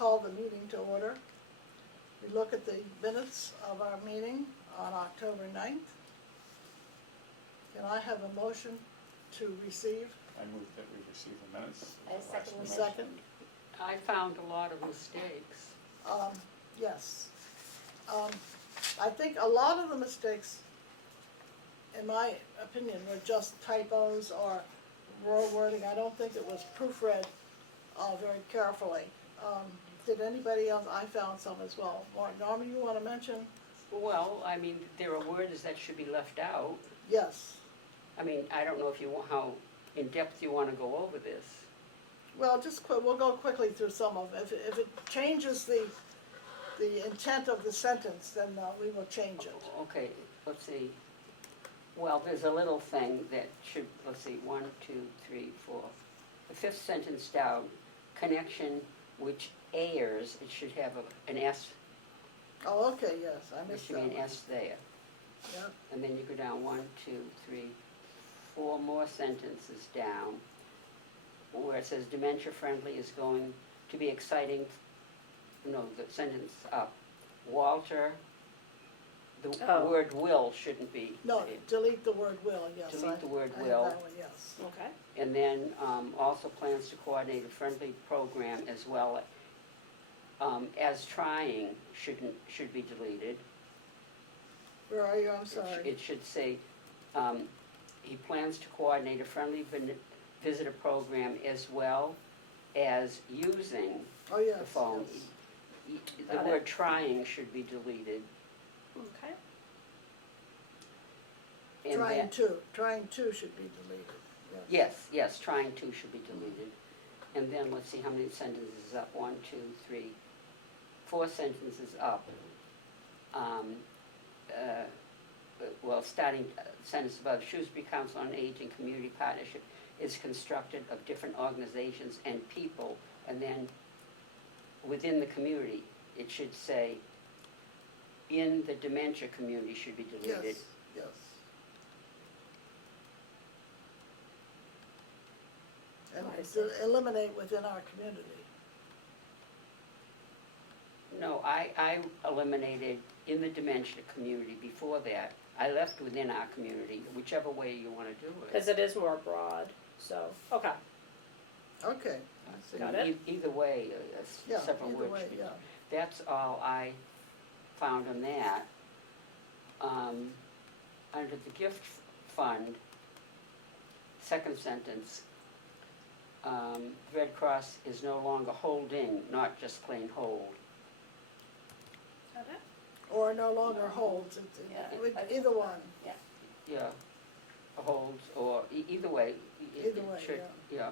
call the meeting to order. We look at the minutes of our meeting on October 9th. Can I have a motion to receive? I move that we receive the minutes. I of the last second the meeting. Second? I found a lot of mistakes. Yes. I think a lot of the mistakes, in my opinion, were just typos or raw wording. I don't think it was proofread very carefully. Did anybody else? I found some as well. Norma, you want to mention? Well, I mean, there are words that should be left out. Yes. I mean, I don't know if you, how in-depth you want to go over this. Well, just we'll go quickly through some of it. If it changes the intent of the sentence, then we will change it. Okay, let's see. Well, there's a little thing that should, let's see, 1, 2, 3, 4. The fifth sentence down, connection which airs, it should have an S. Oh, okay, yes, I There missed should that be an one. S there. Yeah. And then you go down 1, 2, 3, 4 more sentences down, where it says dementia-friendly is going to be exciting. No, the sentence up. Walter, the Oh. word will shouldn't be. No, delete the word will, yes. Delete the word I will. have that one, yes. Okay. And then also plans to coordinate a friendly program as well as trying should be deleted. Where are you? I'm sorry. It should say, he plans to coordinate a friendly visitor program as well as using Oh, yes. the phone. yes. The Got word it. trying should be deleted. Okay. And Trying to should be deleted, yes. Yes, trying to should be deleted. And then let's see how many sentences up. 1, 2, 3, 4 sentences up. Well, starting sentence above, Shrewsbury Council on Aging Community Partnership is constructed of different organizations and people, and then within the community, it should say, in the dementia community should be deleted. Yes, yes. And I see. to eliminate within our community. No, I eliminated in the dementia community before that. I left within our community, whichever way you want to do it. Because it is more broad, so, okay. Okay. Got it. Either way, Yeah, several either words. way, should be- yeah. That's all I found on that. Under the gift fund, second sentence, Red Cross is no longer holding, not just plain hold. Got it? Or no longer holds, Yeah, either one. Yeah. Yeah, holds, or either way. Either way, should- yeah.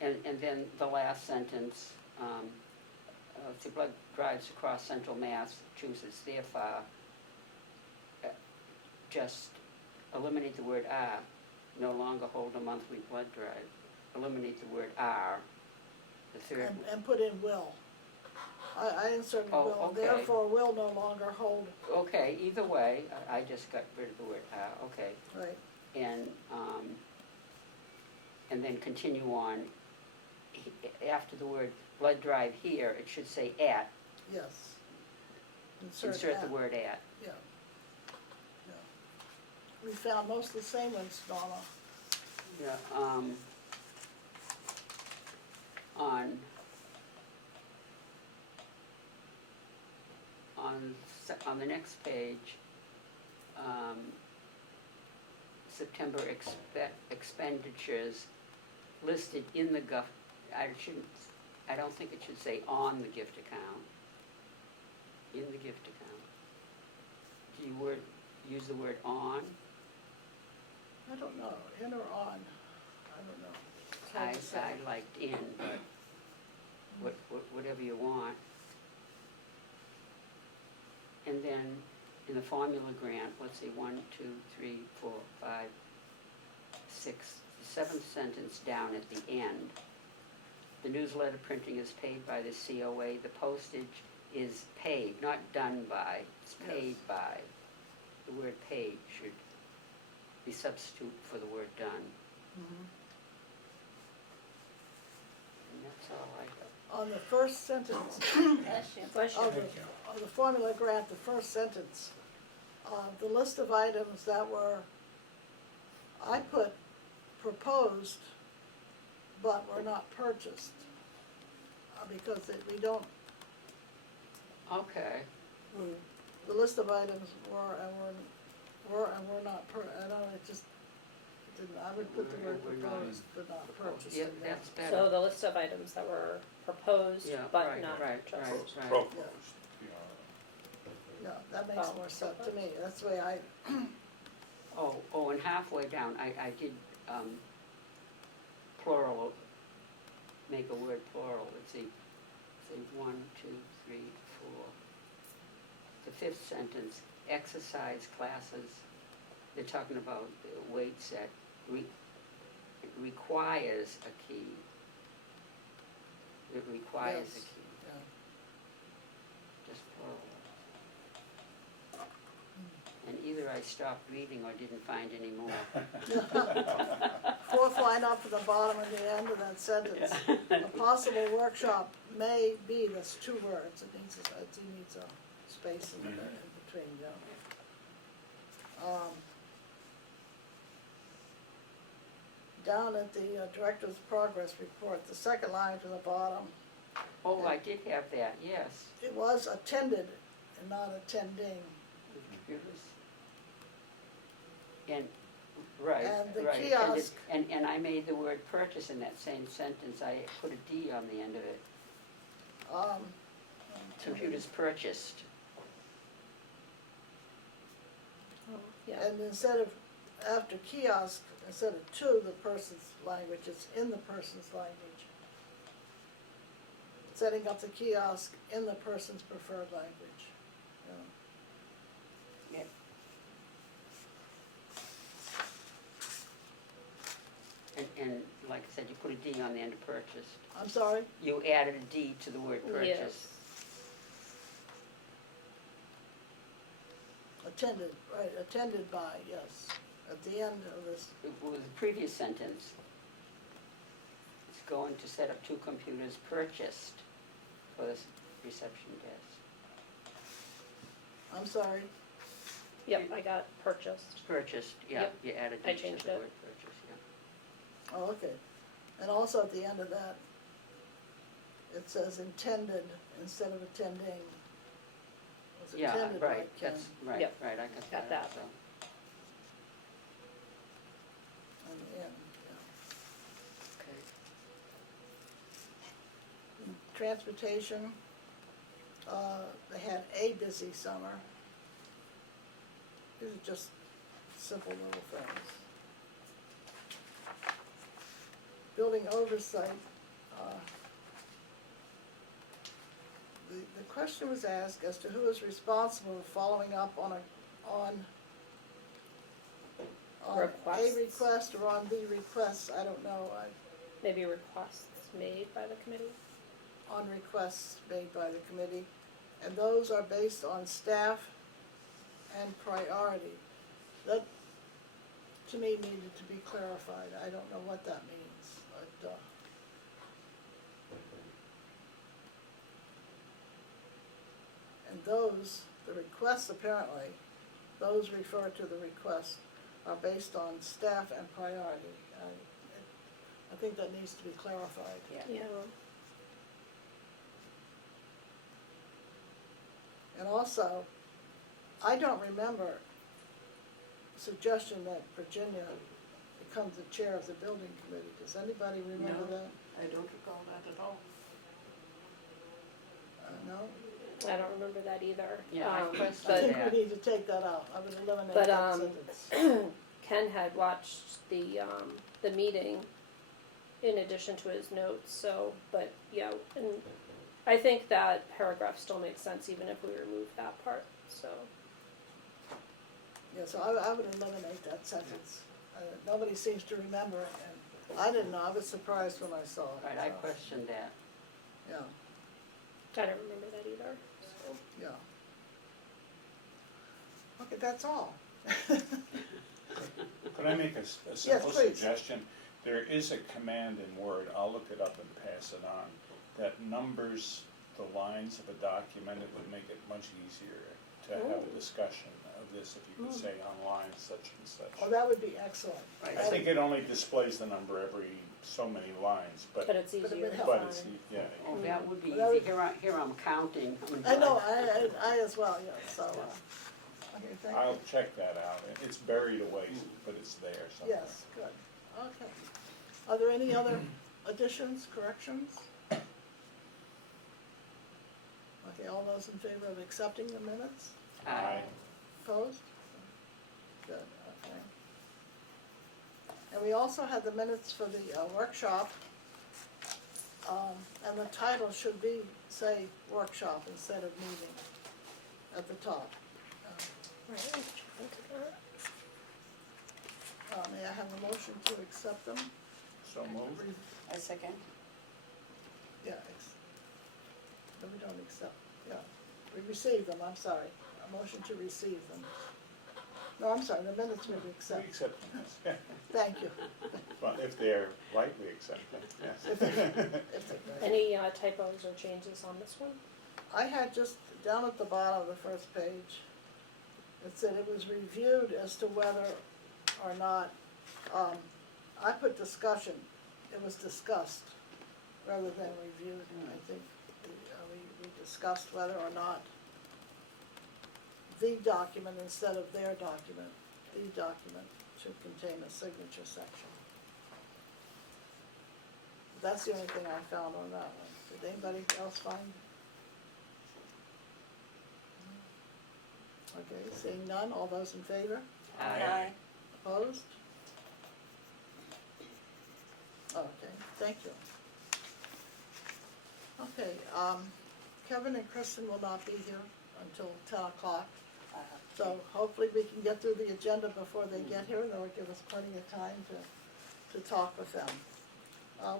And then the last sentence, the blood drives across central Massachusetts, therefore, just eliminate the word "are," no longer hold a monthly blood drive. Eliminate the word "are," the third. And put in will. I inserted Oh, will, okay. therefore will no longer hold, Okay, either way, I just got rid of the word "are," okay. right? And then continue on. After the word blood drive here, it should say "at." Yes. Insert the at. word "at." Yeah. Yeah. We found most of the same ones, Norma. Yeah, on the next page, September expenditures listed in the I don't think it should say on the gift account. In the gift account. Do you use the word on? I don't know, in or on, I don't know. It's hard to say. I liked in, but whatever you want. And then in the formula grant, let's see, 1, 2, 3, 4, 5, 6, the seventh sentence down at the end. The newsletter printing is paid by the COA. The postage is paid, not done by, it's paid Yes. by. The word paid should be substitute for the word done. Mhm. And that's all I got. on the first sentence Bless you. of the formula grant, the first sentence, the list of items that were, I put proposed, but were not purchased. Because we don't, Okay, the list of items were and were not I don't, it just, didn't, I would put the word Were not proposed, but not purchased yeah, in there. that's better. So the list of items that were proposed, Yeah, but right, not right, purchased. right. Proposed, Yeah, that makes Oh, more sense to me, that's the way I, Oh, and halfway down, I did, plural, make a word plural, let's see, 1, 2, 3, 4. The fifth sentence, exercise classes, they're talking about the weight set, it requires a key. It requires a Yes. key, yeah. just plural. And either I stopped reading or didn't find any more. Fourth line up at the bottom of the end of that sentence. A possible workshop may be, that's 2 words, it needs a space in between, yeah. Down at the Director's Progress Report, the second line from the bottom, Oh, I did have that, yes. it was attended and not attending. Computers. And, right, And the right. kiosk- And I made the word purchase in that same sentence, I put a D on the end of it. Computers purchased. Oh, yeah. And instead of, after kiosk, instead of to the person's language, it's in the person's language. Setting up the kiosk in the person's preferred language. Yeah. And like I said, you put a D on the end of purchased. I'm sorry? You added a D to the word purchase. Yes. Attended, right, attended by, yes, at the end of this. It was the previous sentence. It's going to set up 2 computers purchased for this reception desk. I'm sorry, Yep, I got purchased. Purchased, yeah, Yep, you added I D to changed the it. word purchase, yeah. oh, okay. And also at the end of that, it says intended instead of attending. It was Yeah, intended by right, Ken. that's, right, Yep, right, I got got that that. also. In the end, yeah. Okay. Transportation, they had a busy summer. These are just simple little things. Building oversight, the question was asked as to who is responsible for following up on a Requests. request or on the requests, I don't know, Maybe requests made by the committee. on requests made by the committee. And those are based on staff and priority. That, to me, needed to be clarified. I don't know what that means, but, and those, the requests apparently, those refer to the requests are based on staff and priority. I think that needs to be clarified. Yeah. And also, I don't remember a suggestion that Virginia becomes the chair of the building committee. Does anybody remember No. that? I don't recall that at all. No? I don't remember that either. Yeah, I Um, questioned I but think we need to take that out. I would eliminate But, that sentence. Ken had watched the meeting in addition to his notes, so, but, yeah, and I think that paragraph still makes sense even if we remove that part, so. Yeah, so I would eliminate that sentence. Nobody seems to remember it, and I didn't know. I was surprised when I saw it. Right, I so, questioned that. Yeah, I don't remember that either, so. yeah. Okay, that's all. Could I make a simple please. suggestion? There is a command in Word, I'll look it up and pass it on, that numbers the lines of a document, it would make it much easier to have a discussion of this if you could say on line such and such. Oh, that would be excellent. Right. I think it only displays the number every so many lines, but But it's But it easier would to help. but find. it's, yeah. Oh, that would be That easy, would- here I'm counting. I know, I as well, yeah, so, okay, thank I'll you. check that out. It's buried away, but it's there somewhere. Yes, good, okay. Are there any other additions, corrections? Okay, all those in favor of accepting the minutes? Aye. Opposed? Good, okay. And we also had the minutes for the workshop, and the title should be, say, workshop instead of meeting at the top. Right. May I have a motion to accept them? So moved. A second? Yeah, no, we don't accept, yeah, we received them, I'm sorry, a motion to receive them. No, I'm sorry, the minutes we We accept, accept this, thank you. well, if they're rightly accepted, If yes. they- Any typos or changes on this one? I had just, down at the bottom of the first page, it said it was reviewed as to whether or not, I put discussion, it was discussed rather than reviewed, and I think we discussed whether or not the document instead of their document, the document should contain a signature section. That's the only thing I found on that one. Did anybody else find? Okay, seeing none, all those in favor? Aye. Opposed? Okay, thank you. Okay, Kevin and Kristen will not be here until 10 o'clock. So hopefully we can get through the agenda before they get here, and that'll give us plenty of time to talk with them.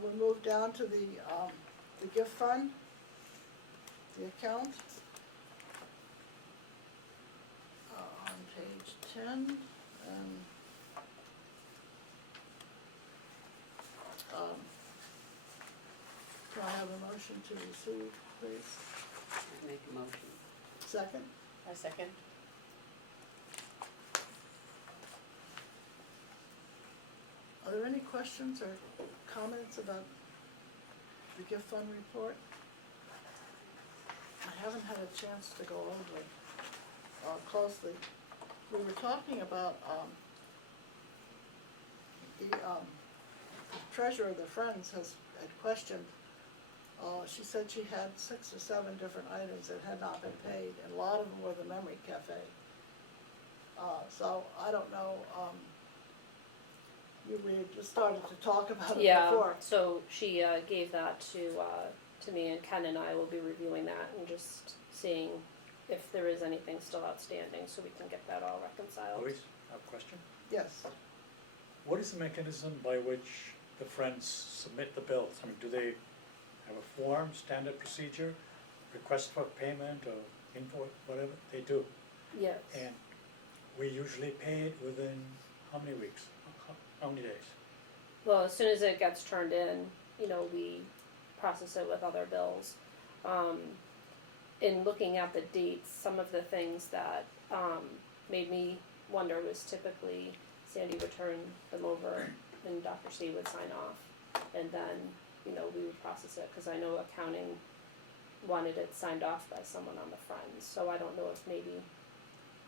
We'll move down to the gift fund, the account. On page 10, and can I have a motion to receive, please? I make a motion. Second? I second. Are there any questions or comments about the gift fund report? I haven't had a chance to go over it closely. We were talking about the treasurer of the Friends had questioned. She said she had 6 or 7 different items that had not been paid, and a lot of them were the Memory Cafe. So I don't know. We had just started to talk about it Yeah, before. so she gave that to me, and Ken and I will be reviewing that and just seeing if there is anything still outstanding, so we can get that all reconciled. Louise, I have a question. Yes. What is the mechanism by which the Friends submit the bills? I mean, do they have a form, standard procedure, request for payment or invoice, whatever? They do. Yes. And we usually pay it within how many weeks? How many days? Well, as soon as it gets turned in, we process it with other bills. In looking at the dates, some of the things that made me wonder was typically Sandy would turn them over and Dr. C would sign off, and then we would process it, because I know accounting wanted it signed off by someone on the Friends, so I don't know if maybe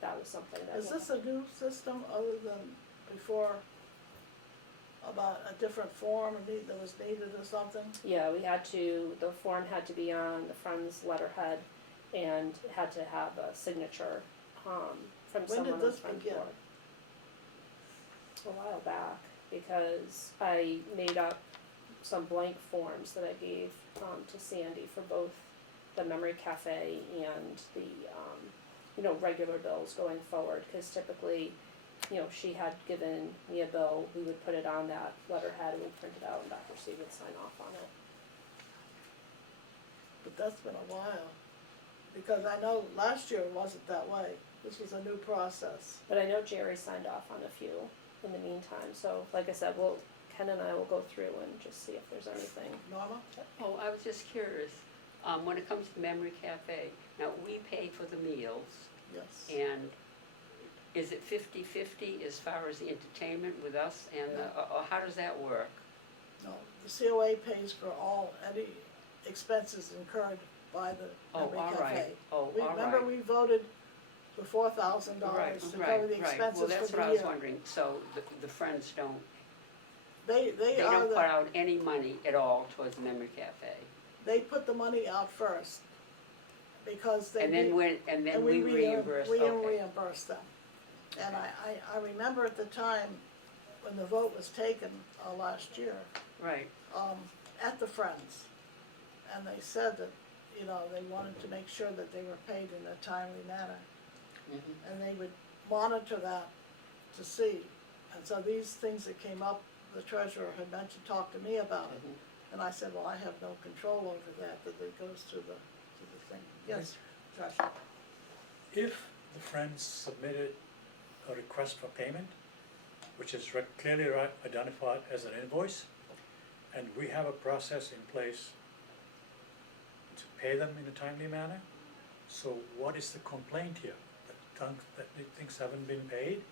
that was something that. Is this a new system other than before, about a different form that was needed or something? Yeah, the form had to be on the Friends letterhead, and it had to have a signature from When someone did on this the Friends begin? board. A while back, because I made up some blank forms that I gave to Sandy for both the Memory Cafe and the regular bills going forward, because typically, she had given me a bill, we would put it on that letterhead and we'd print it out, and Dr. C would sign off on it. But that's been a while, because I know last year it wasn't that way. This was a new process. But I know Jerry signed off on a few in the meantime, so like I said, Ken and I will go through and just see if there's anything. Norma? Oh, I was just curious, when it comes to Memory Cafe, now we pay for the meals, Yes. and is it 50-50 as far as the entertainment with us and, or how does that work? No, the COA pays for any expenses incurred by the Oh, Memory all Cafe. right, oh, We, all remember right. we voted for $4,000 Right, to right, cover the right. expenses Well, that's for what I the was year. wondering, so the Friends don't, They they are don't put the, out any money at all towards the Memory Cafe? they put the money out first, because they. And then we reimburse, We okay. reimburse them. And I remember at the time, when the vote was taken, last year, Right, at the Friends, and they said that, you know, they wanted to make sure that they were paid in a timely manner, mhm, and they would monitor that to see. And so these things that came up, the treasurer had mentioned, talked to me about it, mhm. and I said, well, I have no control over that it goes to the thing. Yes, Josh? If the Friends submitted a request for payment, which is clearly identified as an invoice, and we have a process in place to pay them in a timely manner, so what is the complaint here? That the things haven't been paid?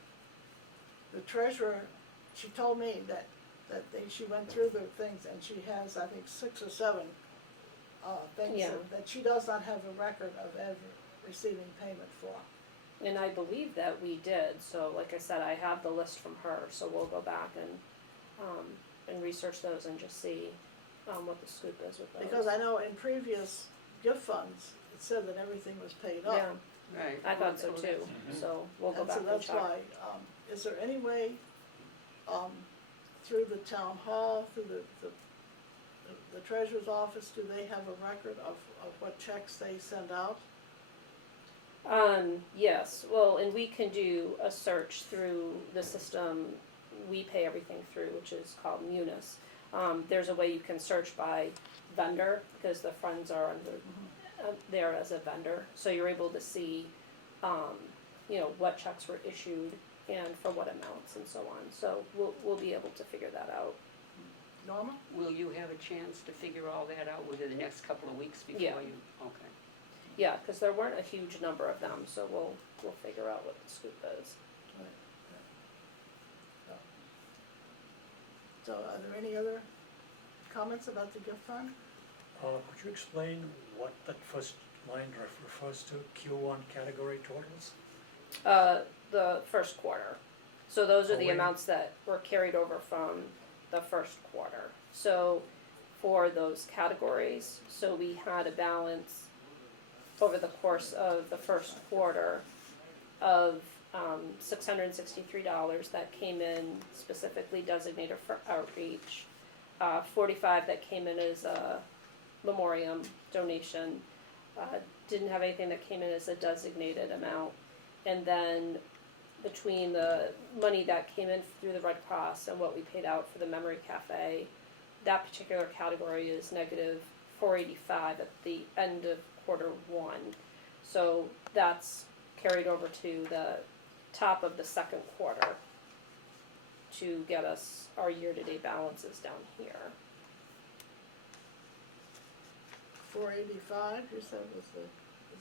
The treasurer, she told me that she went through the things, and she has, I think, 6 or 7 things Yeah. that she does not have a record of ever receiving payment for. And I believe that we did, so like I said, I have the list from her, so we'll go back and research those and just see, what the scoop is with those. Because I know in previous gift funds, it said that everything was paid up. Yeah, Right. I thought so Well, too, Mhm. so we'll go And back so and that's check. why, is there any way, through the town hall, through the treasurer's office, do they have a record of what checks they send out? Yes, well, and we can do a search through the system we pay everything through, which is called Munis. There's a way you can search by vendor, because the Friends are under, there as a vendor, so you're able to see, you know, what checks were issued and for what amounts and so on, so we'll be able to figure that out. Norma? Will you have a chance to figure all that out within the next couple of weeks before you? Yeah. Okay. Yeah, cause there weren't a huge number of them, so we'll figure out what the scoop is. Right, yeah. So are there any other comments about the gift fund? Could you explain what that first line refers to, Q1 category totals? The first quarter. So those are Oh, the wait. amounts that were carried over from the first quarter. So for those categories, so we had a balance over the course of the first quarter of $663 that came in specifically designated for outreach, 45 that came in as a memoriam donation, didn't have anything that came in as a designated amount, and then between the money that came in through the Red Cross and what we paid out for the Memory Cafe, that particular category is negative 485 at the end of quarter one. So that's carried over to the top of the second quarter to get us our year-to-date balances down here. 485, you said is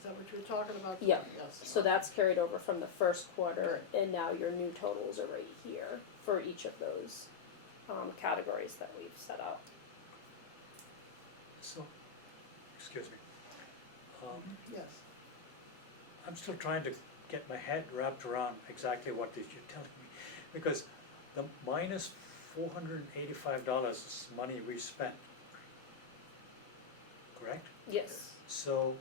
that what you were talking about? Yeah. Yes. So that's carried over from the first quarter, and now your new totals are right here for each of those categories that we've set up. So, excuse me. Yes. I'm still trying to get my head wrapped around exactly what it is you're telling me. Because the minus $485 is money we spent. Correct? Yes. So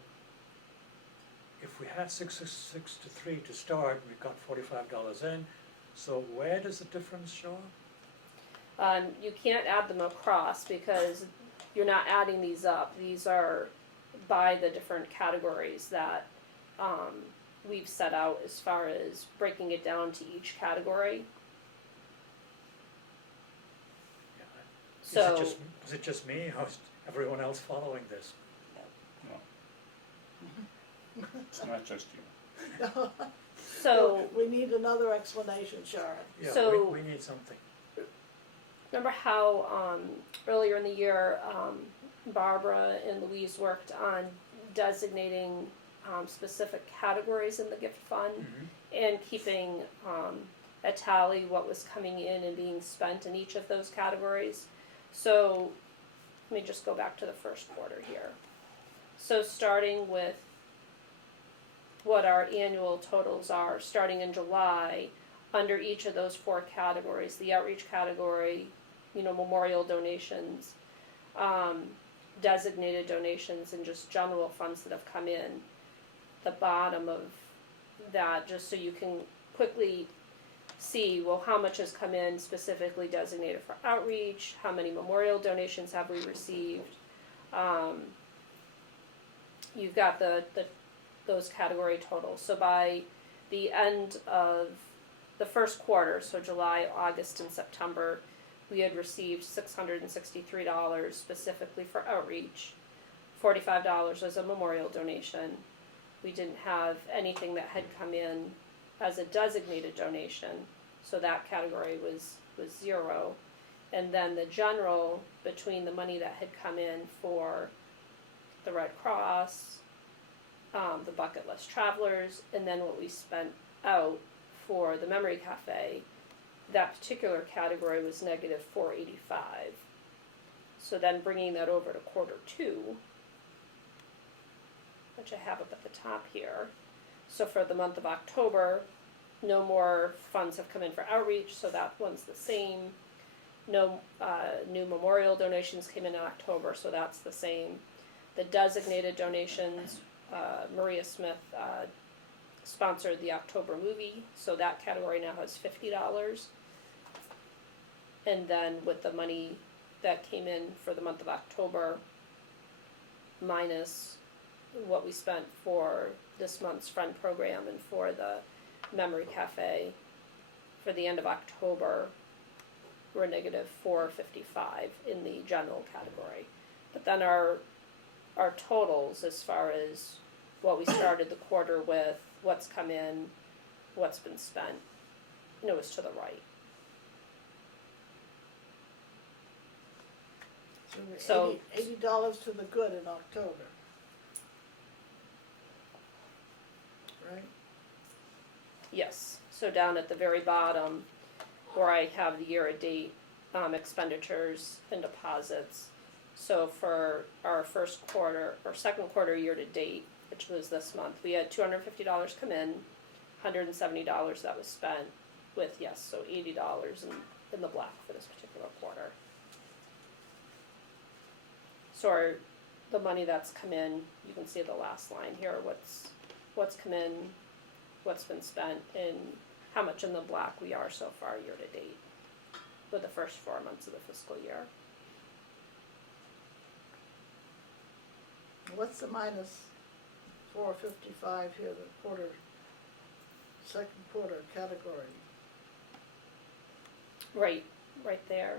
if we had 663 to start, we got $45 in, so where does the difference show up? You can't add them across because you're not adding these up. These are by the different categories that we've set out as far as breaking it down to each category. Yeah. So Is it just me, or is everyone else following this? No. It's not just you. so We need another explanation, Sharon. Yeah, So- we need something. remember how, earlier in the year, Barbara and Louise worked on designating, specific categories in the gift fund and keeping, a tally what was coming in and being spent in each of those categories. So, let me just go back to the first quarter here. So starting with what our annual totals are, starting in July, under each of those 4 categories, the outreach category, memorial donations, designated donations, and just general funds that have come in, the bottom of that, just so you can quickly see, well, how much has come in specifically designated for outreach, how many memorial donations have we received. You've got those category totals. So by the end of the first quarter, so July, August, and September, we had received $663 specifically for outreach, $45 as a memorial donation. We didn't have anything that had come in as a designated donation, so that category was 0. And then the general, between the money that had come in for the Red Cross, the Bucket List Travelers, and then what we spent out for the Memory Cafe, that particular category was negative $485. So then bringing that over to quarter 2, which I have up at the top here. So for the month of October, no more funds have come in for outreach, so that one's the same. No new memorial donations came in October, so that's the same. The designated donations, Maria Smith sponsored the October movie, so that category now has $50. And then with the money that came in for the month of October, minus what we spent for this month's Friend program and for the Memory Cafe, for the end of October, we're negative $455 in the general category. But then our totals, as far as what we started the quarter with, what's come in, what's been spent, is to the right. So we're $80 to the good in October. Right? Yes, so down at the very bottom, where I have the year-to-date expenditures and deposits. So for our first quarter, or second quarter year-to-date, which was this month, we had $250 come in, $170 that was spent, with, so $80 in the black for this particular quarter. So the money that's come in, you can see the last line here, what's come in, what's been spent, and how much in the black we are so far year to date with the first 4 months of the fiscal year. What's the minus $455 here, the second quarter category? Right there.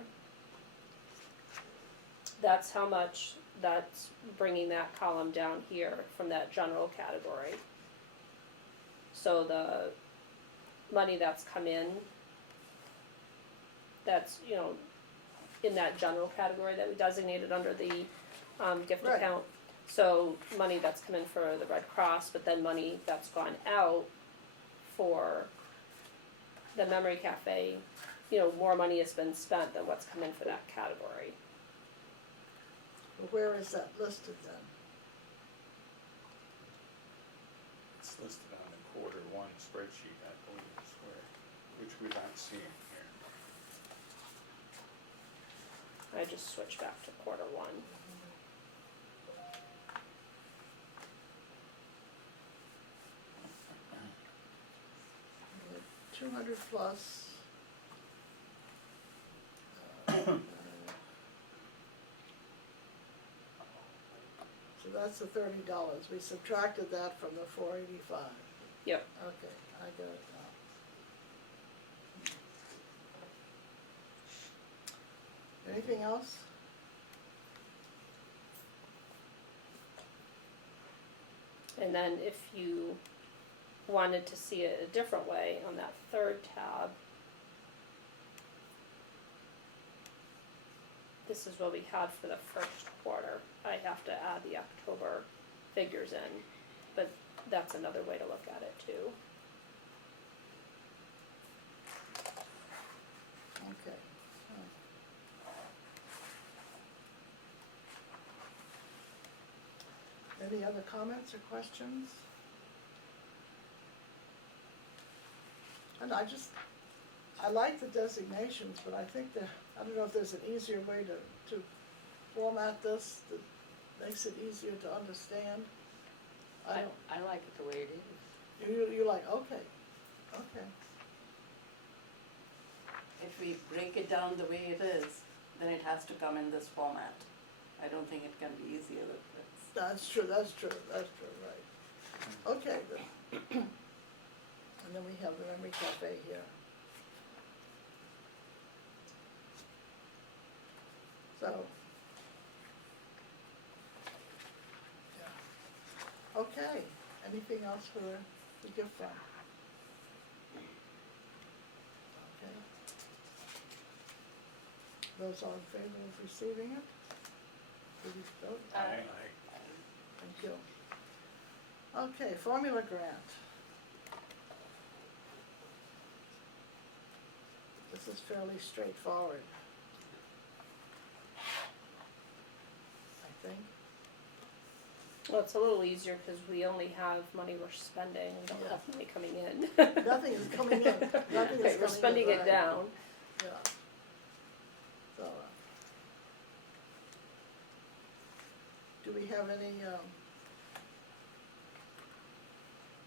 That's how much that's bringing that column down here from that general category. So the money that's come in, that's, in that general category that we designated under the gift Right. account. So money that's come in for the Red Cross, but then money that's gone out for the Memory Cafe, more money has been spent than what's come in for that category. Well, where is that listed then? It's listed on the quarter 1 spreadsheet, I believe, is which we're not seeing here. I just switched back to quarter 1. We had 200 plus. So that's the $30. We subtracted that from the $485. Yep. Okay, I got it now. Anything else? And then if you wanted to see it a different way, on that third tab, this is what we had for the first quarter. I have to add the October figures in, but that's another way to look at it too. Okay. Any other comments or questions? And I like the designations, but I think I don't know if there's an easier way to format this that makes it easier to understand. I don't, I like it the way it is. you're like, okay. If we break it down the way it is, then it has to come in this format. I don't think it can be easier than this. That's true, right. Okay, then. And then we have the Memory Cafe here. So. Yeah. Okay, anything else for the gift fund? Okay. Those all in favor of receiving it? Please vote. Aye. Thank you. Okay, formula grant. This is fairly straightforward. I think. Well, it's a little easier because we only have money we're spending, we don't Yeah. have money coming in. Nothing is coming in, nothing is Right, coming in. we're spending it right. down. Yeah. So, do we have any,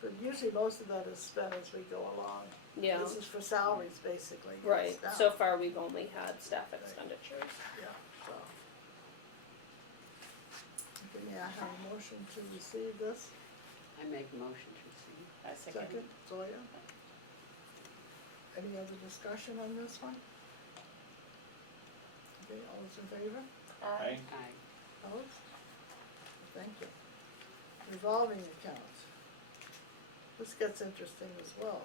but usually most of that is spent as we go along. Yeah, This is for salaries, basically. right, Staff. so far we've only had staff expenditures. Yeah, so. Okay, may I have a motion to receive this? I make a motion to receive. I second. Zoya? Any other discussion on this one? Okay, all those in favor? Aye. Aye. Opposed? Thank you. Revolving account. This gets interesting as well.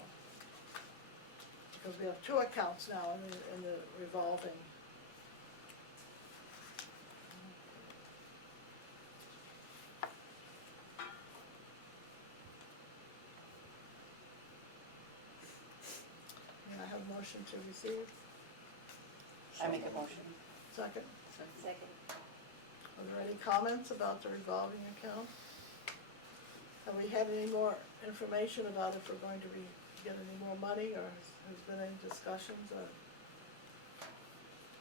Because we have two accounts now in the revolving. May I have a motion to receive? I make a motion. Second? Second. Are there any comments about the revolving account? Have we had any more information about if we're going to get any more money, or has been any discussions, or?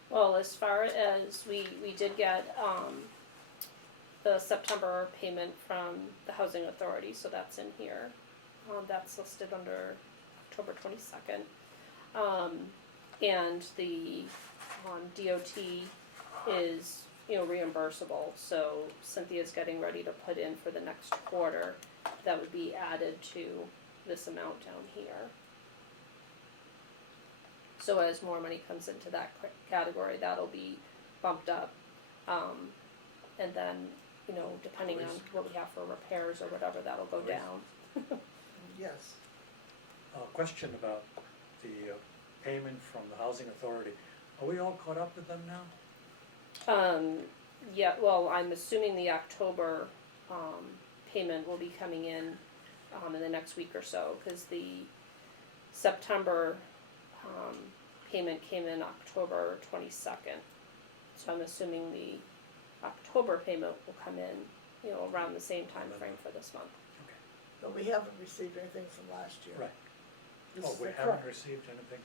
Well, as far as, we did get, the September payment from the Housing Authority, so that's in here. That's listed under October 22nd. And the, DOT is, reimbursable, so Cynthia's getting ready to put in for the next quarter, that would be added to this amount down here. So as more money comes into that category, that'll be bumped up. And then, depending on what we have for repairs or whatever, that'll go down. Yes. Question about the payment from the Housing Authority. Are we all caught up with them now? Yeah, well, I'm assuming the October, payment will be coming in the next week or so, cause the September, payment came in October 22nd. So I'm assuming the October payment will come in, around the same time frame for this month. But we haven't received anything from last year. Right. This Oh, is we the haven't current. received anything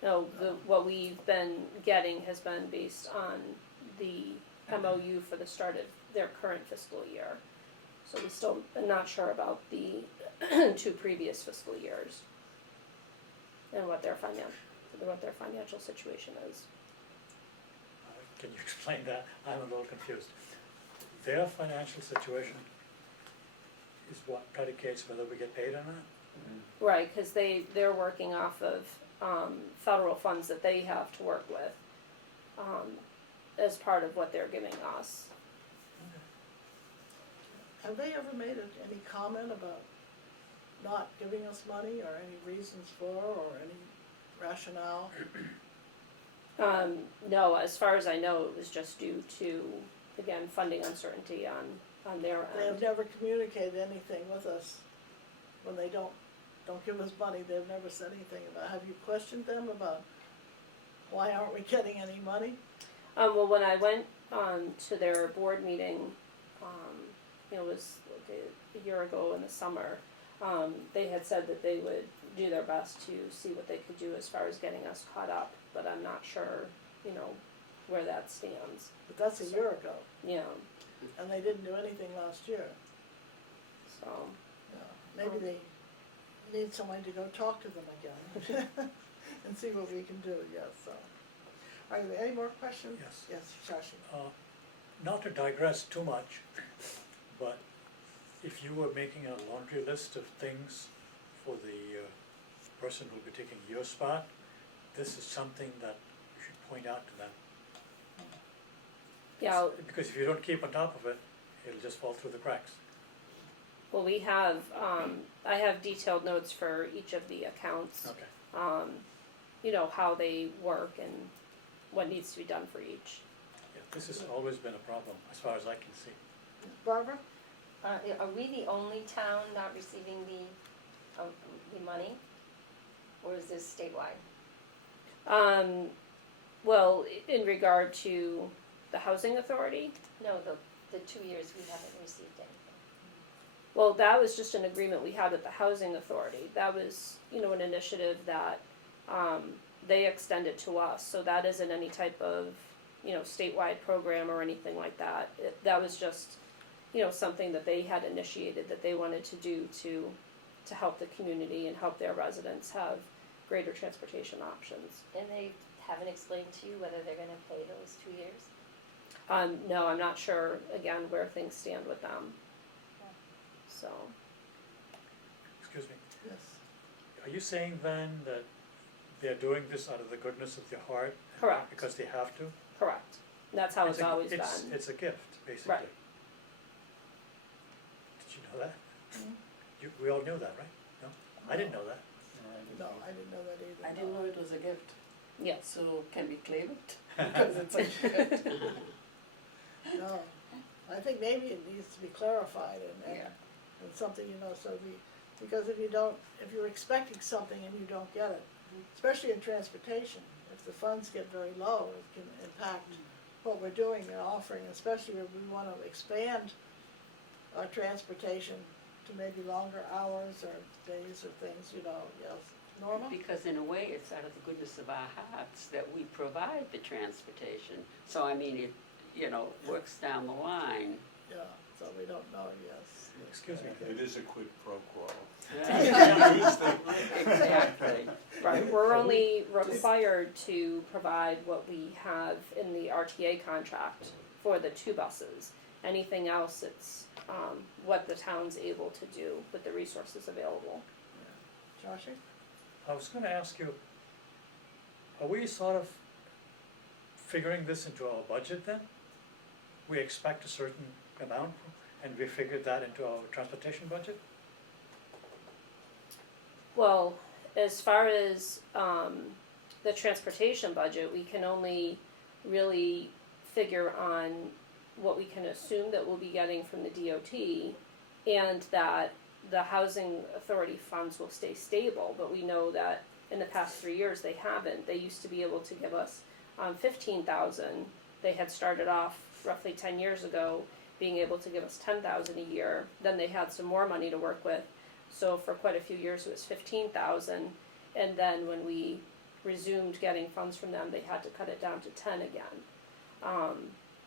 from, No, what we've been getting has been based on the MOU for the start of their current fiscal year. So we still are not sure about the 2 previous fiscal years and what their financial situation is. can you explain that? I'm a little confused. Their financial situation is what predicates whether we get paid or not? Right, cause they're working off of, federal funds that they have to work with, as part of what they're giving us. Have they ever made any comment about not giving us money, or any reasons for, or any rationale? No, as far as I know, it was just due to, again, funding uncertainty on their They have end. never communicated anything with us. When they don't give us money, they've never said anything about, have you questioned them about why aren't we getting any money? Well, when I went, to their board meeting, it was like a year ago in the summer, they had said that they would do their best to see what they could do as far as getting us caught up, but I'm not sure, where that stands. But that's a year ago, Yeah, and they didn't do anything last year. so, Maybe they need someone to go talk to them again and see what we can do, yes, so. Are there any more questions? Yes. Yes, Shashi. Not to digress too much, but if you were making a laundry list of things for the person who'll be taking your spot, this is something that you should point out to them. yeah, Because if you don't keep on top of it, it'll just fall through the cracks. well, we have, I have detailed notes for each of the accounts, Okay. How they work and what needs to be done for each. Yeah, this has always been a problem, as far as I can see. Barbara? Are we the only town not receiving the money? Or is this statewide? Well, in regard to the housing authority, No, the 2 years we haven't received anything. well, that was just an agreement we had with the housing authority. That was, an initiative that, they extended to us, so that isn't any type of, statewide program or anything like that. That was just, something that they had initiated that they wanted to do to help the community and help their residents have greater transportation options. And they haven't explained to you whether they're gonna pay those 2 years? No, I'm not sure, again, where things stand with them. So, Excuse me, Yes. are you saying then that they're doing this out of the goodness of their heart? and Correct. Because they have to? correct. That's how it's always been. It's a gift, basically. Right. Did you know that? Mhm. We all knew that, right? No? I didn't know that. No, I didn't know that either. I didn't know it was a gift, Yes. so can we claim it? Because it's a gift. No, I think maybe it needs to be clarified and Yeah. something, because if you're expecting something and you don't get it, especially in transportation, if the funds get very low, it can impact what we're doing and offering, especially if we wanna expand our transportation to maybe longer hours or days or things, yes. Norma? Because in a way, it's out of the goodness of our hearts that we provide the transportation. So I mean, it, works down the line. Yeah, so we don't know, yes. Excuse me. It is a quid pro quo. Exactly. Right, we're only required to provide what we have in the RTA contract for the 2 buses. Anything else, it's, what the town's able to do with the resources available. Joshie? I was gonna ask you, are we sort of figuring this into our budget then? We expect a certain amount and we figured that into our transportation budget? Well, as far as, the transportation budget, we can only really figure on what we can assume that we'll be getting from the DOT and that the housing authority funds will stay stable, but we know that in the past 3 years they haven't. They used to be able to give us 15,000. They had started off roughly 10 years ago being able to give us 10,000 a year. Then they had some more money to work with. So for quite a few years it was 15,000, and then when we resumed getting funds from them, they had to cut it down to 10 again.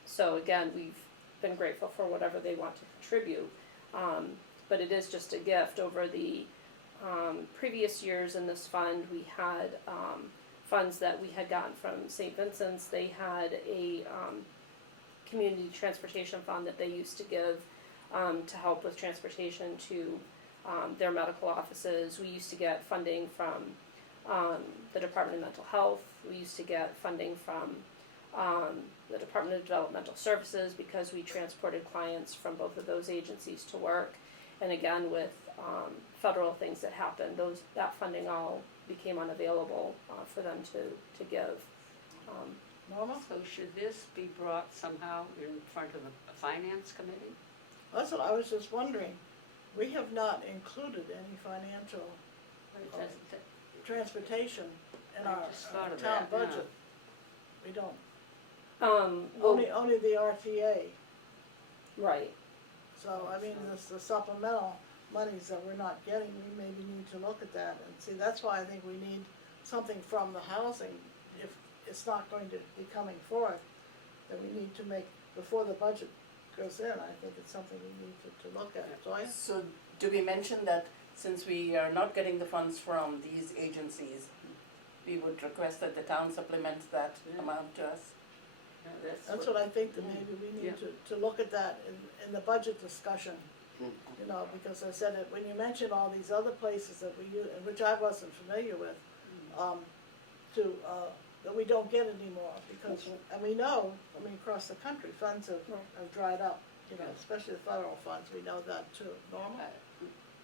So again, we've been grateful for whatever they want to contribute. But it is just a gift. Over the previous years in this fund, we had funds that we had gotten from St. Vincent's. They had a community transportation fund that they used to give to help with transportation to their medical offices. We used to get funding from the Department of Mental Health. We used to get funding from the Department of Developmental Services because we transported clients from both of those agencies to work. And again, with federal things that happened, that funding all became unavailable for them to give. Norma? So should this be brought somehow in front of the finance committee? That's what I was just wondering. We have not included any financial transportation in I our just thought of town that, yeah. budget. We don't, Well, only the RTA. right, So, I mean, this, the supplemental monies that we're not getting, we maybe need to look at that and see, that's why I think we need something from the housing. If it's not going to be coming forth, then we need to make, before the budget goes in, I think it's something we need to look at. So I, So do we mention that since we are not getting the funds from these agencies, we would request that the town supplements that Yeah. amount to us? Yeah, that's what I think, that Mm. maybe we Yeah. need to look at that in the budget discussion. You know, because I said it, when you mention all these other places that we use, which I wasn't familiar with, that we don't get anymore, because, and we know, I mean, across the country, funds have dried up, you know, especially the federal funds, we know that too. Norma?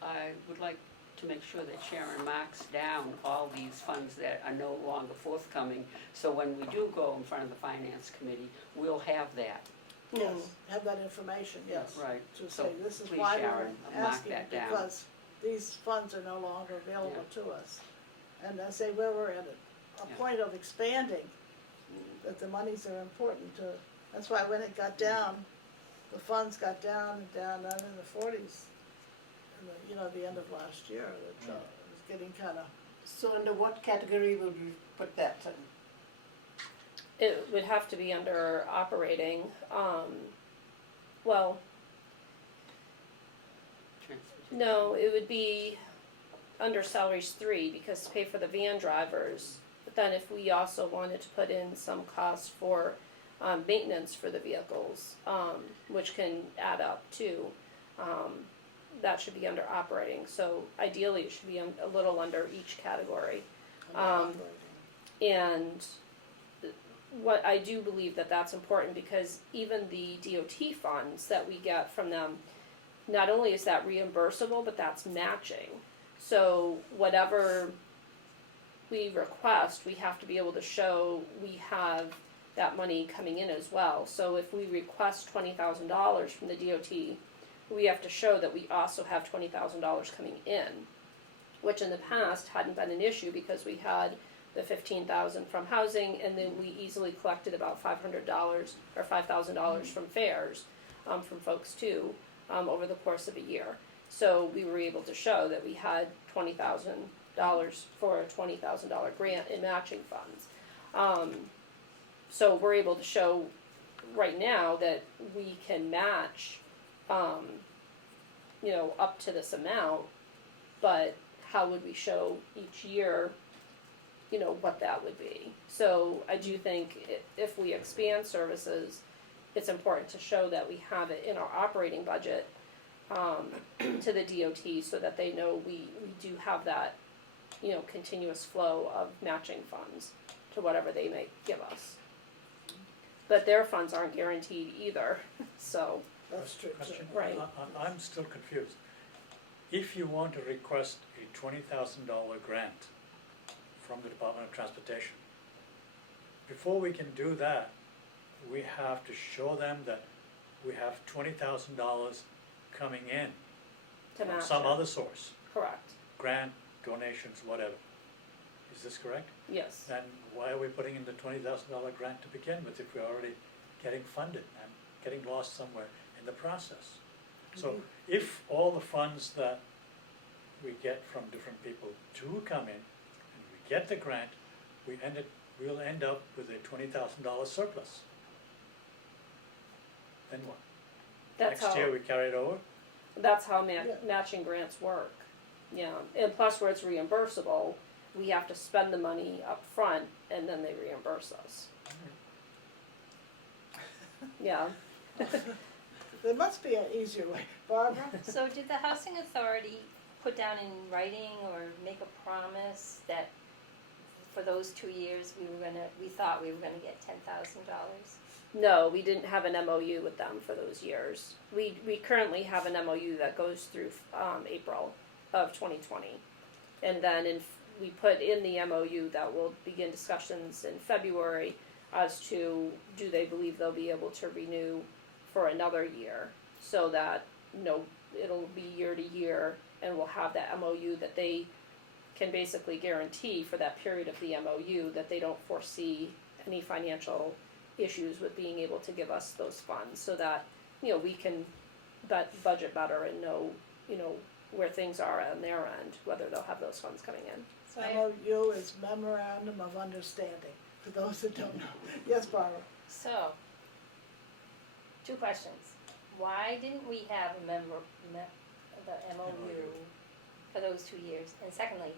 I would like to make sure that Sharon marks down all these funds that are no longer forthcoming, so when we do go in front of the finance committee, we'll have that. Yes, have that information, yes. Right, To so say, this is please, why we're Sharon, mark asking, that down. because these funds are no longer available to us. And I say where we're at a Yeah. point of expanding, that the monies are important to, that's why when it got down, the funds got down in the forties, you know, the end of last year, that, it was getting kinda, So under what category would we put that in? it would have to be under operating, well, Transportation. no, it would be under salaries 3, because to pay for the van drivers, but then if we also wanted to put in some costs for, maintenance for the vehicles, which can add up too, that should be under operating, so ideally it should be a little under each category. operating. And what I do believe that that's important, because even the DOT funds that we get from them, not only is that reimbursable, but that's matching. So whatever we request, we have to be able to show we have that money coming in as well. So if we request $20,000 from the DOT, we have to show that we also have $20,000 coming in, which in the past hadn't been an issue, because we had the $15,000 from housing, and then we easily collected about $500 or $5,000 from fares, from folks too, over the course of a year. So we were able to show that we had $20,000 for a $20,000 grant in matching funds. So we're able to show right now that we can match, you know, up to this amount, but how would we show each year, you know, what that would be? So I do think if we expand services, it's important to show that we have it in our operating budget, to the DOT, so that they know we do have that, you know, continuous flow of matching funds to whatever they may give us. But their funds aren't guaranteed either, so, That's true too. Question? Right. I'm still confused. If you want to request a $20,000 grant from the Department of Transportation, before we can do that, we have to show them that we have $20,000 coming in to from match some it. other source, Correct, grant, donations, whatever. Is this correct? yes. Then why are we putting in the $20,000 grant to begin with if we're already getting funded and getting lost somewhere in the process? So if all the funds that we get from different people do come in, and we get the grant, we'll end up with a $20,000 surplus. Then what? That's Next how, year we carry it over? that's how Yeah. matching grants work. Yeah, and plus where it's reimbursable, we have to spend the money up front and then they reimburse us. Yeah, There must be an easier way. Barbara? So did the housing authority put down in writing or make a promise that for those 2 years we thought we were gonna get $10,000? no, we didn't have an MOU with them for those years. We currently have an MOU that goes through, April of 2020. And then we put in the MOU that we'll begin discussions in February, as to do they believe they'll be able to renew for another year, so that, it'll be year to year, and we'll have that MOU that they can basically guarantee for that period of the MOU that they don't foresee any financial issues with being able to give us those funds, so that, we can budget better and know, where things are on their end, whether they'll have those funds coming in. So I, MOU is Memorandum of Understanding, for those that don't know. Yes, Barbara? so, 2 questions. Why didn't we have the MOU for those 2 years? And secondly,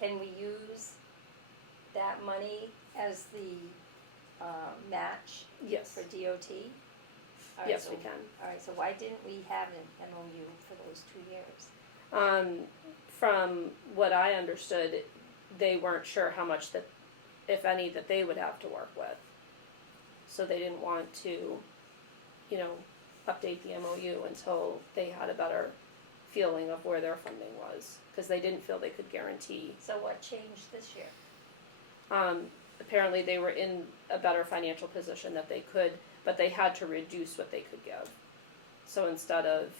can we use that money as the match Yes, for DOT? Alright, yes, so- we can. Alright, so why didn't we have an MOU for those 2 years? From what I understood, they weren't sure how much that, if any, that they would have to work with. So they didn't want to, update the MOU until they had a better feeling of where their funding was, because they didn't feel they could guarantee. So what changed this year? Apparently they were in a better financial position that they could, but they had to reduce what they could give. So instead of,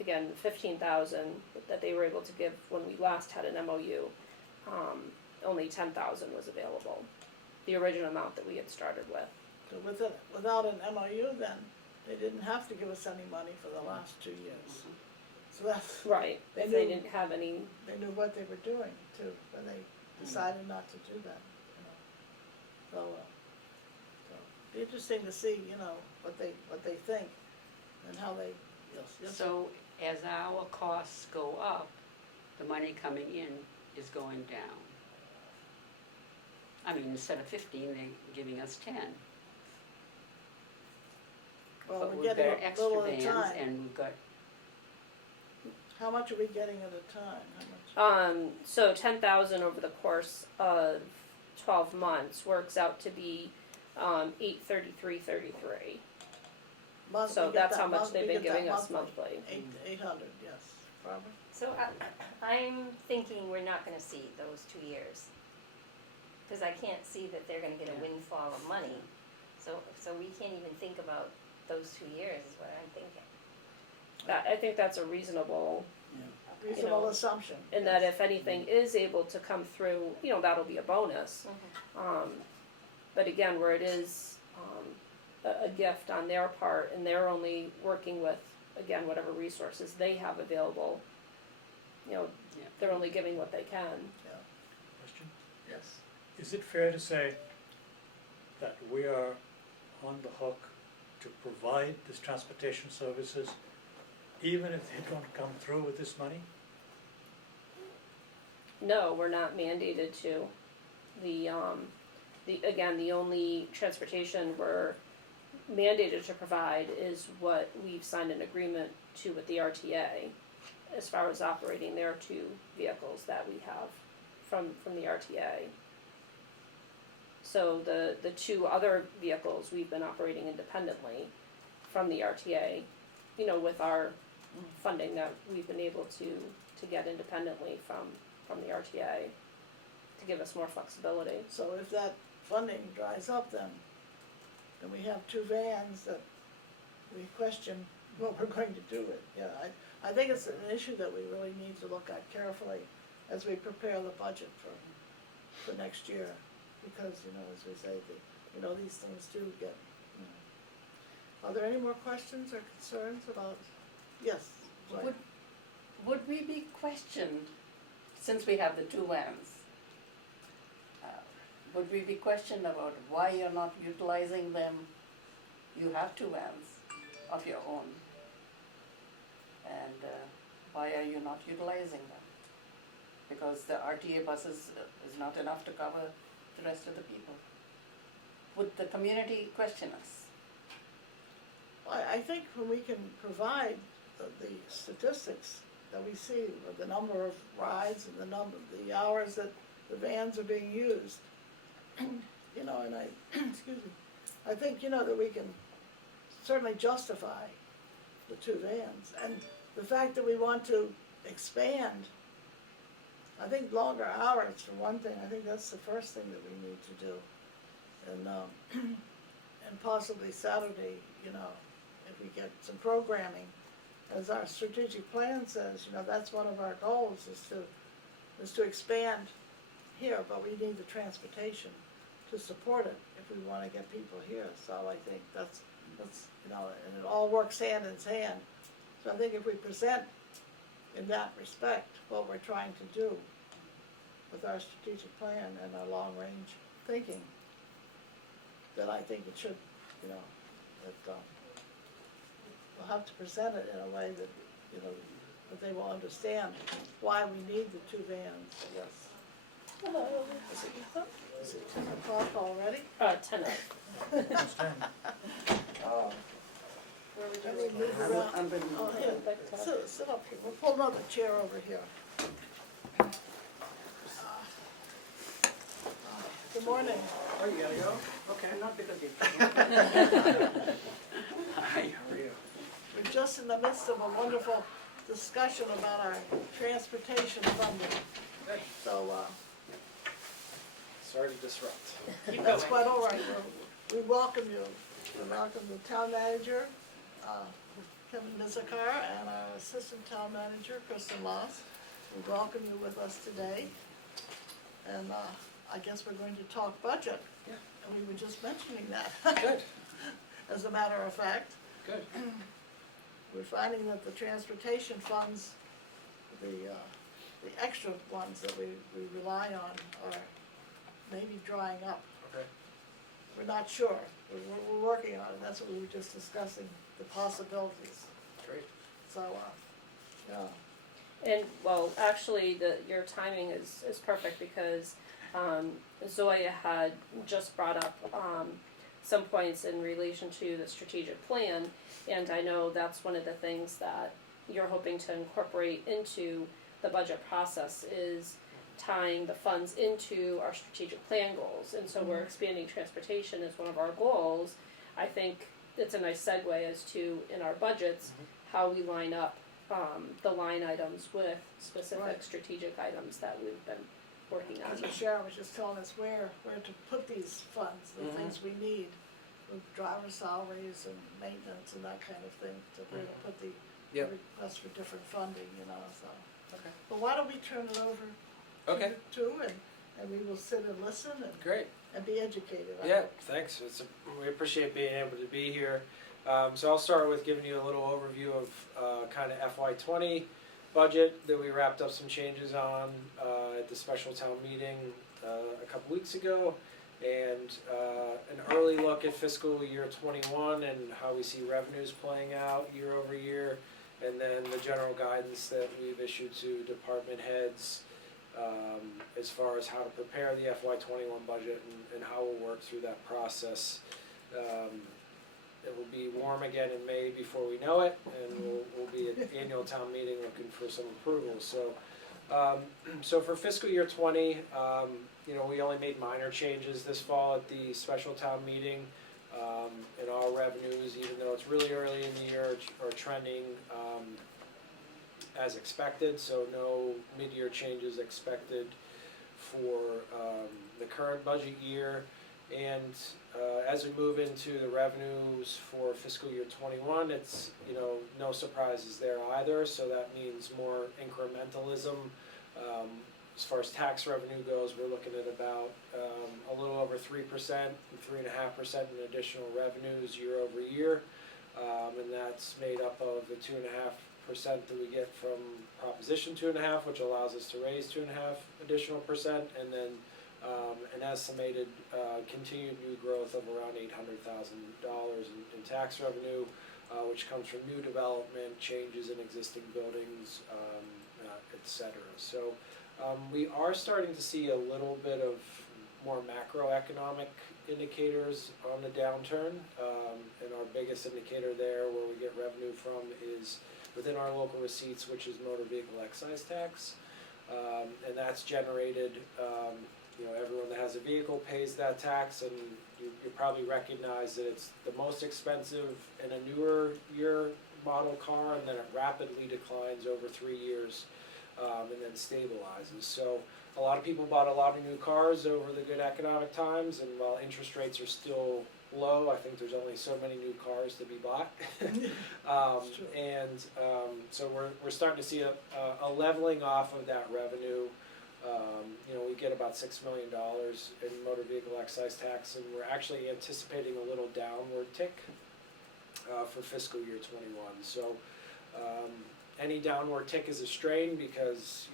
again, 15,000 that they were able to give when we last had an MOU, only 10,000 was available. The original amount that we had started with. So without an MOU then, they didn't have to give us any money for the last 2 years. So that's, Right, They if they knew- didn't have any, they knew what they were doing too, when they decided not to do that, So, be interesting to see, what they think and how they, yes. So as our costs go up, the money coming in is going down. I mean, instead of 15, they're giving us 10. Well, But we're we've getting got a extra little at a vans time. and we've got, How much are we getting at a time? How much? so 10,000 over the course of 12 months works out to be, 833.33. Month- So we get that's that how much month- they've we been get that giving us monthly. monthly. 800, yes. Barbara? So I'm thinking we're not gonna see those 2 years. Cause I can't see that they're gonna get a Yeah. windfall of money. So we can't even think about those 2 years is what I'm thinking. I think that's a reasonable, Reasonable know, assumption. and that if anything is able to come through, that'll be a bonus. But again, where it is, a gift on their part, and they're only working with, again, whatever resources they have available, yeah. they're only giving what they can. Question? Yes. Is it fair to say that we are on the hook to provide this transportation services even if they don't come through with this money? No, we're not mandated to. Again, the only transportation we're mandated to provide is what we've signed an agreement to with the RTA as far as operating their 2 vehicles that we have from the RTA. So the 2 other vehicles we've been operating independently from the RTA, with our funding that we've been able to get independently from the RTA to give us more flexibility. So if that funding dries up, then we have 2 vans that we question what we're going to do with. Yeah, I think it's an issue that we really need to look at carefully as we prepare the budget for next year. Because, as we say, these things do get, Are there any more questions or concerns about, yes, Joy? Would we be questioned, since we have the 2 vans, would we be questioned about why you're not utilizing them? You have 2 vans of your own. And why are you not utilizing them? Because the RTA buses is not enough to cover the rest of the people. Would the community question us? I think when we can provide the statistics that we see, with the number of rides and the hours that the vans are being used, and I, excuse me, I think, that we can certainly justify the 2 vans. And the fact that we want to expand, I think longer hours for one thing, I think that's the first thing that we need to do. and, and possibly Saturday, you know, if we get some programming. As our strategic plan says, you know, that's one of our goals is to expand here, but we need the transportation to support it if we wanna get people here, so I think that's, you know, and it all works hand in hand. So I think if we present in that respect what we're trying to do with our strategic plan and our long-range thinking, then I think it should, you know, that, we'll have to present it in a way that, you know, that they will understand why we need the two vans, I guess. Is it 10 o'clock already? 10 Oh, Where would you let me like move I'm, around. I'm gonna. Oh, here, sit up here, we'll pull another chair over here. Good morning. Oh, you gotta go? Okay. Not because you. Hi, how are you? We're just in the midst of a wonderful discussion about our transportation funding. Good. So, Sorry to disrupt. that's quite all right. We welcome you. We welcome the town manager, Kevin Mizikar, and our assistant town manager, Kristen Moss. We welcome you with us today. And I guess we're going to talk budget. Yeah. And we were just mentioning that. Good, As a matter of fact, good. we're finding that the transportation funds, the extra ones that we rely on are maybe drying up. Okay. We're not sure. We're working on it. That's what we were just discussing, the possibilities. Great. So, yeah. And, well, actually, your timing is perfect because Zoya had just brought up some points in relation to the strategic plan, and I know that's one of the things that you're hoping to incorporate into the budget process is tying the funds into our strategic plan goals, and so we're expanding transportation as one of our goals. I think it's a nice segue as to, in our budgets, how we line up the line items with specific Right. strategic items that we've been working on. Because Sharon was just telling us where to put these funds, the things we need, with driver salaries and maintenance and that kind of thing, to where to put the Yep. requests for different funding, you know, so. Okay. But why don't we turn it over Okay, to, and we will sit and listen great. and be educated. I Yeah, hope. thanks. We appreciate being able to be here. So I'll start with giving you a little overview of kind of FY20 budget that we wrapped up some changes on at the special town meeting a couple weeks ago, and an early look at fiscal year 21 and how we see revenues playing out year over year, and then the general guidance that we've issued to department heads as far as how to prepare the FY21 budget and how we'll work through that process. It will be warm again in May before we know it, and we'll be at the annual town meeting looking for some approvals. So for fiscal year 20, we only made minor changes this fall at the special town meeting. And our revenues, even though it's really early in the year, are trending as expected, so no mid-year changes expected for the current budget year. And as we move into the revenues for fiscal year 21, it's, no surprises there either, so that means more incrementalism. As far as tax revenue goes, we're looking at about a little over 3% and 3.5% in additional revenues year over year. And that's made up of the 2.5% that we get from Proposition 2.5, which allows us to raise 2.5 additional percent, and then an estimated continued new growth of around $800,000 in tax revenue, which comes from new development, changes in existing buildings, etc. So we are starting to see a little bit of more macroeconomic indicators on the downturn, and our biggest indicator there where we get revenue from is within our local receipts, which is motor vehicle excise tax, and that's generated, everyone that has a vehicle pays that tax, and you probably recognize that it's the most expensive in a newer year model car, and then it rapidly declines over 3 years and then stabilizes. So a lot of people bought a lot of new cars over the good economic times, and while interest rates are still low, I think there's only so many new cars to be bought. It's true. So we're starting to see a leveling off of that revenue. We get about $6 million in motor vehicle excise tax, and we're actually anticipating a little downward tick for fiscal year '21. So any downward tick is a strain because,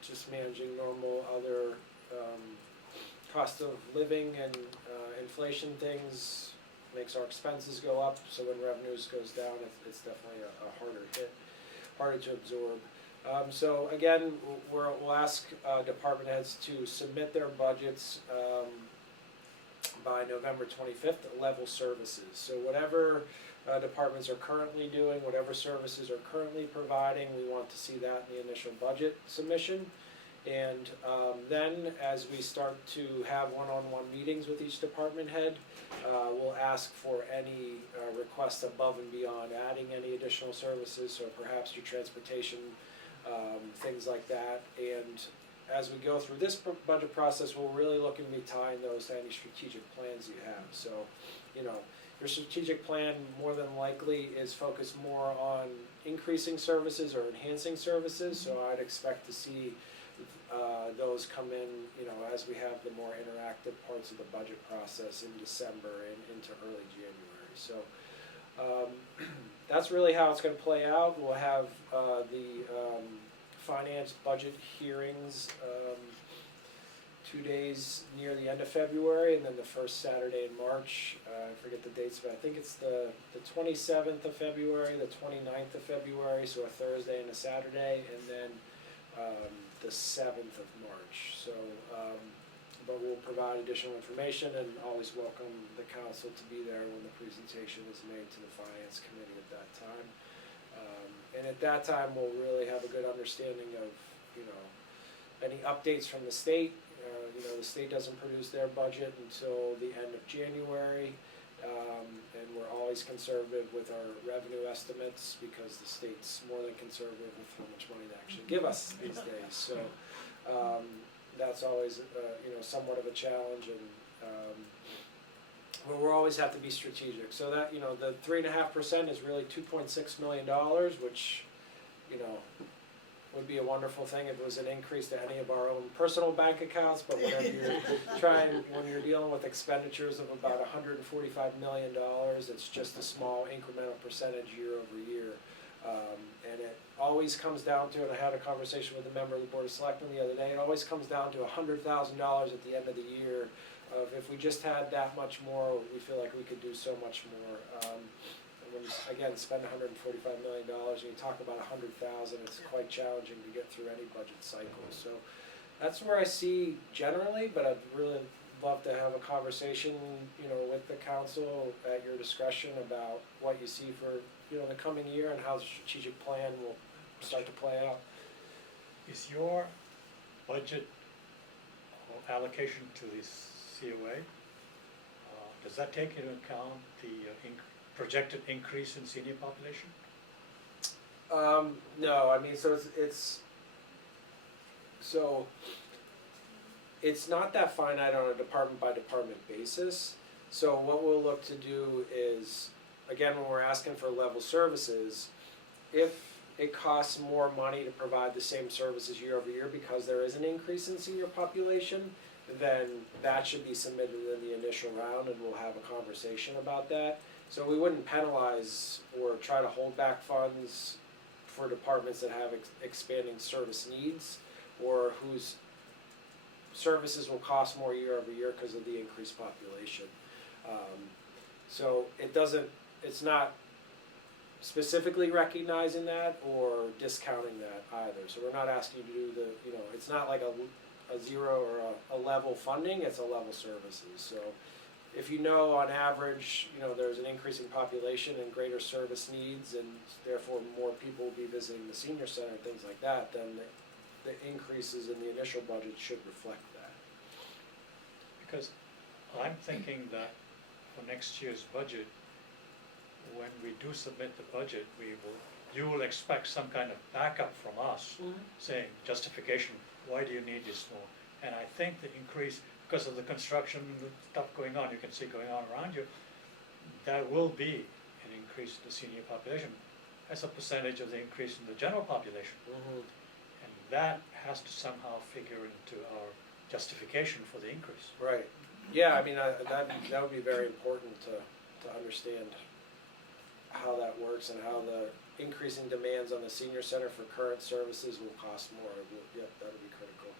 just managing normal other cost of living and inflation things makes our expenses go up. So when revenues goes down, it's definitely a harder hit, harder to absorb. So again, we'll ask department heads to submit their budgets by November 25th at level services. So whatever departments are currently doing, whatever services are currently providing, we want to see that in the initial budget submission. And then as we start to have one-on-one meetings with each department head, we'll ask for any requests above and beyond, adding any additional services, so perhaps your transportation, things like that. And as we go through this budget process, we'll really look and be tying those to any strategic plans you have. So, your strategic plan more than likely is focused more on increasing services or enhancing services. So I'd expect to see those come in, as we have the more interactive parts of the budget process in December and into early January. So that's really how it's going to play out. We'll have the finance budget hearings 2 days near the end of February, and then the first Saturday in March. I forget the dates, but I think it's the 27th of February, the 29th of February, so a Thursday and a Saturday, and then the 7th of March. So, but we'll provide additional information and always welcome the council to be there when the presentation is made to the finance committee at that time. And at that time, we'll really have a good understanding of, any updates from the state. The state doesn't produce their budget until the end of January, and we're always conservative with our revenue estimates because the state's more than conservative with how much money they actually give us these days. So that's always, somewhat of a challenge, and we'll always have to be strategic. So that, the 3.5% is really $2.6 million, which, would be a wonderful thing if it was an increase to any of our own personal bank accounts, but whenever when you're dealing with expenditures of about $145 million, it's just a small incremental percentage year over year. And it always comes down to, and I had a conversation with a member of the Board of Selectmen the other day, it always comes down to $100,000 at the end of the year. If we just had that much more, we feel like we could do so much more. When you, again, spend $145 million and you talk about $100,000, it's quite challenging to get through any budget cycle. So that's where I see generally, but I'd really love to have a conversation, with the council at your discretion about what you see for, the coming year and how the strategic plan will start to play out. Is your budget allocation to the COA, does that take into account the projected increase in senior population? No, I mean, so it's not that finite on a department by department basis. So what we'll look to do is, again, when we're asking for level services, if it costs more money to provide the same services year over year because there is an increase in senior population, then that should be submitted in the initial round, and we'll have a conversation about that. So we wouldn't penalize or try to hold back funds for departments that have expanding service needs or whose services will cost more year over year because of the increased population. So it's not specifically recognizing that or discounting that either. So we're not asking you to do it's not like a zero or a level funding, it's a level services. So if on average, there's an increasing population and greater service needs, and therefore more people will be visiting the senior center and things like that, then the increases in the initial budget should reflect that. Because I'm thinking that for next year's budget, when we do submit the budget, we will you will expect some kind of backup from us, Mhm. saying justification, why do you need this more? And I think the increase, because of the construction, the stuff going on, you can see going on around you, there will be an increase in the senior population as a percentage of the increase in the general population. Mhm. And that has to somehow figure into our justification for the increase. Right, yeah, I mean, that would be very important to understand how that works and how the increasing demands on the senior center for current services will cost more. Yep, that'll be critical.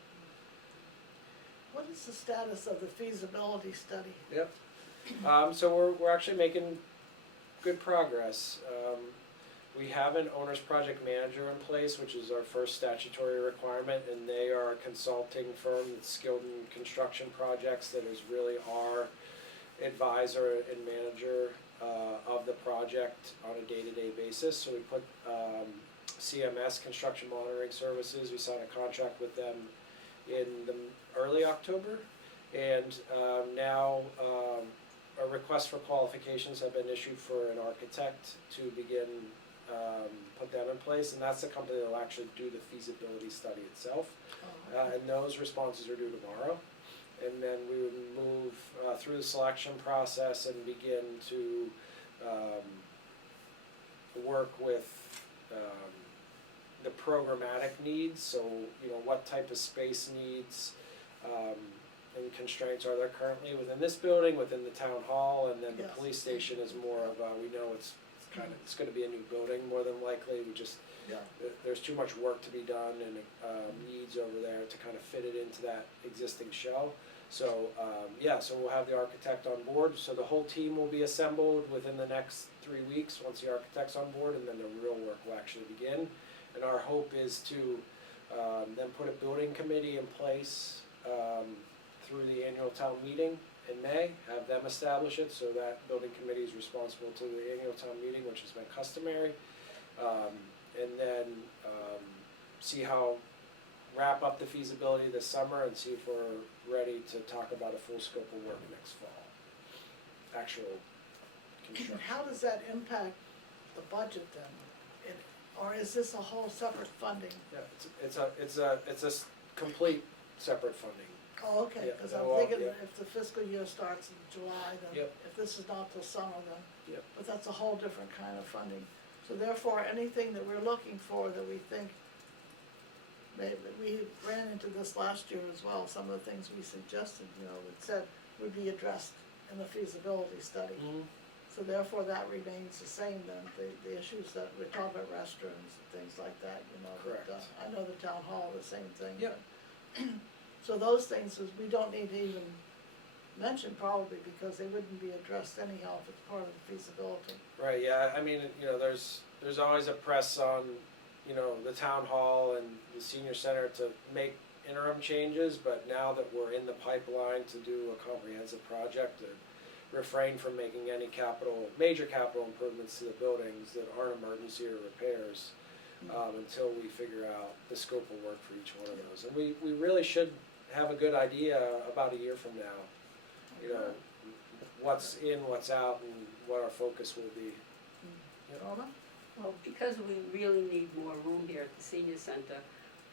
What is the status of the feasibility study? Yep. So we're actually making good progress. We have an owner's project manager in place, which is our first statutory requirement, and they are a consulting firm that's skilled in construction projects that is really our advisor and manager of the project on a day-to-day basis. So we put CMS, Construction Monitoring Services, we signed a contract with them in the early October, and now a request for qualifications have been issued for an architect to begin put them in place, and that's the company that will actually do the feasibility study itself. And those responses are due tomorrow. And then we would move through the selection process and begin to work with the programmatic needs. So, you know, what type of space needs and constraints are there currently within this building, within the town hall, and then the Yes. police station is more of we know it's going to be a new building more than likely. We just Yeah. there's too much work to be done and needs over there to kind of fit it into that existing shell. So so we'll have the architect on board. So the whole team will be assembled within the next 3 weeks once the architect's on board, and then the real work will actually begin. And our hope is to then put a building committee in place through the annual town meeting in May, have them establish it, so that building committee is responsible to the annual town meeting, which has been customary. And then wrap up the feasibility this summer and see if we're ready to talk about a full scope of work next fall. Actual construction. How does that impact the budget then? Or is this a whole separate funding? Yeah, it's a complete separate funding. Oh, okay, Yeah, because well, I'm thinking yeah. if the fiscal year starts in July, then Yep. if this is not till summer, then, Yep. but that's a whole different kind of funding. So therefore, anything that we're looking for that we think, maybe, we ran into this last year as well, some of the things we suggested, that said would be addressed in the feasibility study. Mm-hmm. So therefore, that remains the same then, the issues that we're talking about, restrooms and things like that, Correct. I know the town hall, the same thing. Yep. but- So those things we don't need to even mention probably because they wouldn't be addressed anyhow if it's part of the feasibility. Right, yeah, I mean, there's always a press on, the town hall and the senior center to make interim changes, but now that we're in the pipeline to do a comprehensive project, to refrain from making any major capital improvements to the buildings that aren't emergency or repairs, until we figure out the scope of work for each one of those. And we really should have a good idea about a year from now, what's in, what's out, and what our focus will be. Norma? Well, because we really need more room here at the senior center,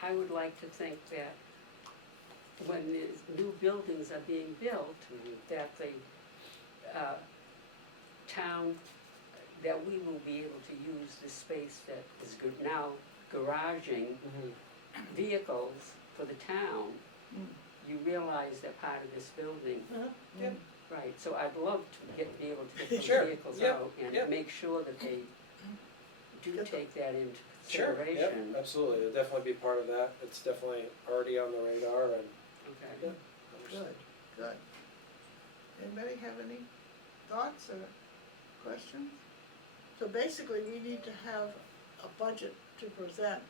I would like to think that when the new buildings are being built, that the town, that we will be able to use the space that is now garaging vehicles for the town. Mm. You realize that part of this building, Yep. right, so I'd love to be able to get those Sure, vehicles yep, out and yep. make sure that they do Get them. take that into Sure, consideration. yep, absolutely, it'll definitely be part of that, it's definitely already on the radar and. Okay. Good, good. Anybody have any thoughts or questions? So basically, we need to have a budget to present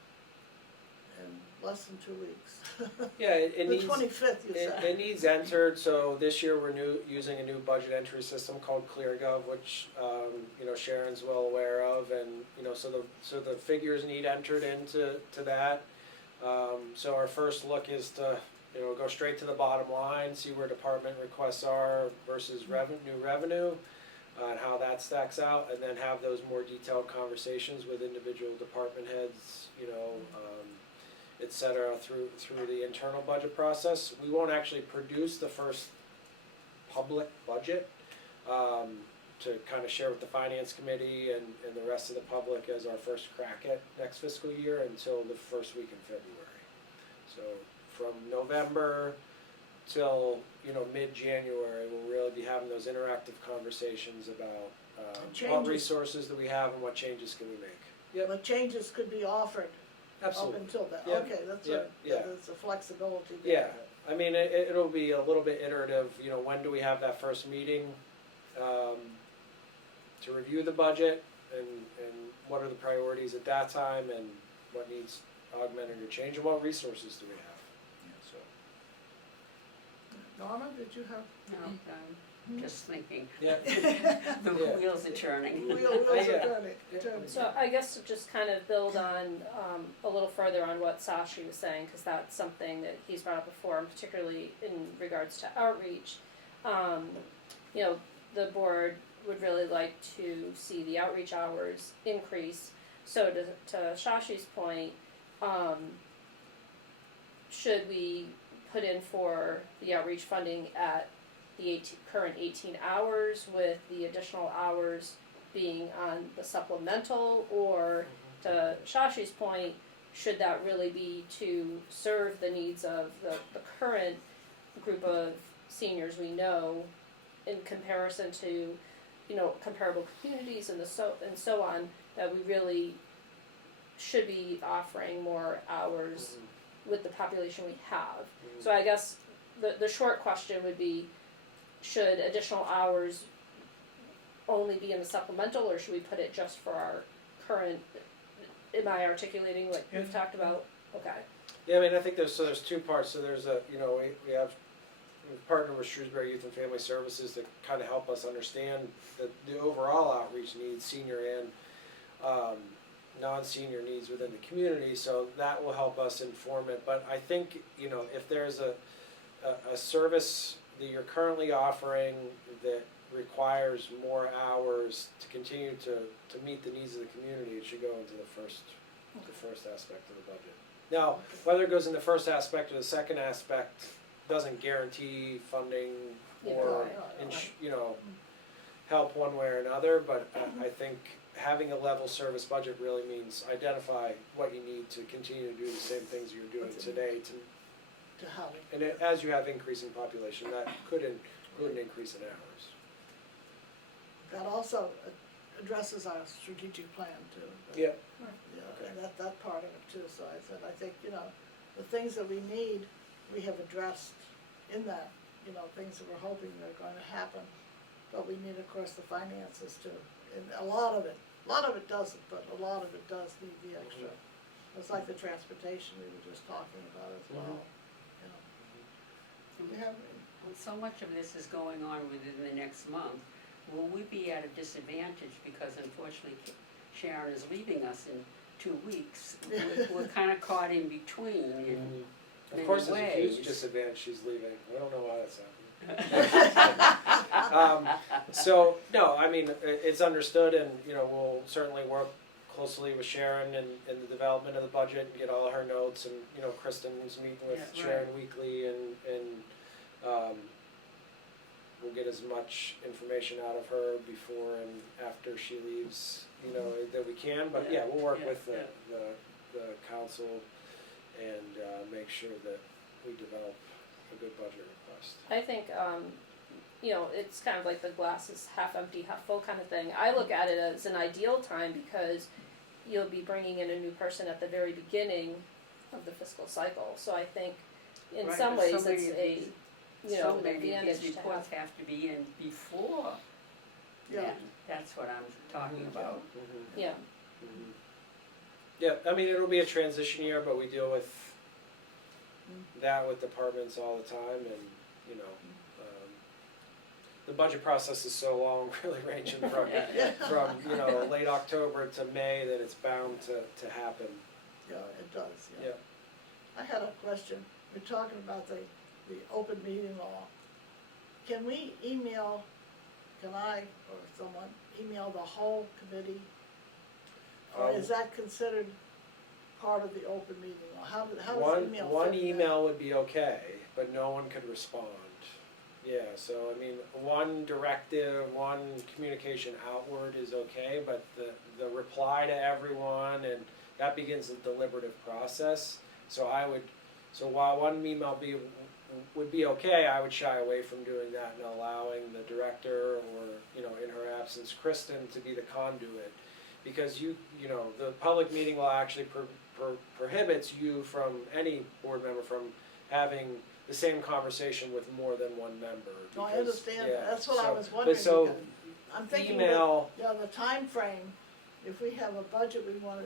in less than 2 weeks. Yeah, it The needs, 25th, you said. it needs entered, so this year we're using a new budget entry system called ClearGov, which, Sharon's well aware of, and, so the figures need entered into that. So our first look is to, go straight to the bottom line, see where department requests are versus new revenue. and how that stacks out, and then have those more detailed conversations with individual department heads, et cetera, through the internal budget process. We won't actually produce the first public budget, to kind of share with the finance committee and the rest of the public as our first crack at next fiscal year until the first week in February. So from November till, mid-January, we'll really be having those interactive conversations about, what Changes. resources do we have and what changes can we make. Yep. But changes could be offered up Absolutely. until then, Yeah. okay, that's Yeah, yeah. that's a flexibility there. Yeah, I mean, it'll be a little bit iterative, when do we have that first meeting, to review the budget, and what are the priorities at that time, and what needs augmented or changed, and what resources do we have, so. Norma, did you have? No, I'm just thinking, Yeah, the Yeah. wheels are turning. Wheels are Yeah. turning. So I guess to just kind of build on a little further on what Sashi was saying, because that's something that he's brought up before, and particularly in regards to outreach. The board would really like to see the outreach hours increase. So to Shashi's point, should we put in for the outreach funding at the current 18 hours with the additional hours being on the supplemental, or to Shashi's point, should that really be to serve the needs of the current group of seniors we know in comparison to, comparable communities and so on, that we really should be offering more hours with the population we have. So I guess the short question would be, should additional hours only be in the supplemental, or should we put it just for our current, am I articulating what we've talked about? Okay. Yeah, I mean, I think there's two parts, so there's we've partnered with Shrewsbury Youth and Family Services to kind of help us understand the overall outreach needs, senior and non-senior needs within the community, so that will help us inform it. But I think, if there's a service that you're currently offering that requires more hours to continue to meet the needs of the community, it should go into the first aspect of the budget. Now, whether it goes in the first aspect or the second aspect doesn't guarantee funding or, help one way or another, but I think having a level service budget really means identify what you need to continue to do the same things you're doing today To how? and as you have increasing population, that could include an increase in hours. That also addresses our strategic plan too. Yeah. Yeah, and that part of it too, so I think, the things that we need, we have addressed in that, things that we're hoping are going to happen. But we need, of course, the finances too, and a lot of it doesn't, but a lot of it does need the extra. It's like the transportation we were just talking about as well, We have, Well, so much of this is going on within the next month. Will we be at a disadvantage because unfortunately Sharon is leaving us in 2 weeks? We're kind of caught in between in Of many course, there's a huge ways. disadvantage she's leaving. I don't know why that's happening. So, no, I mean, it's understood, and, we'll certainly work closely with Sharon in the development of the budget and get all her notes, and, Kristen's meeting with Yeah, Sharon weekly, and we'll get as much information out of her before and after she leaves, that we can, but yeah, we'll work with the council and make sure that we develop a good budget request. I think, it's kind of like the glass is half empty, half full kind of thing. I look at it as an ideal time because you'll be bringing in a new person at the very beginning of the fiscal cycle. So I think in Right, some but ways so many it's of a, these- so many of advantage these to reports have. have to be in before Yeah. then. That's what I'm talking about. Yeah, Yeah, I mean, it'll be a transition year, but we deal with that with departments all the time, and, the budget process is so long, really ranging from, late October to May, that it's bound to happen. yeah, it does, Yeah. I had a question, we're talking about the open meeting law. Can we email can I, or someone, email the whole committee? Or is that considered part of the open meeting, or how does email fit One in there? email would be okay, but no one could respond. Yeah, so I mean, one directive, one communication outward is okay, but the reply to everyone, and that begins the deliberative process. So so while one email would be okay, I would shy away from doing that and allowing the director, or, you know, in her absence, Kristen, to be the conduit. Because you know, the public meeting law actually prohibits you from, any board member, from having the same conversation with more than one member. No, I because- understand, yeah, that's what I so- was wondering, But so, because I'm thinking that, email, the time frame. If we have a budget, we wanna,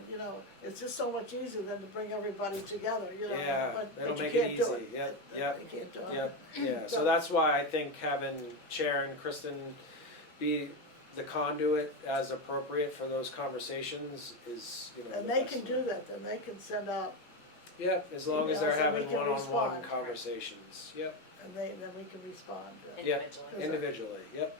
it's just so much easier than to bring everybody together, yeah, but that'll you make it can't do easy, it. yep, yep. You can't do it. Yep, yeah, so So- that's why I think having Chair and Kristen be the conduit as appropriate for those conversations is, you know, And the they best can way. do that, then they can send out, Yep, as long as emails they're and we having can one-on-one respond. conversations, yep, and then we can respond. Yep. Individually. individually, yep.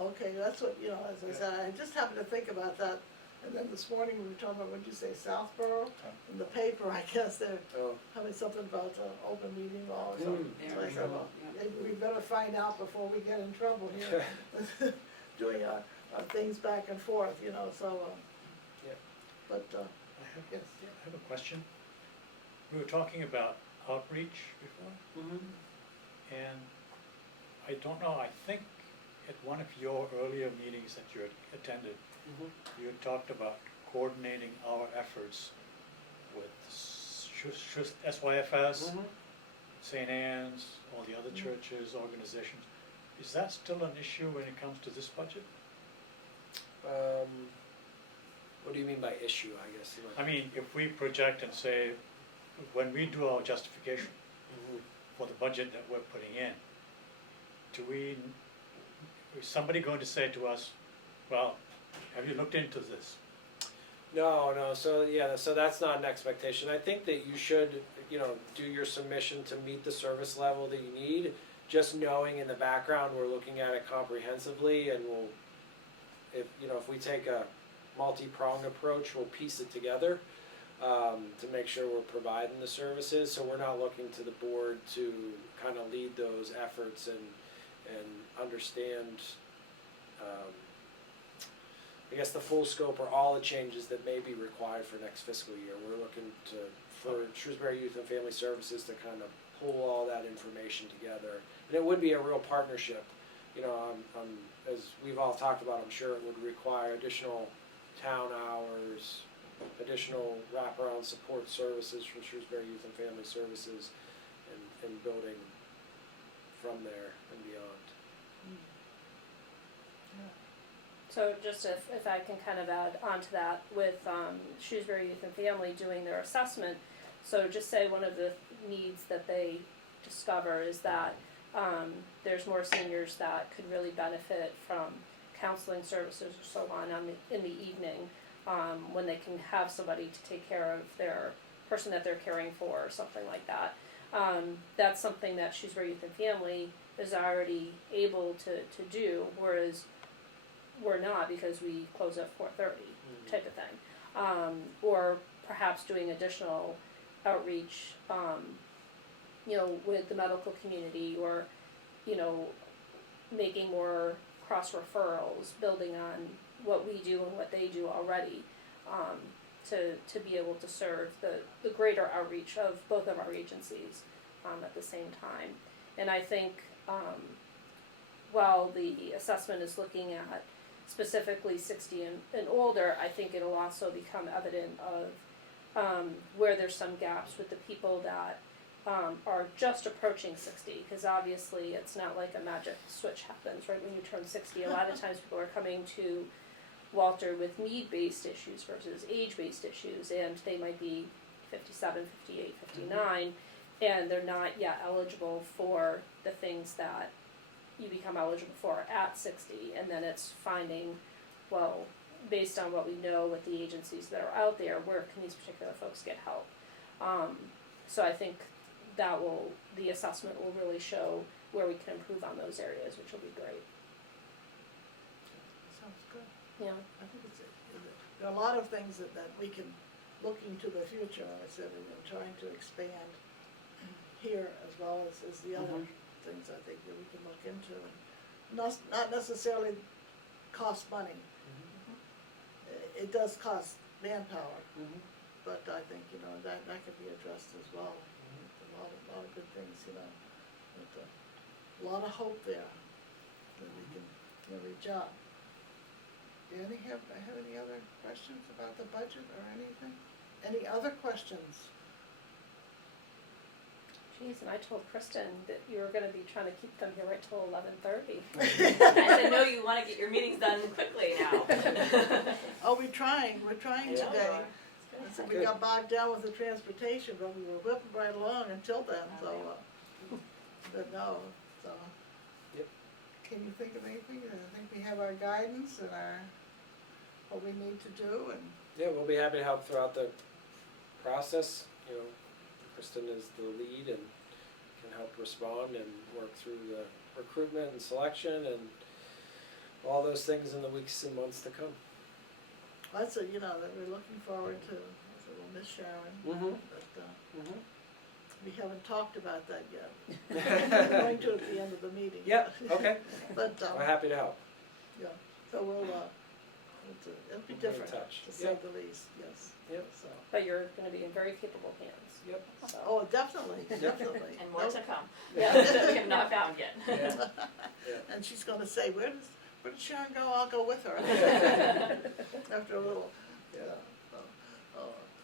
Okay, that's what, as I said, I just happened to think about that, and then this morning we were talking about, what'd you say, Southborough? In the paper, I guess they're Oh, having something about open meeting law or something. Yeah, So I said, well, yeah. maybe we better find out before we get in trouble here, doing our things back and forth, so, Yeah. but, yes. I have a question. We were talking about outreach before, and I don't know, I think at one of your earlier meetings that you had attended, you had talked about coordinating our efforts with SYFS, St. Anne's, all the other churches, organizations. Is that still an issue when it comes to this budget? What do you mean by issue, I guess? I mean, if we project and say, when we do our justification Mhm. for the budget that we're putting in, is somebody going to say to us, well, have you looked into this? No, so that's not an expectation. I think that you should, do your submission to meet the service level that you need, just knowing in the background we're looking at it comprehensively, and if we take a multi-pronged approach, we'll piece it together to make sure we're providing the services, so we're not looking to the board to kind of lead those efforts and understand I guess the full scope or all the changes that may be required for next fiscal year. We're looking for Shrewsbury Youth and Family Services to kind of pull all that information together. And it would be a real partnership. As we've all talked about, I'm sure it would require additional town hours, additional wraparound support services from Shrewsbury Youth and Family Services, and building from there and beyond. So just if I can kind of add on to that, with Shrewsbury Youth and Family doing their assessment, so just say one of the needs that they discover is that there's more seniors that could really benefit from counseling services or so on in the evening, when they can have somebody to take care of their person that they're caring for or something like that. That's something that Shrewsbury Youth and Family is already able to do, whereas we're not, because we close at 4:30 type of thing. Or perhaps doing additional outreach, with the medical community, or, making more cross referrals, building on what we do and what they do already, to be able to serve the greater outreach of both of our agencies at the same time. And I think while the assessment is looking at specifically 60 and older, I think it'll also become evident of where there's some gaps with the people that are just approaching 60, because obviously it's not like a magic switch happens right when you turn 60. A lot of times people are coming to Walter with need-based issues versus age-based issues, and they might be 57, 58, 59, and they're not yet eligible for the things that you become eligible for at 60, and then it's finding, well, based on what we know with the agencies that are out there, where can these particular folks get help? So I think the assessment will really show where we can improve on those areas, which will be great. Yeah. I think there are a lot of things that we can, looking to the future, I said, and trying to expand here as well as the other things I think that we can look into. And not necessarily cost money. It does cost manpower, but I think, that could be addressed as well. A lot of good things, but, a lot of hope there that we can, reach out. Do you have any other questions about the budget or anything? Any other questions? Jeez, and I told Kristen that you were gonna be trying to keep them here right till 11:30. I said, no, you wanna get your meetings done quickly now. Oh, we're trying Yeah. today. So we got bogged down with the transportation, but we were whipping right along until then, so, but no, so. Yep. Can you think of anything? I think we have our guidance and what we need to do, and Yeah, we'll be happy to help throughout the process. Kristen is the lead and can help respond and work through the recruitment and selection and all those things in the weeks and months to come. that's that we're looking forward to. So we'll miss Sharon, but, we haven't talked about that yet. We're going to at the end of the meeting. Yeah, okay. But, We're happy to help. so we'll it'll be We'll be in different, touch. to say Yep. the least, yes. Yep. So, But you're gonna be in very capable hands. Yep. So. oh, definitely, definitely. And more Nope. to come. Yeah. That we have not found yet. Yeah. And she's gonna say, where does Sharon go? I'll go with her. After a little,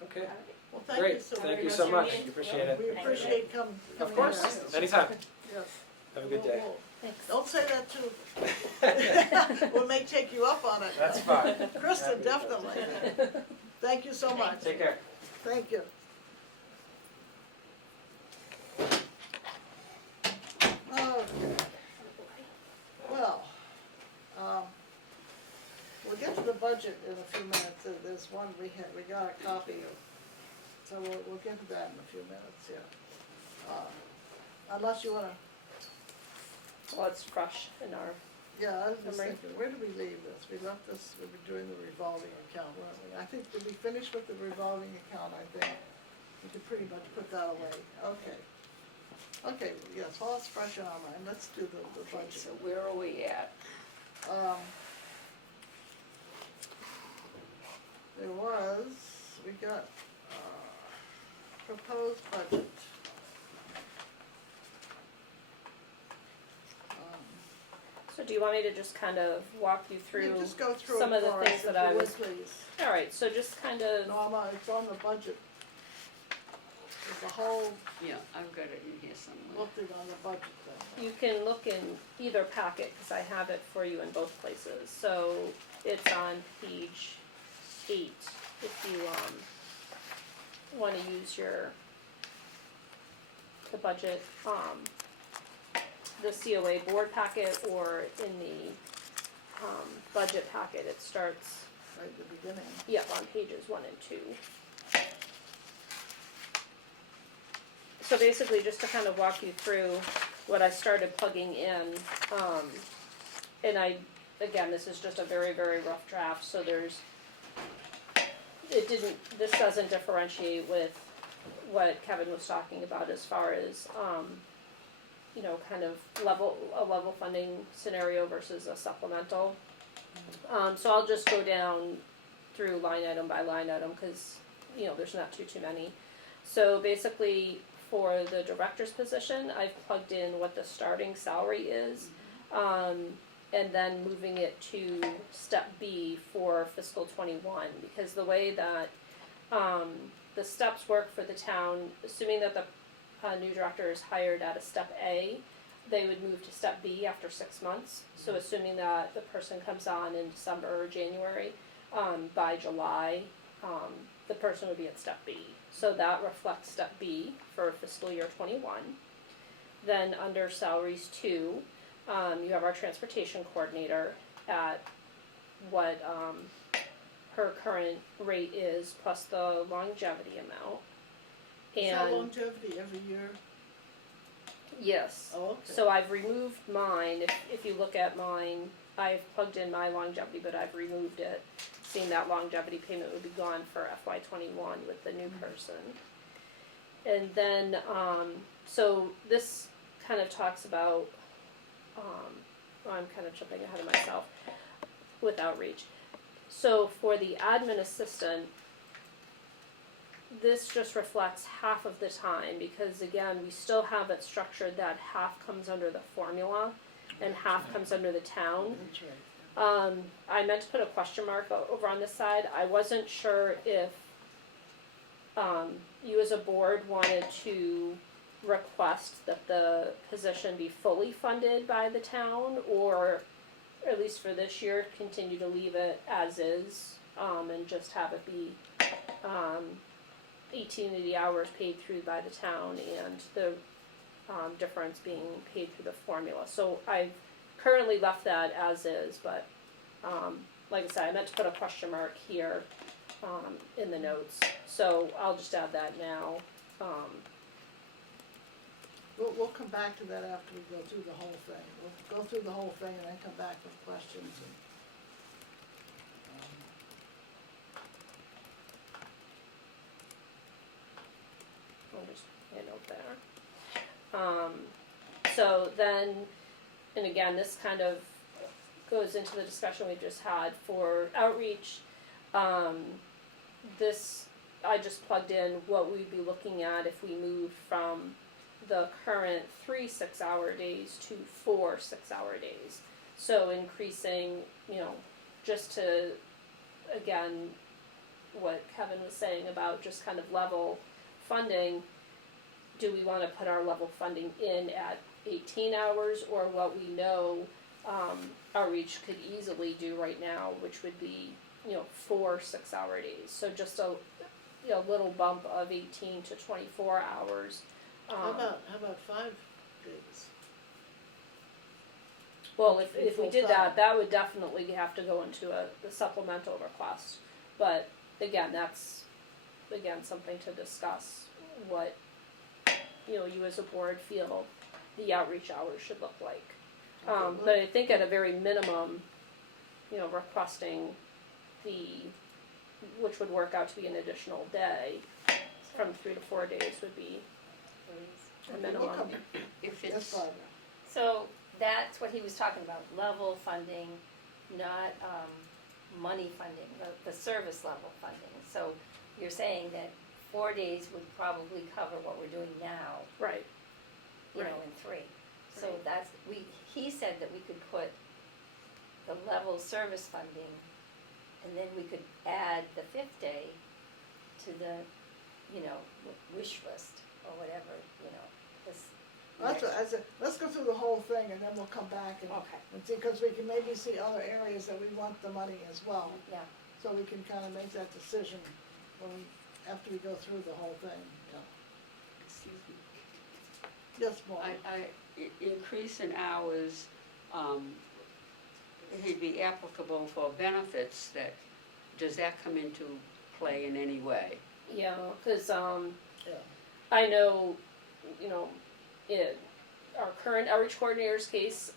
Okay. well, thank you Great. so Thank very you much. so much. meeting. Appreciate it. We appreciate coming Of here. course. Anytime. Yes. Have a good day. Thanks. Don't say that too. We may take you up on it. That's fine. Kristen, definitely. Thank you so much. Take care. Thank you. Okay. Well, we'll get to the budget in a few minutes. There's one we got a copy of, so we'll get to that in a few minutes, yeah. Unless you wanna, Well, it's fresh in our, yeah, I was just Memory. thinking, where did we leave this? We left this, we were doing the revolving account, weren't we? I think, did we finish with the revolving account, I think? We could pretty much put that away, okay. Okay, yes, while it's fresh in our mind, let's do the Okay, budget. so where are we at? There was, we got, proposed budget. so do you want me to just kind of walk you Yeah, through? just go through some it of the for things us, that if I you would, was- please. Alright, so just kind of, Norma, it's on the budget. There's a whole, Yeah, I've got it in here somewhere. looked it on the budget thing. you can look in either packet, cause I have it for you in both places, so it's on page 8, if you, wanna use the budget, the COA board packet, or in the, budget packet, it starts, Right at the beginning. on pages 1 and 2. So basically, just to kind of walk you through what I started plugging in, and again, this is just a very, very rough draft, so this doesn't differentiate with what Kevin was talking about as far as, kind of a level funding scenario versus a supplemental. So I'll just go down through line item by line item, cause, there's not too many. So basically, for the director's position, I've plugged in what the starting salary is, and then moving it to step B for fiscal '21, because the way that, the steps work for the town, assuming that the new director is hired at a step A, they would move to step B after 6 months. So assuming that the person comes on in December or January, by July, the person would be at step B. So that reflects step B for fiscal year '21. Then under salaries 2, you have our transportation coordinator at what, her current rate is plus the longevity amount. Is that And longevity every year? yes, Oh, okay. so I've removed mine, if you look at mine, I've plugged in my longevity, but I've removed it, seeing that longevity payment would be gone for FY '21 with the new person. And then, so this kind of talks about, I'm kind of jumping ahead of myself with outreach. So for the admin assistant, this just reflects half of the time, because again, we still have it structured that half comes under the formula and half comes under the town. That's right. I meant to put a question mark over on this side. I wasn't sure if you as a board wanted to request that the position be fully funded by the town, or at least for this year, continue to leave it as is, and just have it be 18 of the hours paid through by the town and the difference being paid through the formula. So I've currently left that as is, but like I said, I meant to put a question mark here in the notes, so I'll just add that now. We'll come back to that after we go through the whole thing. We'll go through the whole thing and then come back with questions and, I'll just hit note there. So then, and again, this kind of goes into the discussion we just had for outreach. This, I just plugged in what we'd be looking at if we moved from the current 3 6-hour days to 4 6-hour days. So increasing, just to, again, what Kevin was saying about just kind of level funding, do we want to put our level funding in at 18 hours, or what we know outreach could easily do right now, which would be 4 6-hour days. So just a little bump of 18 to 24 hours. how about 5 days? Well, if we did Full-time. that would definitely have to go into a supplemental request. But again, that's something to discuss, what you as a board feel the outreach hours should look like. But I think at a very minimum, requesting which would work out to be an additional day from 3 to 4 days would be a Okay, minimum. we'll come- If Yes, it's, Barbara. So that's what he was talking about, level funding, not money funding, the service level funding. So you're saying that 4 days would probably cover what we're doing now, Right. in Right. 3. So Right. he said that we could put the level service funding, and then we could add the 5th day to the, wish list, or whatever, this. Let's go through the whole thing and then we'll come back and Okay, see, because we can maybe see other areas that we want the money as well. yeah. So we can kind of make that decision after we go through the whole thing, excuse me, Yes, Maureen? increase in hours, it'd be applicable for benefits does that come into play in any way? Yeah, because Yeah. I know, in our current outreach coordinator's case,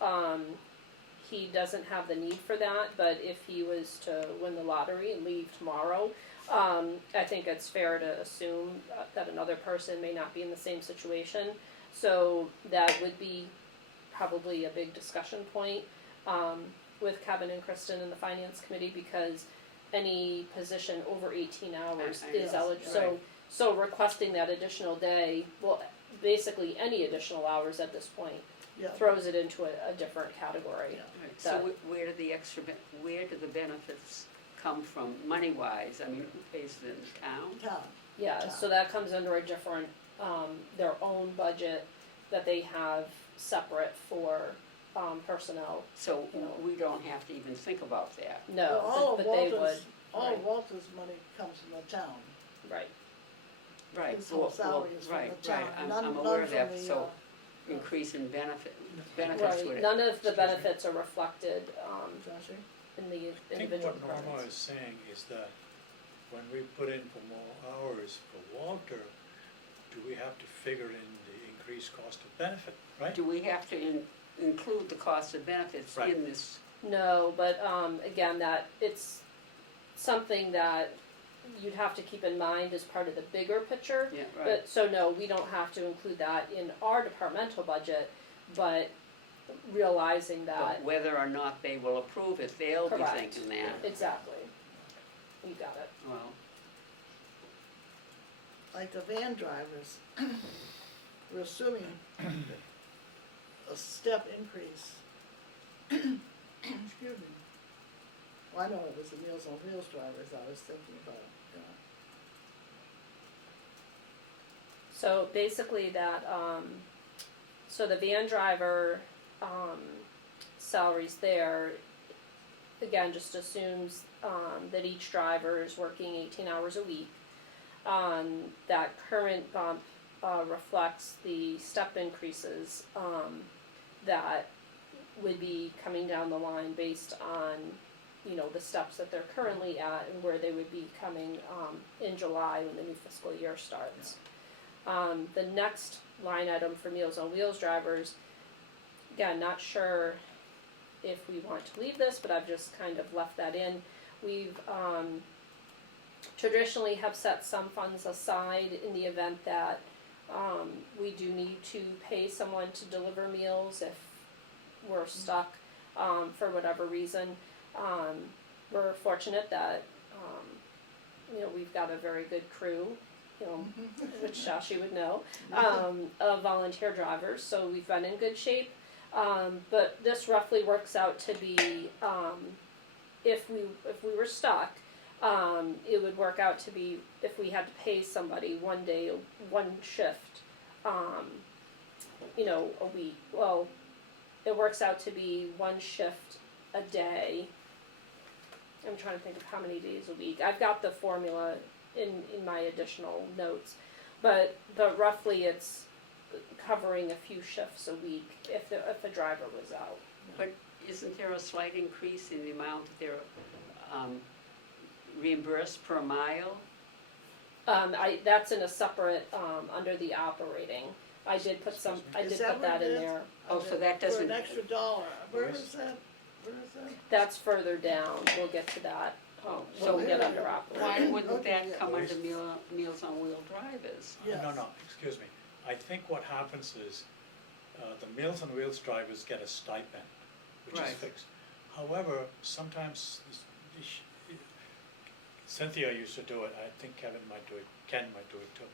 he doesn't have the need for that, but if he was to win the lottery and leave tomorrow, I think it's fair to assume that another person may not be in the same situation. So that would be probably a big discussion point with Kevin and Kristen and the finance committee, because any position over 18 hours I is know, eligible. So requesting that additional day, well, basically any additional hours at this point, Yeah. throws it into a different category. Yeah. Right, so That- where do the where do the benefits come from, money-wise? I mean, who pays them, the town? Town. Yeah, so that comes under a different, their own budget that they have separate for personnel. So You know. we don't have to even think about that. No, Well, all but of they Walter's, would, all right. of Walter's money comes from the town. right. Right, His whole salary is from the right, town. I'm None aware of from that, the, so increase in benefits would. Right, none of the benefits are reflected, Joshie? in the I think individual what Norma departments. is saying is that when we put in for more hours for Walter, do we have to figure in the increased cost of benefit, right? Do we have to include the cost of benefits Right. in this No, but again, that it's something that you'd have to keep in mind as part of the bigger picture. Yeah, right. But, so no, we don't have to include that in our departmental budget, but realizing that, But whether or not they will approve it, they'll be Correct. thinking that. exactly. You got it. Well, Like the van drivers, we're assuming a step increase. Excuse me. Well, I know it was the Meals on Wheels drivers I was thinking about, So basically that, so the van driver, salaries there, again, just assumes, that each driver is working 18 hours a week. That current bump, reflects the step increases, that would be coming down the line based on, you know, the steps that they're currently at and where they would be coming, in July when the new fiscal year starts. The next line item for Meals on Wheels drivers, again, not sure if we want to leave this, but I've just kind of left that in. We've traditionally have set some funds aside in the event that we do need to pay someone to deliver meals if we're stuck for whatever reason. We're fortunate that you know, we've got a very good crew, you know, which Shashi would know, of volunteer drivers, so we've been in good shape. But this roughly works out to be, if we were stuck, it would work out to be, if we had to pay somebody one day, one shift, you know, a week, well, it works out to be one shift a day. I'm trying to think of how many days a week. I've got the formula in my additional notes, but roughly it's covering a few shifts a week if a driver was out. but isn't there a slight increase in the amount that they're reimbursed per mile? That's in a separate, under the operating. I did put some, I Is did that put what that it in is? there. Oh, so that For doesn't- an extra $1. Where Where's- is that? Where is that? That's further down, we'll get to that, So we'll get yeah. under operating. Why wouldn't Okay, that yeah. come under Meals on Wheel drivers? Yes. No, excuse me. I think what happens is, the Meals on Wheels drivers get a stipend, which is Right. fixed. However, sometimes Cynthia used to do it, I think Kevin might do it, Ken might do it too,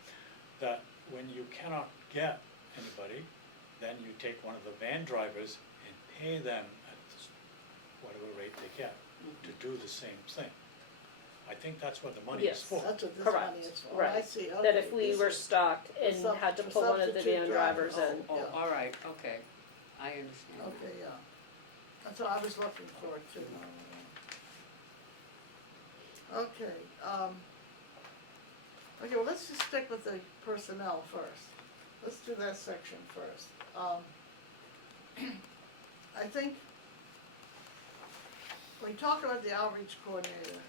that when you cannot get anybody, then you take one of the van drivers and pay them at whatever rate they get to do the same thing. I think that's what the money is Yes. for. That's what this Correct, money is for. right. I see, okay. That if we this were is- stuck and sub- had to for pull one of the substitute van drivers. drivers in. Oh, Yeah. all right, okay, I understand. Okay, yeah. That's what I was looking for too. Okay, okay, well, let's just stick with the personnel first. Let's do that section first. I think when we talk about the outreach coordinator,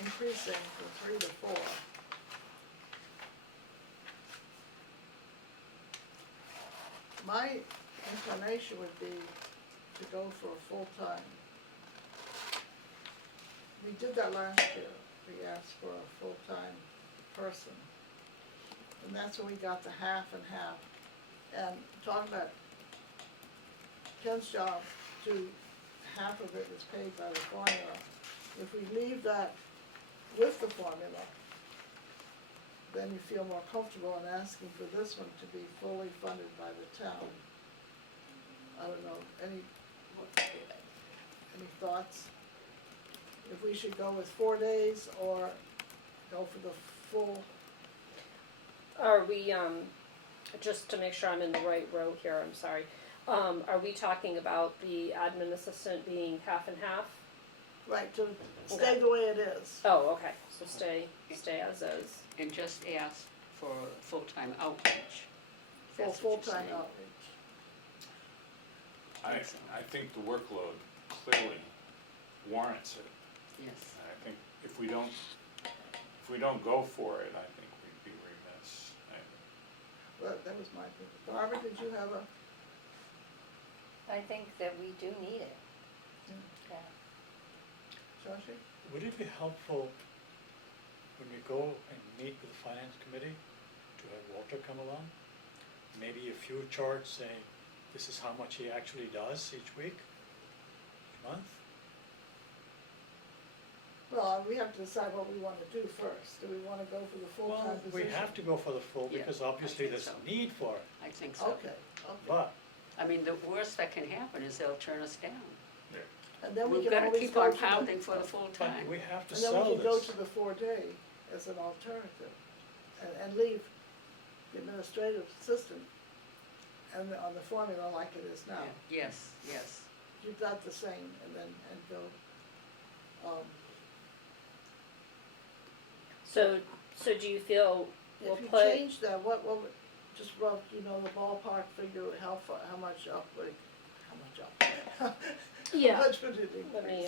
increasing from 3 to 4. My inclination would be to go for a full-time. We did that last year, we asked for a full-time person. And that's when we got the half and half. And talking about Ken's job, half of it is paid by the formula. If we leave that with the formula, then you feel more comfortable in asking for this one to be fully funded by the town. I don't know, any thoughts? If we should go with 4 days or go for the full, Are we, just to make sure I'm in the right row here, I'm sorry, are we talking about the admin assistant being half and half? right, to stay the way it is? Oh, okay, so stay as is. And just ask for full-time outreach. if For that's what you're full-time saying. outreach. I think the workload clearly warrants it. Yes. And I think if we don't go for it, I think we'd be remiss. But that was my opinion. Barbara, did you have a? I think that we do need it. Yeah. Joshie? Would it be helpful when we go and meet with the finance committee to have Walter come along? Maybe a few charts saying, this is how much he actually does each week, each month? Well, we have to decide what we wanna do first. Do we wanna go for the full-time Well, position? we have to go for the full, Yeah, because I obviously think there's so. a need for it, I think so. Okay, okay. but I mean, the worst that can happen is they'll turn us down. And then we We've can gotta always keep go on to the- pounding for the full but time. we have to And then sell we can go this. to the 4-day as an alternative, and leave the administrative assistant and on the formula like it is now. Yeah. Yes, Keep that the same, and then, and go, So do you feel we'll if you put, change that, what, just rough, you know, the ballpark figure, how much up, like, how much yeah, much would it increase? let me,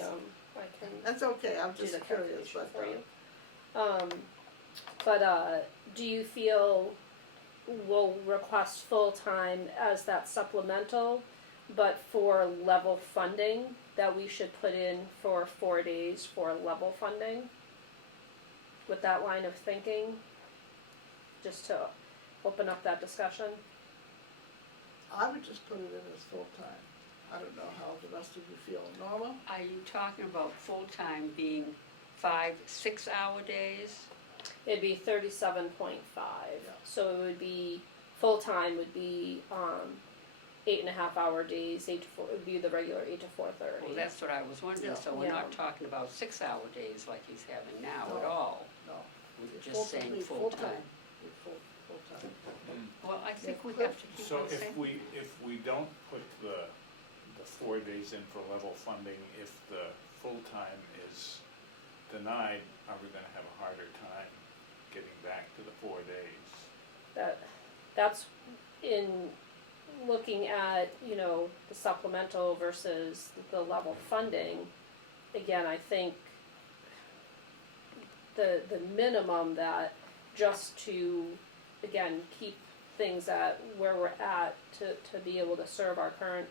I can That's okay, I'm do just the curious, calculation but, for you. Do you feel we'll request full-time as that supplemental, but for level funding, that we should put in for 4 days for level funding? With that line of thinking, just to open up that discussion? I would just put it in as full-time. I don't know how the rest of you feel. Norma? Are you talking about full-time being 5 6-hour days? It'd be 37.5, Yeah. so it would be, full-time would be, 8.5-hour days, 8 to 4, it would be the regular 8 to 4:30. Well, that's what I was wondering, Yeah. so we're Yeah. not talking about 6-hour days like he's having now at No. all. No. We're Full- just saying be full-time. Be full-time. Well, I think we Cliff? have to keep So on saying. if we don't put the 4 days in for level funding, if the full-time is denied, are we gonna have a harder time getting back to the 4 days? That's in looking at, you know, the supplemental versus the level funding. Again, I think the minimum that just to, again, keep things at where we're at to be able to serve our current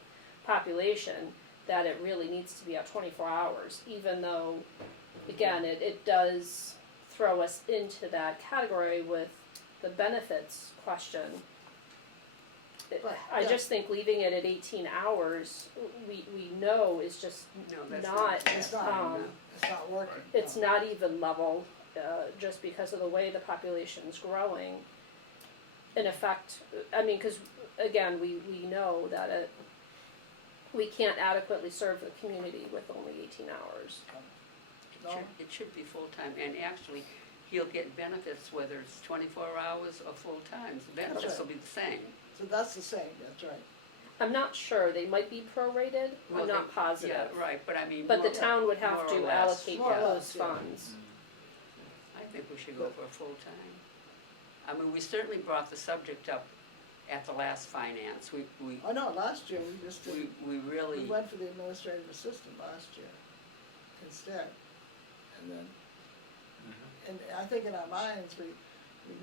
population, that it really needs to be at 24 hours, even though, again, it does throw us into that category with the benefits question. But, I yeah. just think leaving it at 18 hours, we know is just No, that's not, It's not, it's not working. it's no. not even level, just because of the way the population's growing. In effect, I mean, cause again, we know that we can't adequately serve the community with only 18 hours. No. It should be full-time, and actually, he'll get benefits whether it's 24 hours or full-time, the benefits right. will be the same. So that's the same, that's right. I'm not sure, they might be prorated, Well, I'm not positive. Yeah, right, but I mean. But the more- town would more have or to less. allocate More or those less, yeah. funds. I think we should go for a full-time. I mean, we certainly brought the subject up at the last finance, we I know, last year we just did, we really. we went for the administrative assistant last year instead. And then, and I think in our minds, we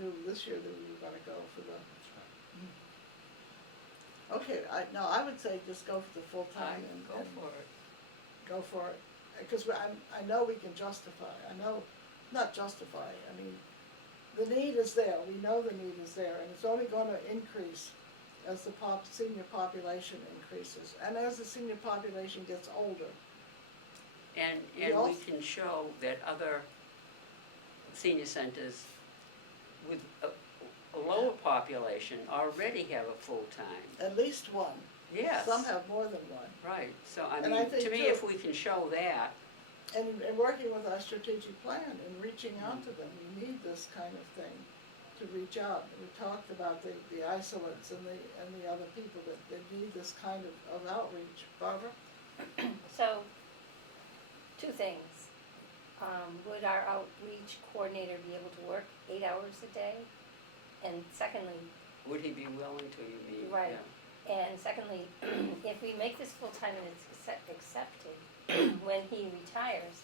knew this year that we were gonna go for the. Okay, I would say just go for the full-time and. Go and for it. Go for it, because I know we can justify, not justify, I mean, the need is there, we know the need is there, and it's only gonna increase as the senior population increases, and as the senior population gets older. And We we also- can show that other senior centers with a lower population already have a full-time. At least one. Yes. Some have more than one. Right, so I And I mean, think to me, too- if we can show that, And working with our strategic plan and reaching out to them, we need this kind of thing to reach out. We talked about the isolates and the other people that need this kind of outreach. Barbara? So, two things. Would our outreach coordinator be able to work 8 hours a day? And secondly, would he be willing to, you mean? Right. Yeah. and secondly, if we make this full-time and it's accepted, when he retires,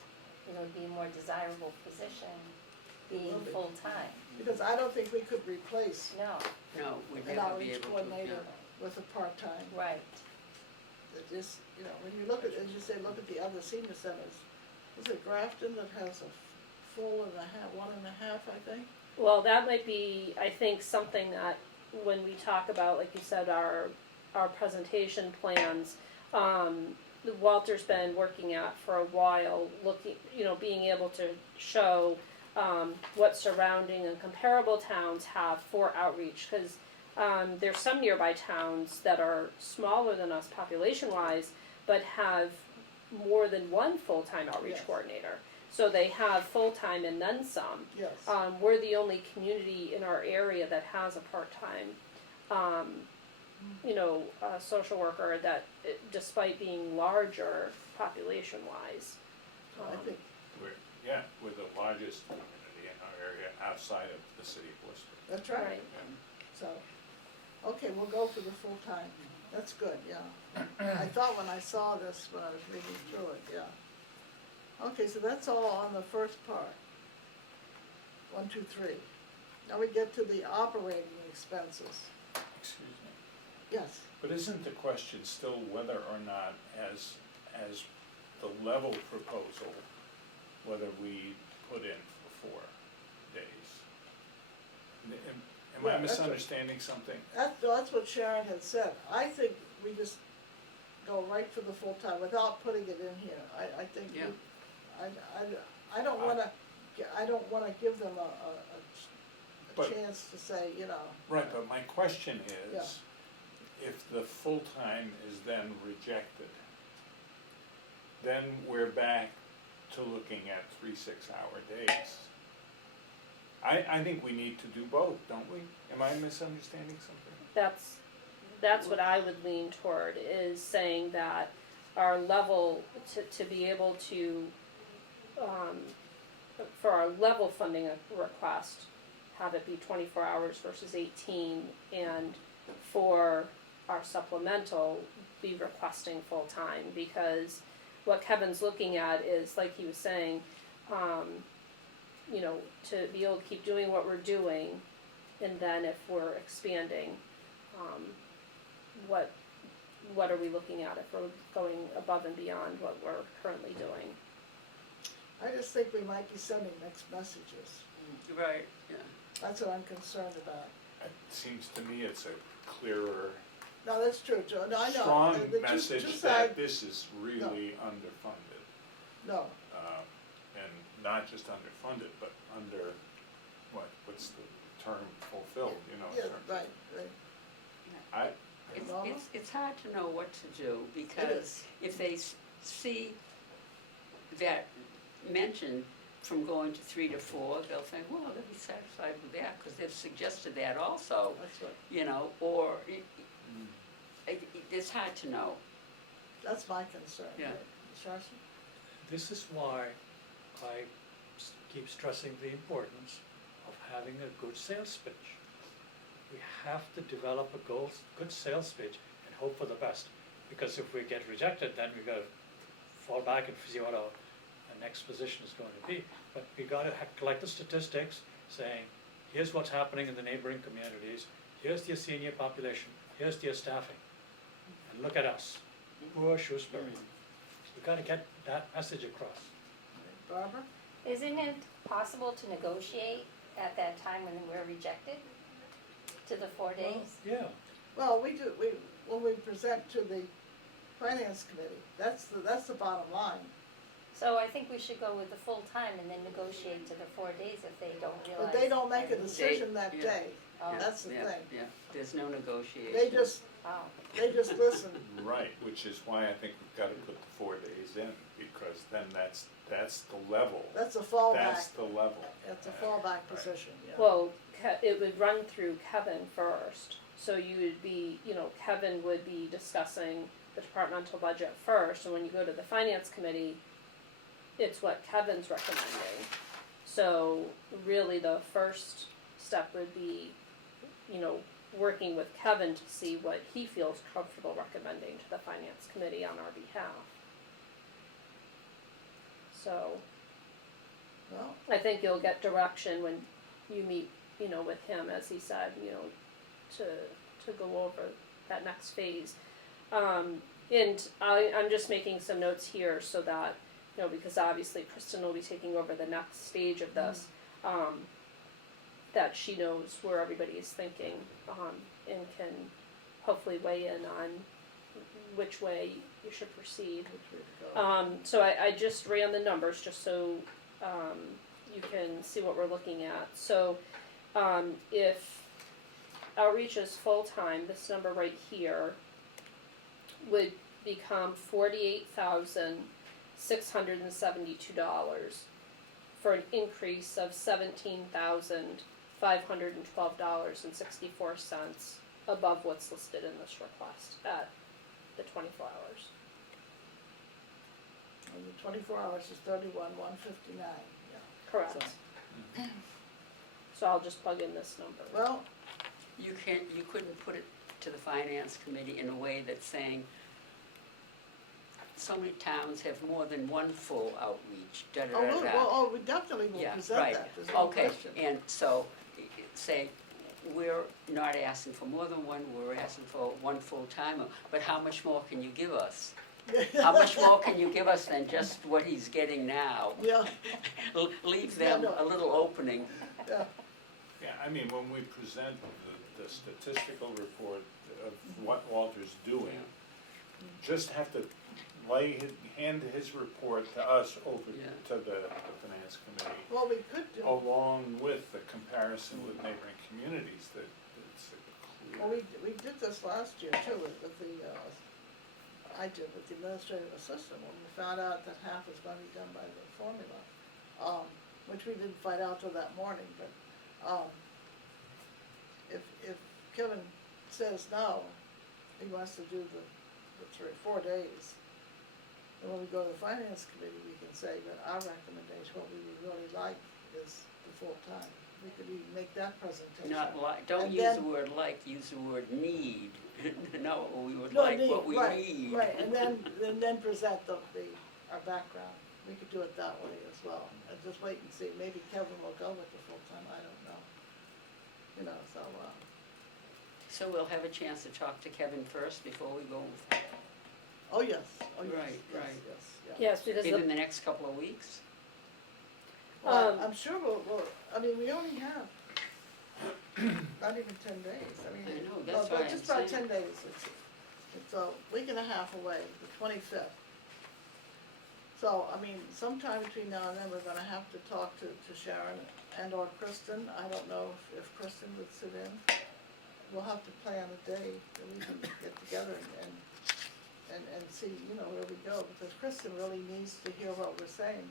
it would be a more desirable position being Will be. full-time. Because I don't think we could replace No, No, we'd an never be outreach able to, coordinator yeah. with a part-time. right. it just, you know, when you look at, as you say, look at the other senior centers, is it Grafton that has a full and a half, 1.5, I think? Well, that might be, I think, something that when we talk about, like you said, our presentation plans, Walter's been working at for a while, looking, you know, being able to show what surrounding and comparable towns have for outreach, because there's some nearby towns that are smaller than us population-wise, but have more than one full-time outreach Yes. coordinator. So they have full-time and then some. Yes. We're the only community in our area that has a part-time, social worker that, despite being larger population-wise. I think, We're the largest community in our area outside of the city of Worcester. that's right, Right. so, okay, we'll go for the full-time, that's good, yeah. I thought when I saw this, when I was reading through it, yeah. Okay, so that's all on the first part. 1, 2, 3. Now we get to the operating expenses. Excuse me. Yes, But isn't the question still whether or not, as the level proposal, whether we put in for 4 days? Am Yeah, I that's what- misunderstanding something? that's what Sharon had said. I think we just go right for the full-time without putting it in here. I think, Yeah. I don't wanna give them a But- chance to say, you know. Right, but my question Yeah. is, if the full-time is then rejected, then we're back to looking at 3 6-hour days. I think we need to do both, don't we? Am I misunderstanding something? That's what I would lean toward, is saying that our level, to be able to, for our level funding request, have it be 24 hours versus 18, and for our supplemental, be requesting full-time, because what Kevin's looking at is, like he was saying, to be able to keep doing what we're doing, and then if we're expanding, what are we looking at if we're going above and beyond what we're currently doing? I just think we might be sending mixed messages. Right, yeah. That's what I'm concerned about. It seems to me it's a clearer, No, that's true, Joe. No, I know. strong The two message side- that this is really underfunded. No, And not just underfunded, but under, what's the term, fulfilled, yeah, in terms of- right. I, It's hard to know what to do, It because is. if they see that mention from going to 3 to 4, they'll think, well, they'll be satisfied with that, because they've suggested that also, That's what, or it's hard to know. that's my concern. Yeah. Sharson? This is why I keep stressing the importance of having a good sales pitch. We have to develop a good sales pitch and hope for the best. Because if we get rejected, then we gotta fall back and see what our next position is going to be. But we gotta collect the statistics saying, here's what's happening in the neighboring communities, here's your senior population, here's your staffing. And look at us, poor Shrewsbury. We gotta get that message across. Barbara? Isn't it possible to negotiate at that time when we're rejected to the 4 days? Yeah. Well, when we present to the finance committee, that's the bottom line. So I think we should go with the full time and then negotiate to the 4 days if they don't realize. But they don't make a that- decision that yeah. day. Oh, That's the Yeah, thing. yeah, there's no negotiation. They just oh. listen. right, which is why I think we've gotta put the 4 days in, because then that's the level. That's a fallback. That's the level. It's a fallback Right. position, yeah. Well, it would run through Kevin first, so you would be, Kevin would be discussing the departmental budget first, and when you go to the finance committee, it's what Kevin's recommending. So really the first step would be, working with Kevin to see what he feels comfortable recommending to the finance committee on our behalf. So Well, I think you'll get direction when you meet, with him, as he said, to go over that next phase. And I'm just making some notes here so that, you know, because obviously Kristen will be taking over the next stage of this, that she knows where everybody is thinking, and can hopefully weigh in on which way you should proceed. Which way to go. So I just ran the numbers just so you can see what we're looking at. So if outreach is full-time, this number right here would become $48,672 for an increase of $17,512.64 above what's listed in this request at the 24 hours. And the 24 hours is 31,159, yeah. Correct. So I'll just plug in this number. Well, You couldn't put it to the finance committee in a way that's saying, so many towns have more than one full outreach, we definitely will Yeah, present right. that, there's no Okay, question. and so, say, we're not asking for more than one, we're asking for one full-timer, but how much more can you give us? How much more can you give us than just what he's getting now? Yeah, Leave them Yeah, no. a little opening. yeah, Yeah, I mean, when we present the statistical report of what Walter's doing, just have to hand his report to us over Yeah. to the finance committee, well, we could do, along with the comparison with neighboring communities, that it's a well, clear. we did this last year too, with the, I did with the administrative assistant, when we found out that half was gonna be done by the formula, which we didn't find out till that morning, but, if Kevin says no, he wants to do the 4 days, and when we go to the finance committee, we can say that our recommendation, what we would really like is the full-time. We could even make that presentation. Not like, don't And use then- the word like, use the word need. No, we would No, like what we right, need. Right, and then present our background. We could do it that way as well, and just wait and see, maybe Kevin will go with the full-time, I don't know. You know, so, So we'll have a chance to talk to Kevin first before we go, oh, yes, Right, yes, right. yeah. Yes, because maybe the, in the next couple of weeks? Well, I'm sure I mean, we only have not even 10 days, I mean. I know, no, that's but why I'm just about saying. 10 days, it's a week and a half away, the 25th. So, I mean, sometime between now and then, we're gonna have to talk to Sharon and or Kristen, I don't know if Kristen would sit in. We'll have to plan a day that we can get together and see, you know, where we go, because Kristen really needs to hear what we're saying,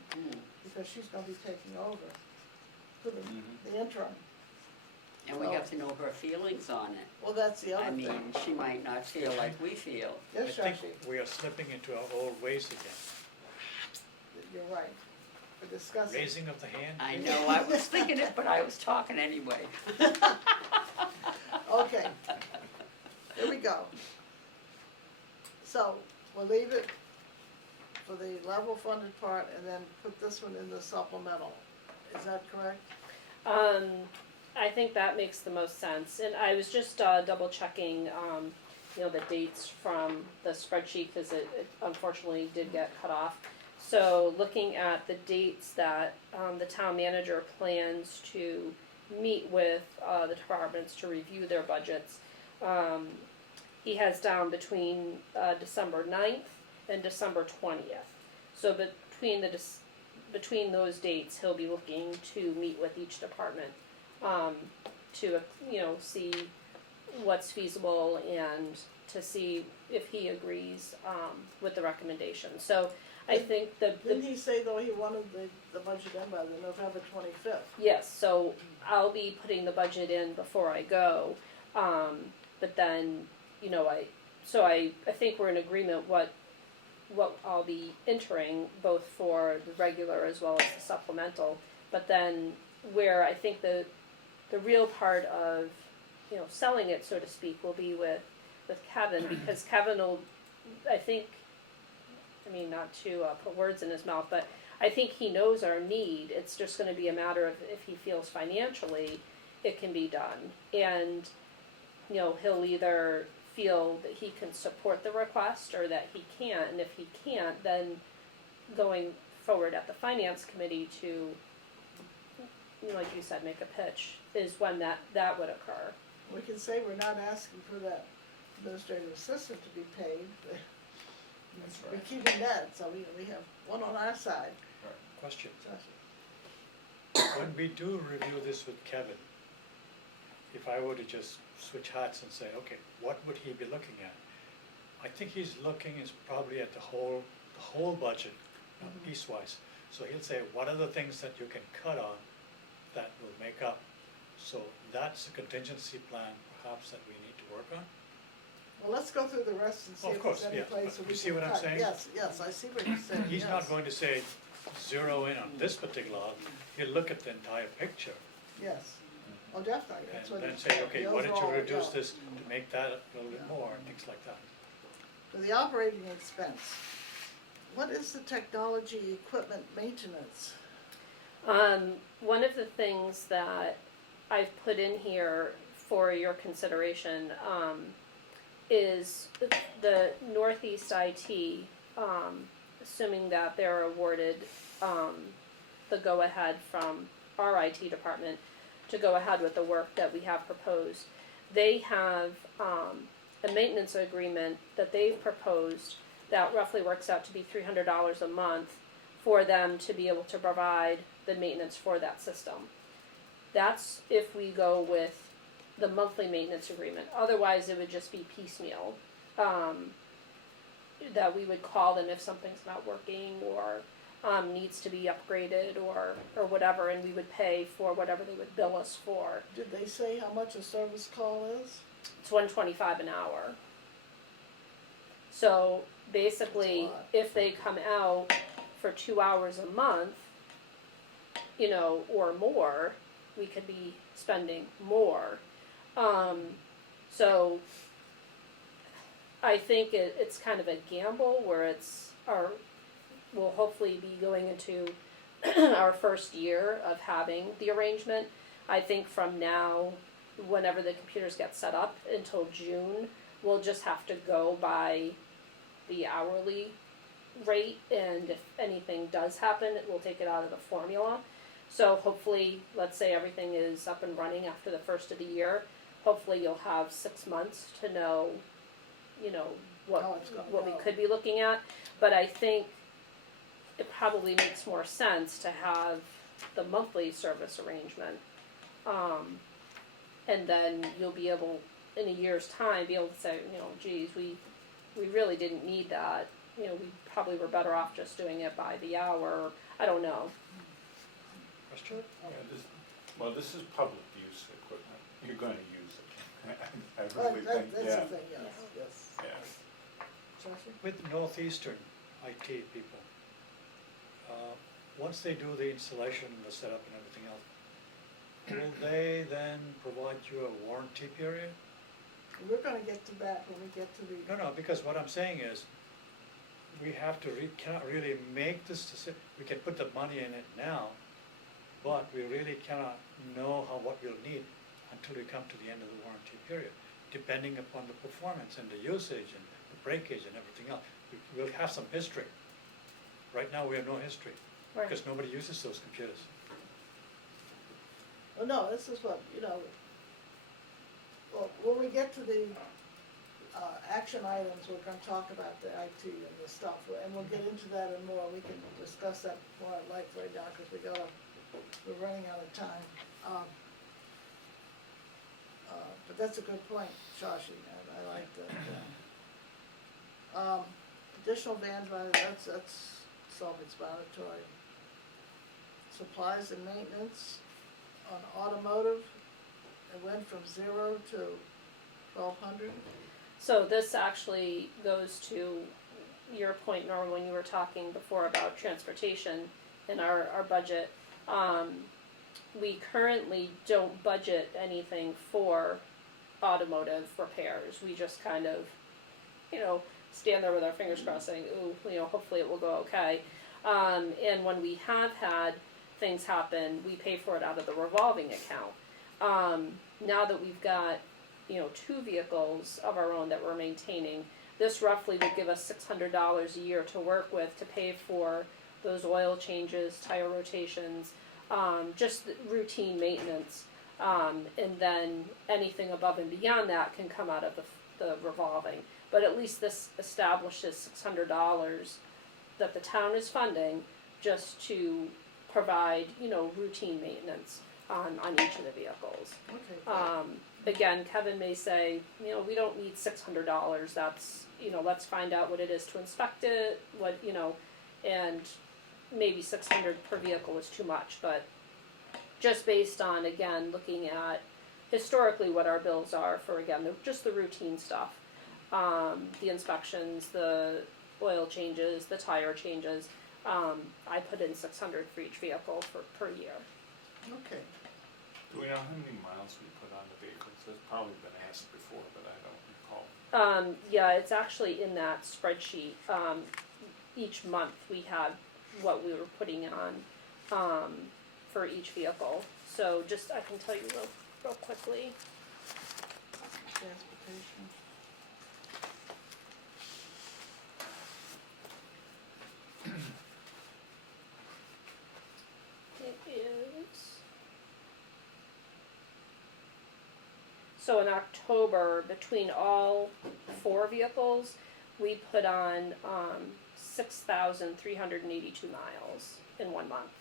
because she's gonna be taking over for the interim. And we have to know her feelings on it. Well, that's the I other mean, thing. she might not feel like we feel. Yes, I think Shashi, we are slipping into our old ways again. you're right. We're discussing. Raising of the hand. I know, I was thinking it, but I was talking anyway. Okay, here we go. So, we'll leave it for the level funded part and then put this one in the supplemental. Is that correct? I think that makes the most sense, and I was just double checking, you know, the dates from the spreadsheet, cause it unfortunately did get cut off. So looking at the dates that, the town manager plans to meet with, the departments to review their budgets, he has down between, December 9th and December 20th. So between those dates, he'll be looking to meet with each department, to, you know, see what's feasible and to see if he agrees, with the recommendation. So I think Didn't he say though he wanted the budget in by the November 25th? yes, so I'll be putting the budget in before I go, but then, you know, I think we're in agreement what I'll be entering, both for the regular as well as the supplemental, but then where I think the real part of, you know, selling it, so to speak, will be with Kevin, because Kevin will, I mean, not to put words in his mouth, but I think he knows our need. It's just gonna be a matter of if he feels financially it can be done. And, you know, he'll either feel that he can support the request or that he can't, and if he can't, then going forward at the finance committee to, like you said, make a pitch, is when that would occur. We can say we're not asking for that administrative assistant to be paid. That's We're right. keeping that, so we have one on our side. Question, So, when we do review this with Kevin, if I were to just switch hats and say, okay, what would he be looking at? I think he's looking is probably at the whole budget, not piecewise. So he'll say, what are the things that you can cut on that will make up? So that's a contingency plan perhaps that we need to work on. Well, let's go through the rest and see Of if course, there's any yeah, place but where we you see can what I'm cut. saying? Yes, I see what you're saying, He's yes. not going to say, zero in on this particular, he'll look at the entire picture Yes, oh, definitely, that's what. and then it- say, okay, the why don't you overall, reduce yeah. this to make that a little bit more, and things like that. For the operating expense, what is the technology equipment maintenance? One of the things that I've put in here for your consideration, is the Northeast IT, assuming that they're awarded, the go-ahead from our IT department to go ahead with the work that we have proposed. They have, a maintenance agreement that they've proposed that roughly works out to be $300 a month for them to be able to provide the maintenance for that system. That's if we go with the monthly maintenance agreement. Otherwise, it would just be piecemeal. That we would call them if something's not working or needs to be upgraded or whatever, and we would pay for whatever they would bill us for. Did they say how much a service call is? It's $125 an hour. So basically, That's a lot. if they come out for 2 hours a month, or more, we could be spending more. So I think it's kind of a gamble where we'll hopefully be going into our first year of having the arrangement. I think from now, whenever the computers get set up until June, we'll just have to go by the hourly rate, and if anything does happen, we'll take it out of the formula. So hopefully, let's say everything is up and running after the first of the year, hopefully you'll have 6 months to know, How it's gonna what we go. could be looking at. But I think it probably makes more sense to have the monthly service arrangement. And then you'll be able, in a year's time, be able to say, geez, we really didn't need that. We probably were better off just doing it by the hour. I don't know. Question? Well, this is public use equipment, you're gonna use it. I Right, really think, that's yeah, the thing, yes. yeah. Joshua? With Northeastern IT people, once they do the installation, the setup and everything else, will they then provide you a warranty period? We're gonna get to that when we get to the. No, because what I'm saying is, we have to, cannot really make this decision, we can put the money in it now, but we really cannot know what we'll need until we come to the end of the warranty period, depending upon the performance and the usage and the breakage and everything else. We'll have some history. Right now, we have no history, Right. because nobody uses those computers. Oh, no, this is what, well, when we get to the, action items, we're gonna talk about the IT and the stuff, and we'll get into that and more, we can discuss that more at length right now, cause we're running out of time. But that's a good point, Shashi, I like that. Additional vans, that's self-explanatory. Supplies and maintenance on automotive, it went from 0 to 1,200. So this actually goes to your point, Norma, when you were talking before about transportation in our budget. We currently don't budget anything for automotive repairs. We just kind of, stand there with our fingers crossed saying, ooh, hopefully it will go okay. And when we have had things happen, we pay for it out of the revolving account. Now that we've got 2 vehicles of our own that we're maintaining, this roughly would give us $600 a year to work with to pay for those oil changes, tire rotations, just the routine maintenance. And then anything above and beyond that can come out of the revolving. But at least this establishes $600 that the town is funding just to provide, routine maintenance on each of the vehicles. Okay. Again, Kevin may say, we don't need $600, that's, let's find out what it is to inspect it, and maybe 600 per vehicle is too much, but just based on, again, looking at historically what our bills are for, again, just the routine stuff. The inspections, the oil changes, the tire changes, I put in 600 for each vehicle per year. Okay. Do we know how many miles we put on the vehicles? That's probably been asked before, but I don't recall. Yeah, it's actually in that spreadsheet. Each month we have what we were putting on for each vehicle. So just, I can tell you real quickly. Transportation. It is. So in October, between all 4 vehicles, we put on 6,382 miles in 1 month.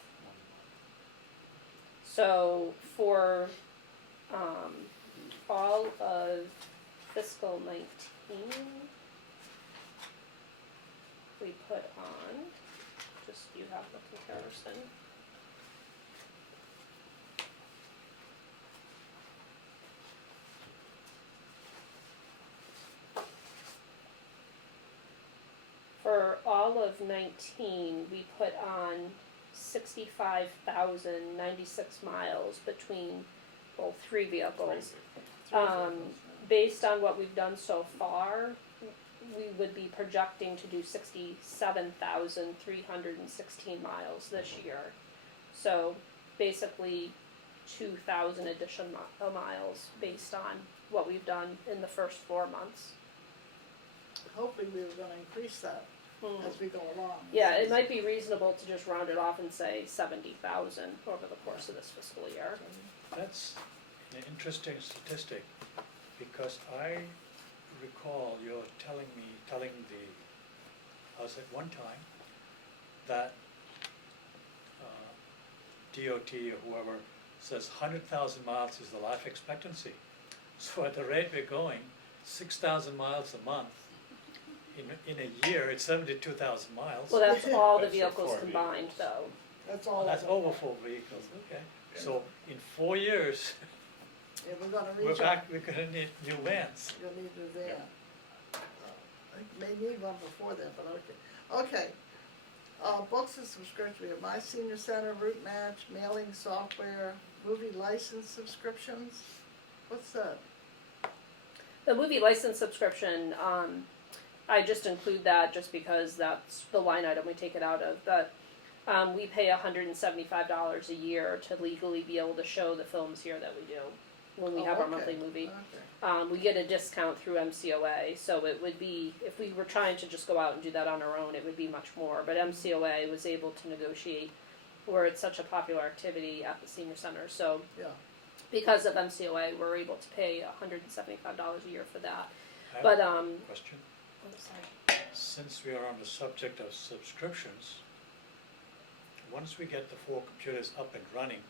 So for all of fiscal 19, we put on, just you have the comparison. For all of 19, we put on 65,096 miles between, 3 vehicles. Based on what we've done so far, we would be projecting to do 67,316 miles this year. So basically 2,000 additional miles based on what we've done in the first 4 months. Hopefully we were gonna increase that as we go along. Yeah, it might be reasonable to just round it off and say 70,000 over the course of this fiscal year. That's an interesting statistic, because I recall you're telling us at one time that DOT or whoever says 100,000 miles is the life expectancy. So at the rate we're going, 6,000 miles a month, in a year, it's 72,000 miles. Well, that's all the That's for vehicles 4 combined, though. That's all. That's over 4 vehicles, okay. So in 4 years, Yeah, we're gonna we're reach back, we're gonna need new vans. You'll need to do that. I may need one before then, but okay. Okay, books and subscriptions, we have My Senior Center, Route Match, mailing software, movie license subscriptions. What's that? The movie license subscription, I just include that just because that's the line item we take it out of, but we pay $175 a year to legally be able to show the films here that we do when we have our Okay, monthly movie. Okay. We get a discount through MCOA, so it would be, if we were trying to just go out and do that on our own, it would be much more, but MCOA was able to negotiate where it's such a popular activity at the senior center, so Yeah. because of MCOA, we're able to pay $175 a year for that. I have But, a question. I'm sorry. Since we are on the subject of subscriptions, once we get the 4 computers up and running,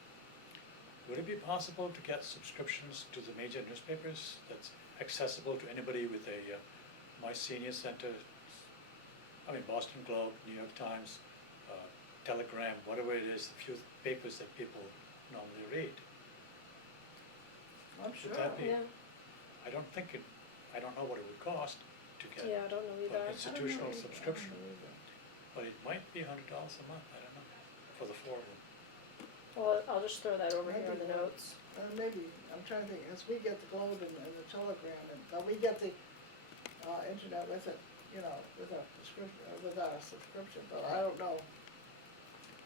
would it be possible to get subscriptions to the major newspapers that's accessible to anybody with a My Senior Center, Boston Globe, New York Times, Telegram, whatever it is, the few papers that people normally read? I'm sure. Would that be, Yeah, I don't know what it would cost to get yeah, I don't know an either. institutional subscription, but it might be $100 a month, I don't know, for the 4 of them. Well, I'll just throw that over here in the notes. Maybe, I'm trying to think, as we get the Globe and the Telegram, and we get the internet with it, with our subscription, but I don't know.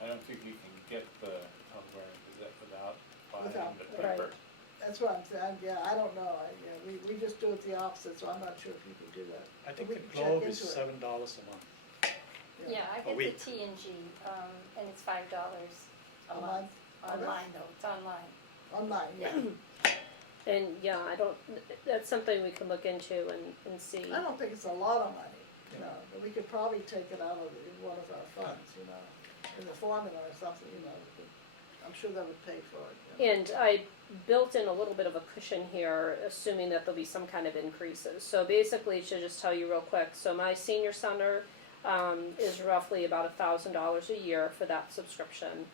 I don't think you can get the Telegram Gazette without buying Without, the right. paper. That's what I'm saying, yeah, I don't know, we just do it the opposite, so I'm not sure if you can do that. I think We the can check Globe is into it. $7 a month. Yeah, I A get the week. TNG, and it's $5 A month, online though, it's online. online, yeah. And yeah, I don't, that's something we can look into and see. I don't think it's a lot of money, you know, but we could probably take it out of one of our funds, you know, in the formula or something, you know, we could- I'm sure that would pay for it. You know. And I built in a little bit of a cushion here, assuming that there'll be some kind of increases. So basically, to just tell you real quick, so my senior center is roughly about $1,000 a year for that subscription.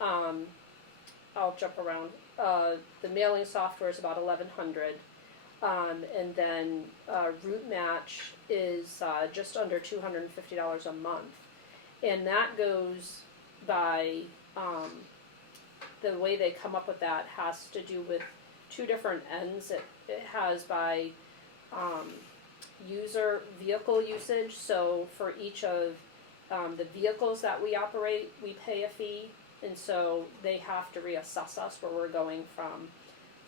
I'll jump around. The mailing software is about $1,100, and then Root Match is just under $250 a month, and that goes by. The way they come up with that has to do with two different ends. It has by user vehicle usage. So for each of the vehicles that we operate, we pay a fee, and so they have to reassess us where we're going from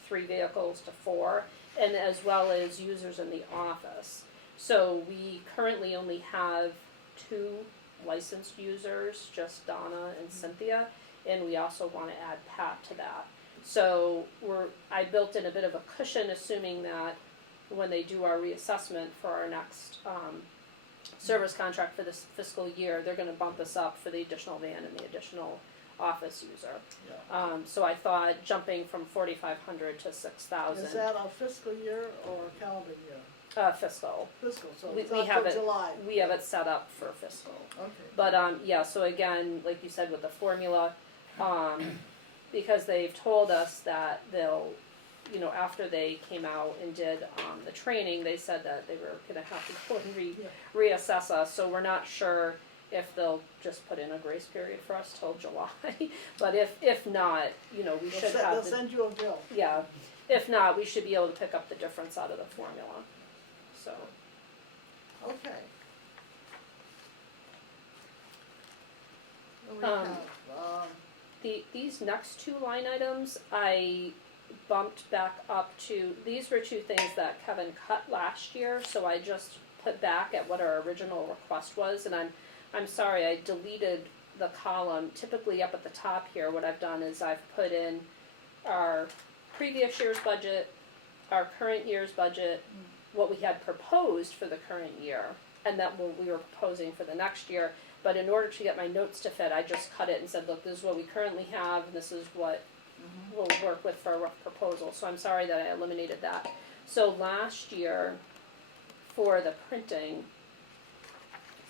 3 vehicles to 4, and as well as users in the office. So we currently only have 2 licensed users, just Donna and Cynthia, and we also want to add Pat to that. So I built in a bit of a cushion, assuming that when they do our reassessment for our next service contract for this fiscal year, they're going to bump us up for the additional van and the additional office user. Yeah. So I thought jumping from 4,500 to 6,000. Is that a fiscal year or a calendar year? Fiscal. Fiscal, so We- it's we not have till it- July. We have it set up for fiscal. Okay. But yeah, so again, like you said with the formula, because they've told us that they'll, you know, after they came out and did the training, they said that they were gonna have to go and Yeah. reassess us, so we're not sure if they'll just put in a grace period for us till July. But if not, you know, we They'll should send- have They'll the, send you a bill. yeah, if not, we should be able to pick up the difference out of the formula, so. Okay. What do we Um, have? These next 2 line items, I bumped back up to, these were 2 things that Kevin cut last year, so I just put back at what our original request was, and I'm sorry, I deleted the column. Typically up at the top here, what I've done is I've put in our previous year's budget, our current year's budget, what we had proposed for the current year, and then what we were proposing for the next year. But in order to get my notes to fit, I just cut it and said, look, this is what we currently have, and this is what we'll work with for a rough proposal. So I'm sorry that I eliminated that. So last year, for the printing,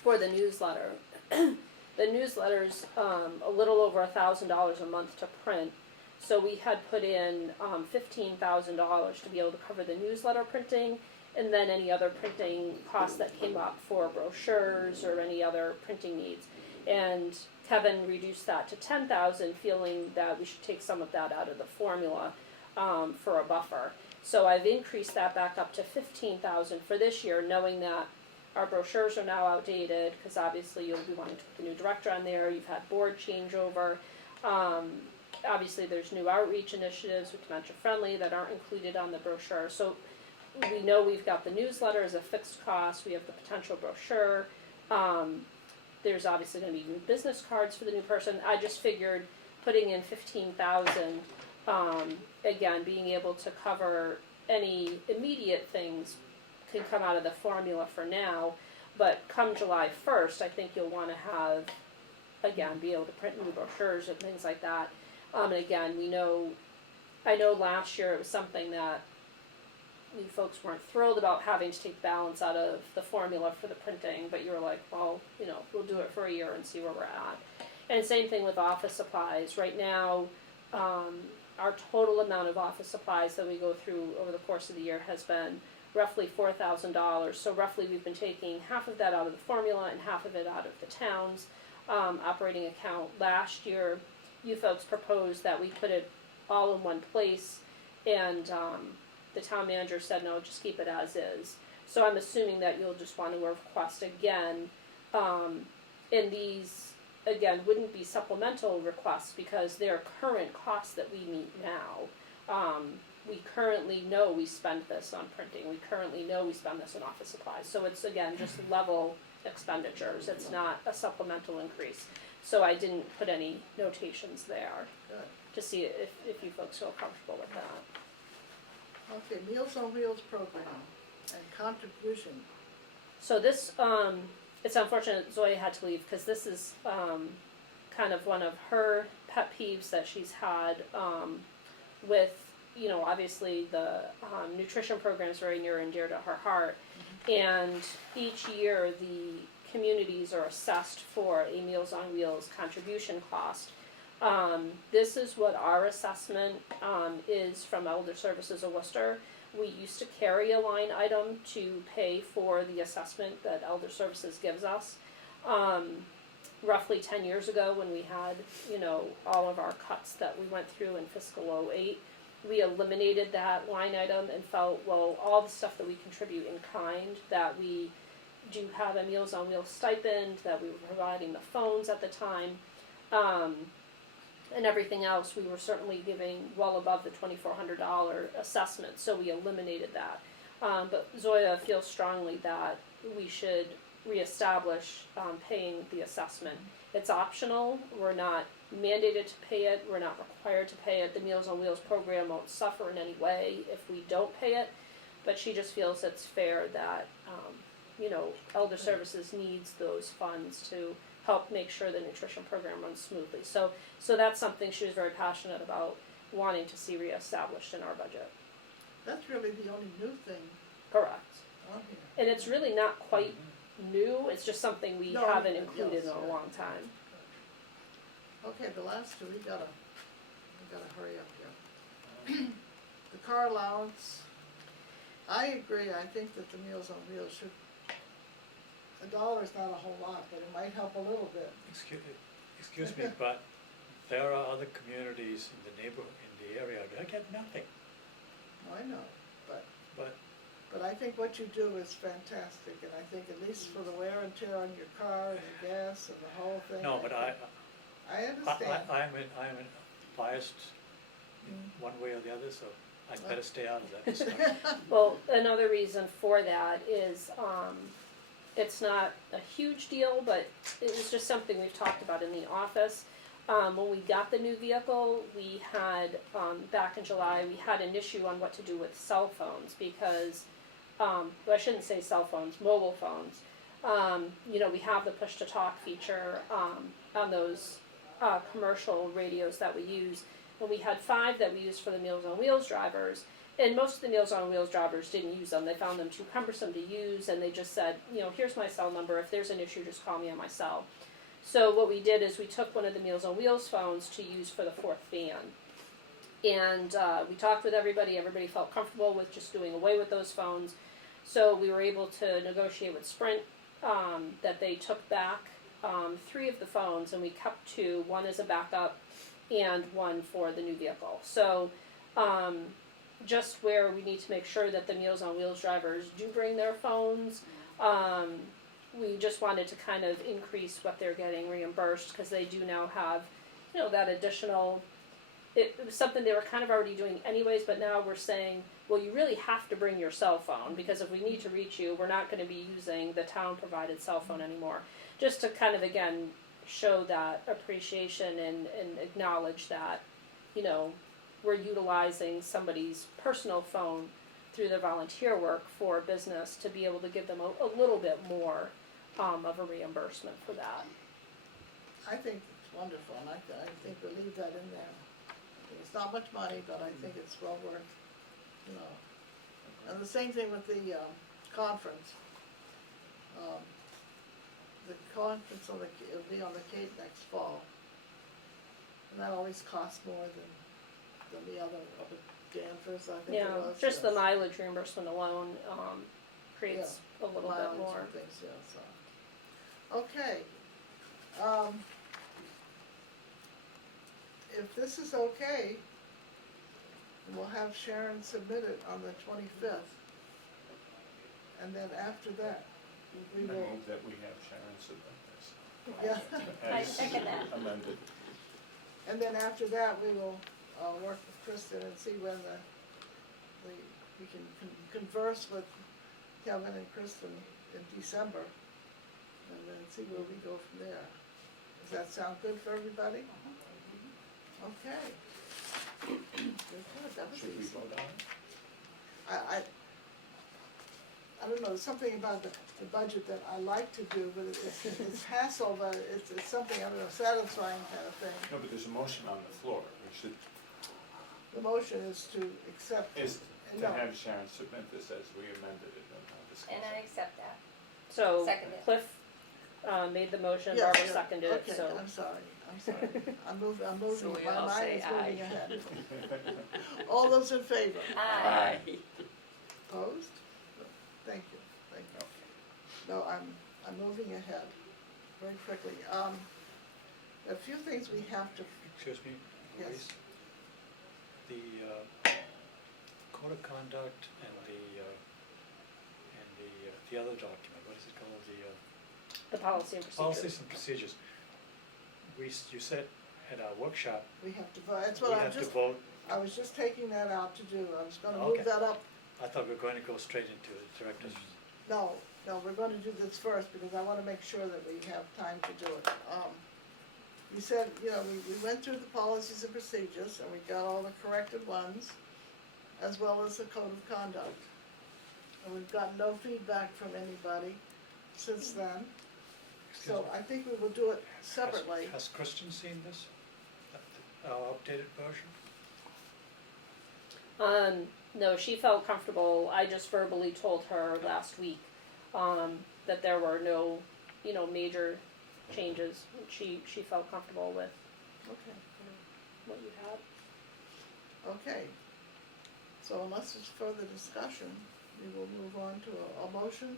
for the newsletter, the newsletter's a little over $1,000 a month to print. So we had put in $15,000 to be able to cover the newsletter printing, and then any other printing costs that came up for brochures or any other printing needs. And Kevin reduced that to $10,000, feeling that we should take some of that out of the formula for a buffer. So I've increased that back up to $15,000 for this year, knowing that our brochures are now outdated, because obviously you'll be wanting to put the new director on there. You've had board changeover. Obviously, there's new outreach initiatives with Dementia Friendly that aren't included on the brochure. So we know we've got the newsletter as a fixed cost. We have the potential brochure. There's obviously going to be new business cards for the new person. I just figured putting in $15,000, again, being able to cover any immediate things can come out of the formula for now. But come July 1st, I think you'll want to have, again, be able to print new brochures and things like that. And again, I know last year it was something that you folks weren't thrilled about having to take balance out of the formula for the printing, but you were like, well, you know, we'll do it for a year and see where we're at. And same thing with office supplies. Right now, our total amount of office supplies that we go through over the course of the year has been roughly $4,000. So roughly we've been taking half of that out of the formula and half of it out of the town's operating account. Last year, you folks proposed that we put it all in one place, and the town manager said, no, just keep it as is. So I'm assuming that you'll just want to request again. And these, again, wouldn't be supplemental requests because they're current costs that we meet now. we currently know we spend this on printing, we currently know we spend this on office supplies, so it's again, just level expenditures, it's not a supplemental increase. So I didn't put any notations there, Good. to see if you folks feel comfortable with that. Okay, Meals on Wheels program and contribution. So this, it's unfortunate Zoya had to leave, because this is, kind of one of her pet peeves that she's had, with, you know, obviously the, nutrition program is very near and dear to her heart. And each year, the communities are assessed for a Meals on Wheels contribution cost. This is what our assessment, is from Elder Services of Worcester. We used to carry a line item to pay for the assessment that Elder Services gives us. Roughly 10 years ago, when we had, you know, all of our cuts that we went through in fiscal '08, we eliminated that line item and felt, well, all the stuff that we contribute in kind, that we do have a Meals on Wheels stipend, that we were providing the phones at the time, and everything else, we were certainly giving well above the $2,400 assessment, so we eliminated that. But Zoya feels strongly that we should reestablish paying the assessment. It's optional, we're not mandated to pay it, we're not required to pay it. The Meals on Wheels program won't suffer in any way if we don't pay it, but she just feels it's fair that, you know, Elder Services needs those funds to help make sure the nutrition program runs smoothly. So that's something she was very passionate about wanting to see reestablished in our budget. That's really the only new thing Correct. on here. And it's really not quite new, it's just something we No, haven't yes, included in a yeah. long time. Okay, the last two, we gotta hurry up here. The car allowance, I agree, I think that the Meals on Wheels should, $1 is not a whole lot, but it might help a little bit. Excuse me, but there are other communities in the neighborhood, in the area that get nothing, I know, but but I think what you do is fantastic, and I think at least for the wear and tear on your car and the gas and the whole thing. no, but I understand. I'm biased in one way or the other, so I'd better stay out of that discussion. Well, another reason for that is, it's not a huge deal, but it was just something we've talked about in the office. When we got the new vehicle, we had, back in July, we had an issue on what to do with cell phones, because, well, I shouldn't say cell phones, mobile phones. You know, we have the push-to-talk feature, on those, commercial radios that we use. And we had 5 that we used for the Meals on Wheels drivers, and most of the Meals on Wheels drivers didn't use them. They found them too cumbersome to use, and they just said, you know, here's my cell number, if there's an issue, just call me on my cell. So what we did is we took one of the Meals on Wheels phones to use for the 4th van. And we talked with everybody felt comfortable with just doing away with those phones. So we were able to negotiate with Sprint, that they took back 3 of the phones, and we kept 2, one as a backup and one for the new vehicle. So just where we need to make sure that the Meals on Wheels drivers do bring their phones, we just wanted to kind of increase what they're getting reimbursed, because they do now have, you know, that additional, it was something they were kind of already doing anyways, but now we're saying, well, you really have to bring your cell phone, because if we need to reach you, we're not going to be using the town-provided cell phone anymore. Just to kind of, again, show that appreciation and acknowledge that, you know, we're utilizing somebody's personal phone through their volunteer work for business to be able to give them a little bit more of a reimbursement for that. I think it's wonderful, and I think we'll leave that in there. It's not much money, but I think it's well worth, you know. And the same thing with the conference. The conference it'll be on the Cape next fall. And that always costs more than the other, of the Danvers, I think it Yeah, was. just the yes. mileage reimbursement alone creates a little bit Mileage more. and things, yeah, so. Okay. If this is okay, we'll have Sharon submit it on the 25th. And then after that, we I will, move that we have Sharon submit this. yeah, I As second that. amended. and then after that, we will work with Kristen and see when the can converse with Kevin and Kristen in December, and then see where we go from there. Does that sound good for everybody? Okay. Good, that was Should we easy. vote on it? I don't know, there's something about the budget that I like to do, but it's hassle, but it's something, I don't know, satisfying kind of thing. No, but there's a motion on the floor. We should, The motion is to accept. is to No. have Sharon submit this as we amended it and I'll discuss And I it. accept that. So Seconded. Cliff, made the motion, Yes, Barbara yeah, seconded it, so. Okay, I'm sorry. I'm So moving, we my all mind say is aye. moving ahead. All those in favor? Aye. Opposed? Thank you, thank you. No, I'm moving ahead very quickly. A few things we have to, Excuse me, Yes. Louise. The code of conduct and the other document, what is it called, The policy and procedures. policies and procedures. You said at our workshop, we have to vote, that's we what I'm have to just, vote. I was just taking that out to do. I was gonna Okay. move that up. I thought we were going to go straight into the director's. No, we're gonna do this first because I wanna make sure that we have time to do it. You said, we went through the policies and procedures and we got all the corrected ones, as well as the code of conduct. And we've gotten no feedback from anybody since then, Excuse so me. I think we will do it separately. Has Kristen seen this, our updated version? No, she felt comfortable, I just verbally told her last week, that there were no, major changes. She felt comfortable with Okay, what you had. okay. So unless there's further discussion, we will move on to a motion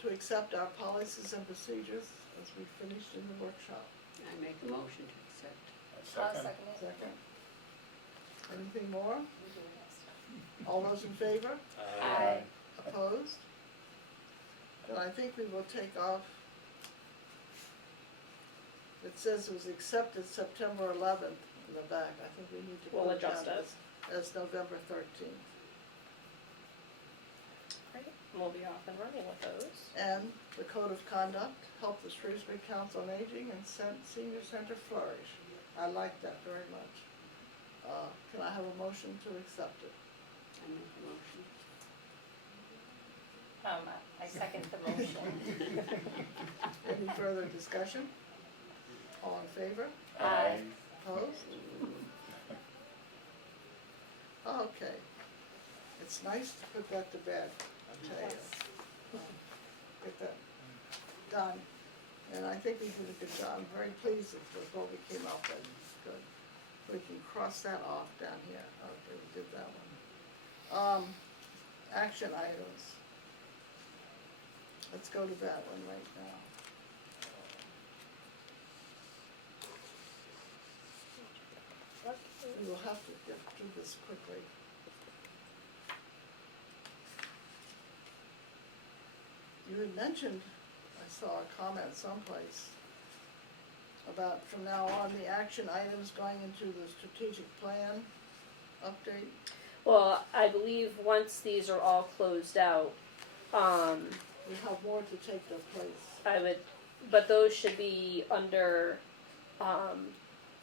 to accept our policies and procedures as we finished in the workshop. I make a motion to accept. A I'll second? second it. Second. Anything more? We do it next time. All those in favor? Aye. Opposed? Then I think we will take off. It says it was accepted September 11th in the back. I think we need to We'll put it down adjust it. as November 13th. Right. We'll be off and running with those. And the code of conduct, help the Shrewsbury Council on Aging and Senior Center flourish. I like that very much. Can I have a motion to accept it? I make a motion. I second the motion. Any further discussion? All in favor? Aye. Opposed? Okay. It's nice to put that to bed, I'll tell you. Get that done. And I think we did a good job. I'm very pleased with what we came up with. Good. We can cross that off down here. Okay, we did that one. Action items. Let's go to that one right now. We will have to get through this quickly. You had mentioned, I saw a comment someplace, about from now on, the action items going into the strategic plan update. Well, I believe once these are all closed out, We have more to take their place. but those should be under,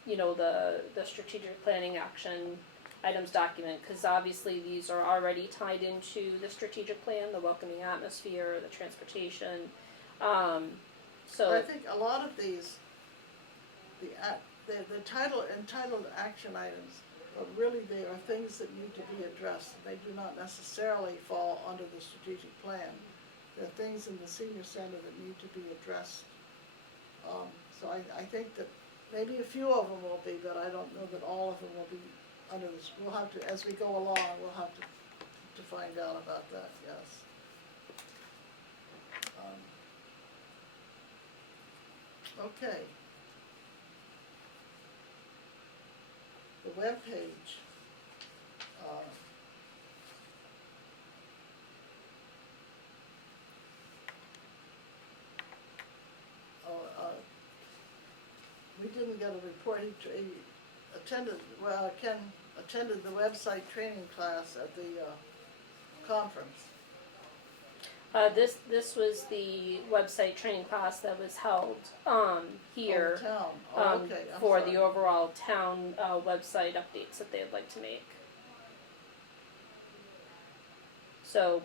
the strategic planning action items document, because obviously these are already tied into the strategic plan, the welcoming atmosphere, the transportation, so. I think a lot of these, the title, entitled action items, but really they are things that need to be addressed. They do not necessarily fall under the strategic plan. There are things in the senior center that need to be addressed. So I think that maybe a few of them will be, but I don't know that all of them will be under this. We'll have to, as we go along, we'll have to find out about that, yes. Okay. The webpage. We didn't get a report, he attended, Ken attended the website training class at the conference? This was the website training class that was held, here, Oh, town, oh, okay, I'm for sorry. the overall town, website updates that they'd like to make. So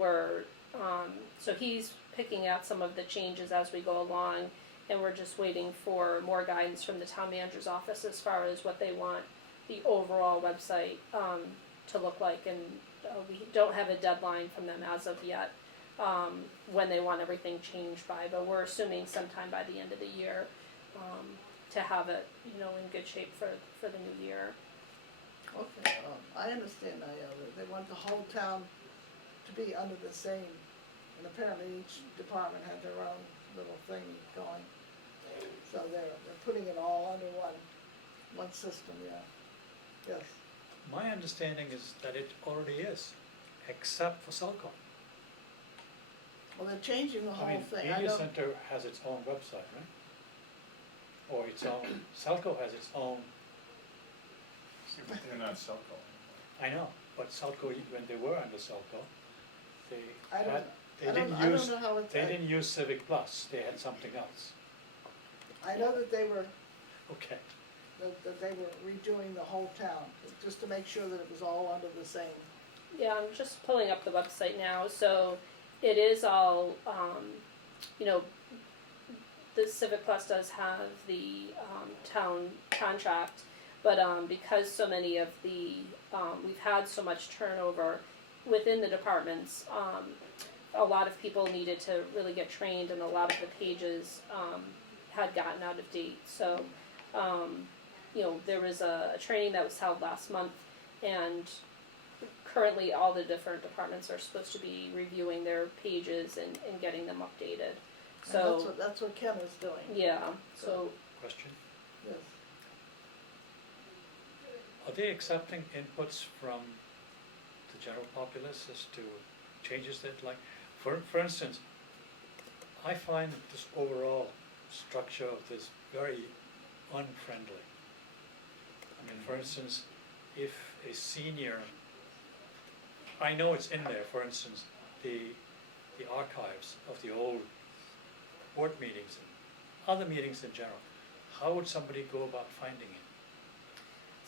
so he's picking out some of the changes as we go along, and we're just waiting for more guidance from the town manager's office as far as what they want the overall website, to look like, and, we don't have a deadline from them as of yet, when they want everything changed by, but we're assuming sometime by the end of the year, to have it, in good shape for the new year. Okay, I understand now, yeah, they want the whole town to be under the same, and apparently each department had their own little thing going. So they're putting it all under one system, yeah, yes. My understanding is that it already is, except for Selco. Well, they're changing the I whole mean, thing, I Media don't, Center has its own website, right? Or its own, Selco has its own, They're not Selco. I know, but Selco, when they were under Selco, I don't, they I don't, didn't I use, don't know how it's, they didn't use Civic Plus, they had something else. I know that they were, Okay, that they were redoing the whole town, just to make sure that it was all under the same. Yeah, I'm just pulling up the website now, so it is all, the Civic Plus does have the, town contract, but, because so many of the, we've had so much turnover within the departments, a lot of people needed to really get trained, and a lot of the pages, had gotten out of date, so, there was a training that was held last month, and currently all the different departments are supposed to be reviewing their pages and getting them updated. And So, that's what Ken is doing, yeah, so, question, yes. are they accepting inputs from the general populace as to changes that, like, for instance, I find that this overall structure of this very unfriendly. I mean, for instance, if a senior, I know it's in there, for instance, the archives of the old board meetings and other meetings in general, how would somebody go about finding it?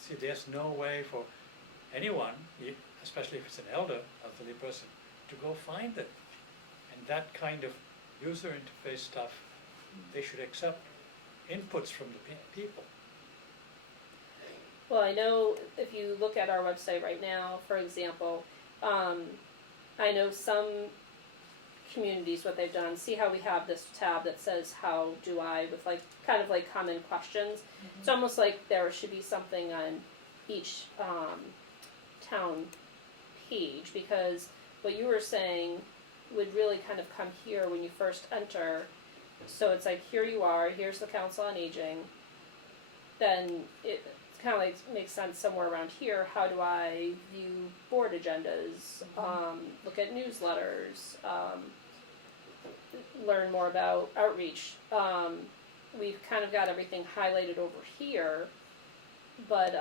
See, there's no way for anyone, especially if it's an elderly person, to go find it. And that kind of user interface stuff, they should accept inputs from the people. well, I know if you look at our website right now, for example, I know some communities, what they've done, see how we have this tab that says how do I, with like, kind of like common questions. It's almost like there should be something on each, town page, because what you were saying would really kind of come here when you first enter. So it's like, here you are, here's the Council on Aging, then it's kind of like makes sense somewhere around here, how do I view board agendas, look at newsletters, learn more about outreach. We've kind of got everything highlighted over here, but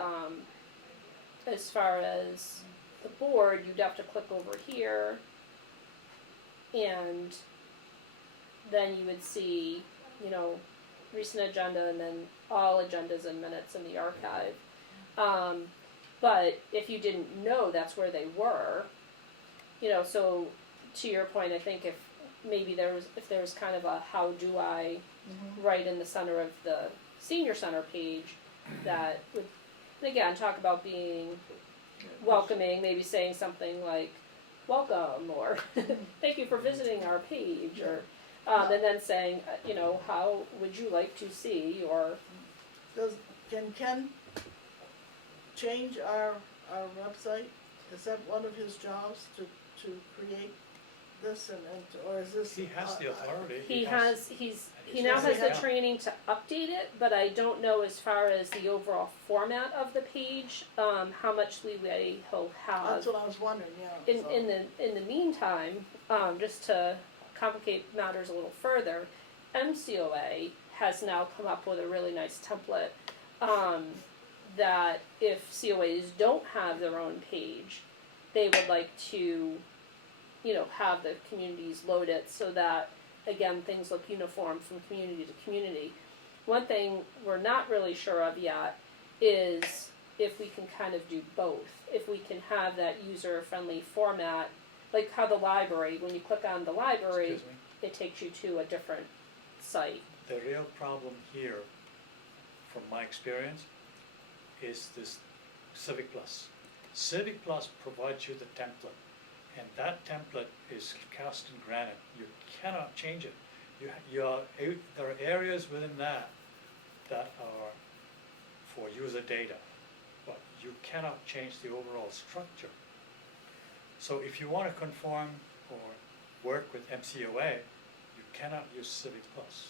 as far as the board, you'd have to click over here, and then you would see, recent agenda, and then all agendas and minutes in the archive. But if you didn't know that's where they were, so to your point, I think if there was kind of a how do I right in the center of the senior center page, that would, and again, talk about being welcoming, maybe saying something like, welcome, or thank you for visiting our page, or, and then saying, how would you like to see, or, Can Ken change our website? Is that one of his jobs to create this or is this? He has the authority. he He now has the has- training to update it, but I don't know as far as the overall format of the page, how much leeway he'll have. That's what I was wondering, yeah. so- In the meantime, just to complicate matters a little further, MCOA has now come up with a really nice template, that if COAs don't have their own page, they would like to have the communities load it so that, again, things look uniform from community to community. One thing we're not really sure of yet is if we can kind of do both. If we can have that user-friendly format, like how the library, when you click on the library, Excuse me. it takes you to a different site. The real problem here, from my experience, is this Civic Plus. Civic Plus provides you the template, and that template is cast in granite. You cannot change it. There are areas within that are for user data, but you cannot change the overall structure. So if you want to conform or work with MCOA, you cannot use Civic Plus.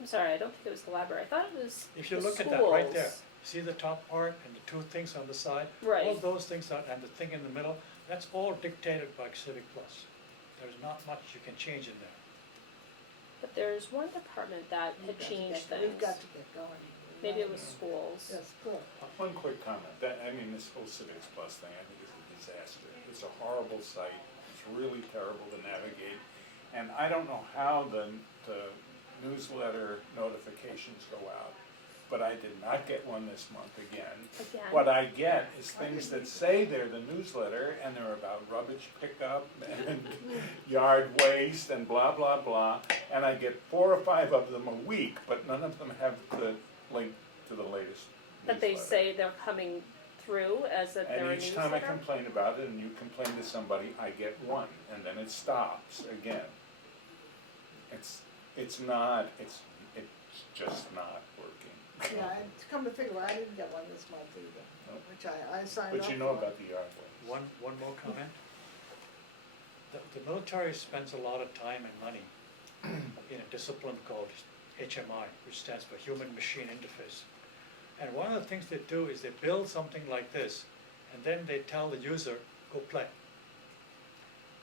I'm sorry, I don't think it was the library. I thought it was If you the look at that right there, schools. see the top part and the two things on the side? Right. All those things are, and the thing in the middle, that's all dictated by Civic Plus. There's not much you can change in there. But there's one department that We've had got to changed get- things. We've got to get going. Maybe it was schools. Yes, good. One quick comment, this whole Civics Plus thing, I think is a disaster. It's a horrible site, it's really terrible to navigate, and I don't know how the newsletter notifications go out, but I did not get one this month again. Again. What I get is things that say they're the newsletter, and they're about rubbish pickup and yard waste and blah, blah, blah, and I get 4 or 5 of them a week, but none of them have the link to the latest But they newsletter. say they're coming through as if they're a And each time I newsletter? complain about it and you complain to somebody, I get one, and then it stops again. It's just not working. Yeah, and to come to figure, I didn't get one this month either, No. which I signed up But for. you know about the yard waste. One more comment. The military spends a lot of time and money in a discipline called HMI, which stands for Human Machine Interface. And one of the things they do is they build something like this, and then they tell the user, go play.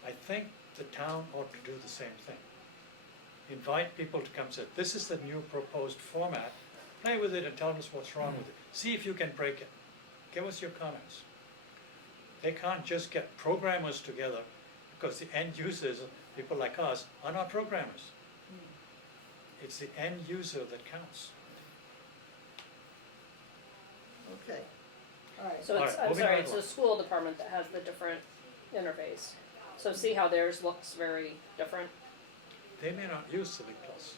I think the town ought to do the same thing. Invite people to come and say, this is the new proposed format, play with it and tell us what's wrong with it. See if you can break it. Give us your comments. They can't just get programmers together, because the end users, people like us, are not programmers. It's the end user that counts. Okay, all right. So it's, Alright, I'm moving sorry, right it's along. the school department that has the different interface. So see how theirs looks very different, They may not use Civic Plus.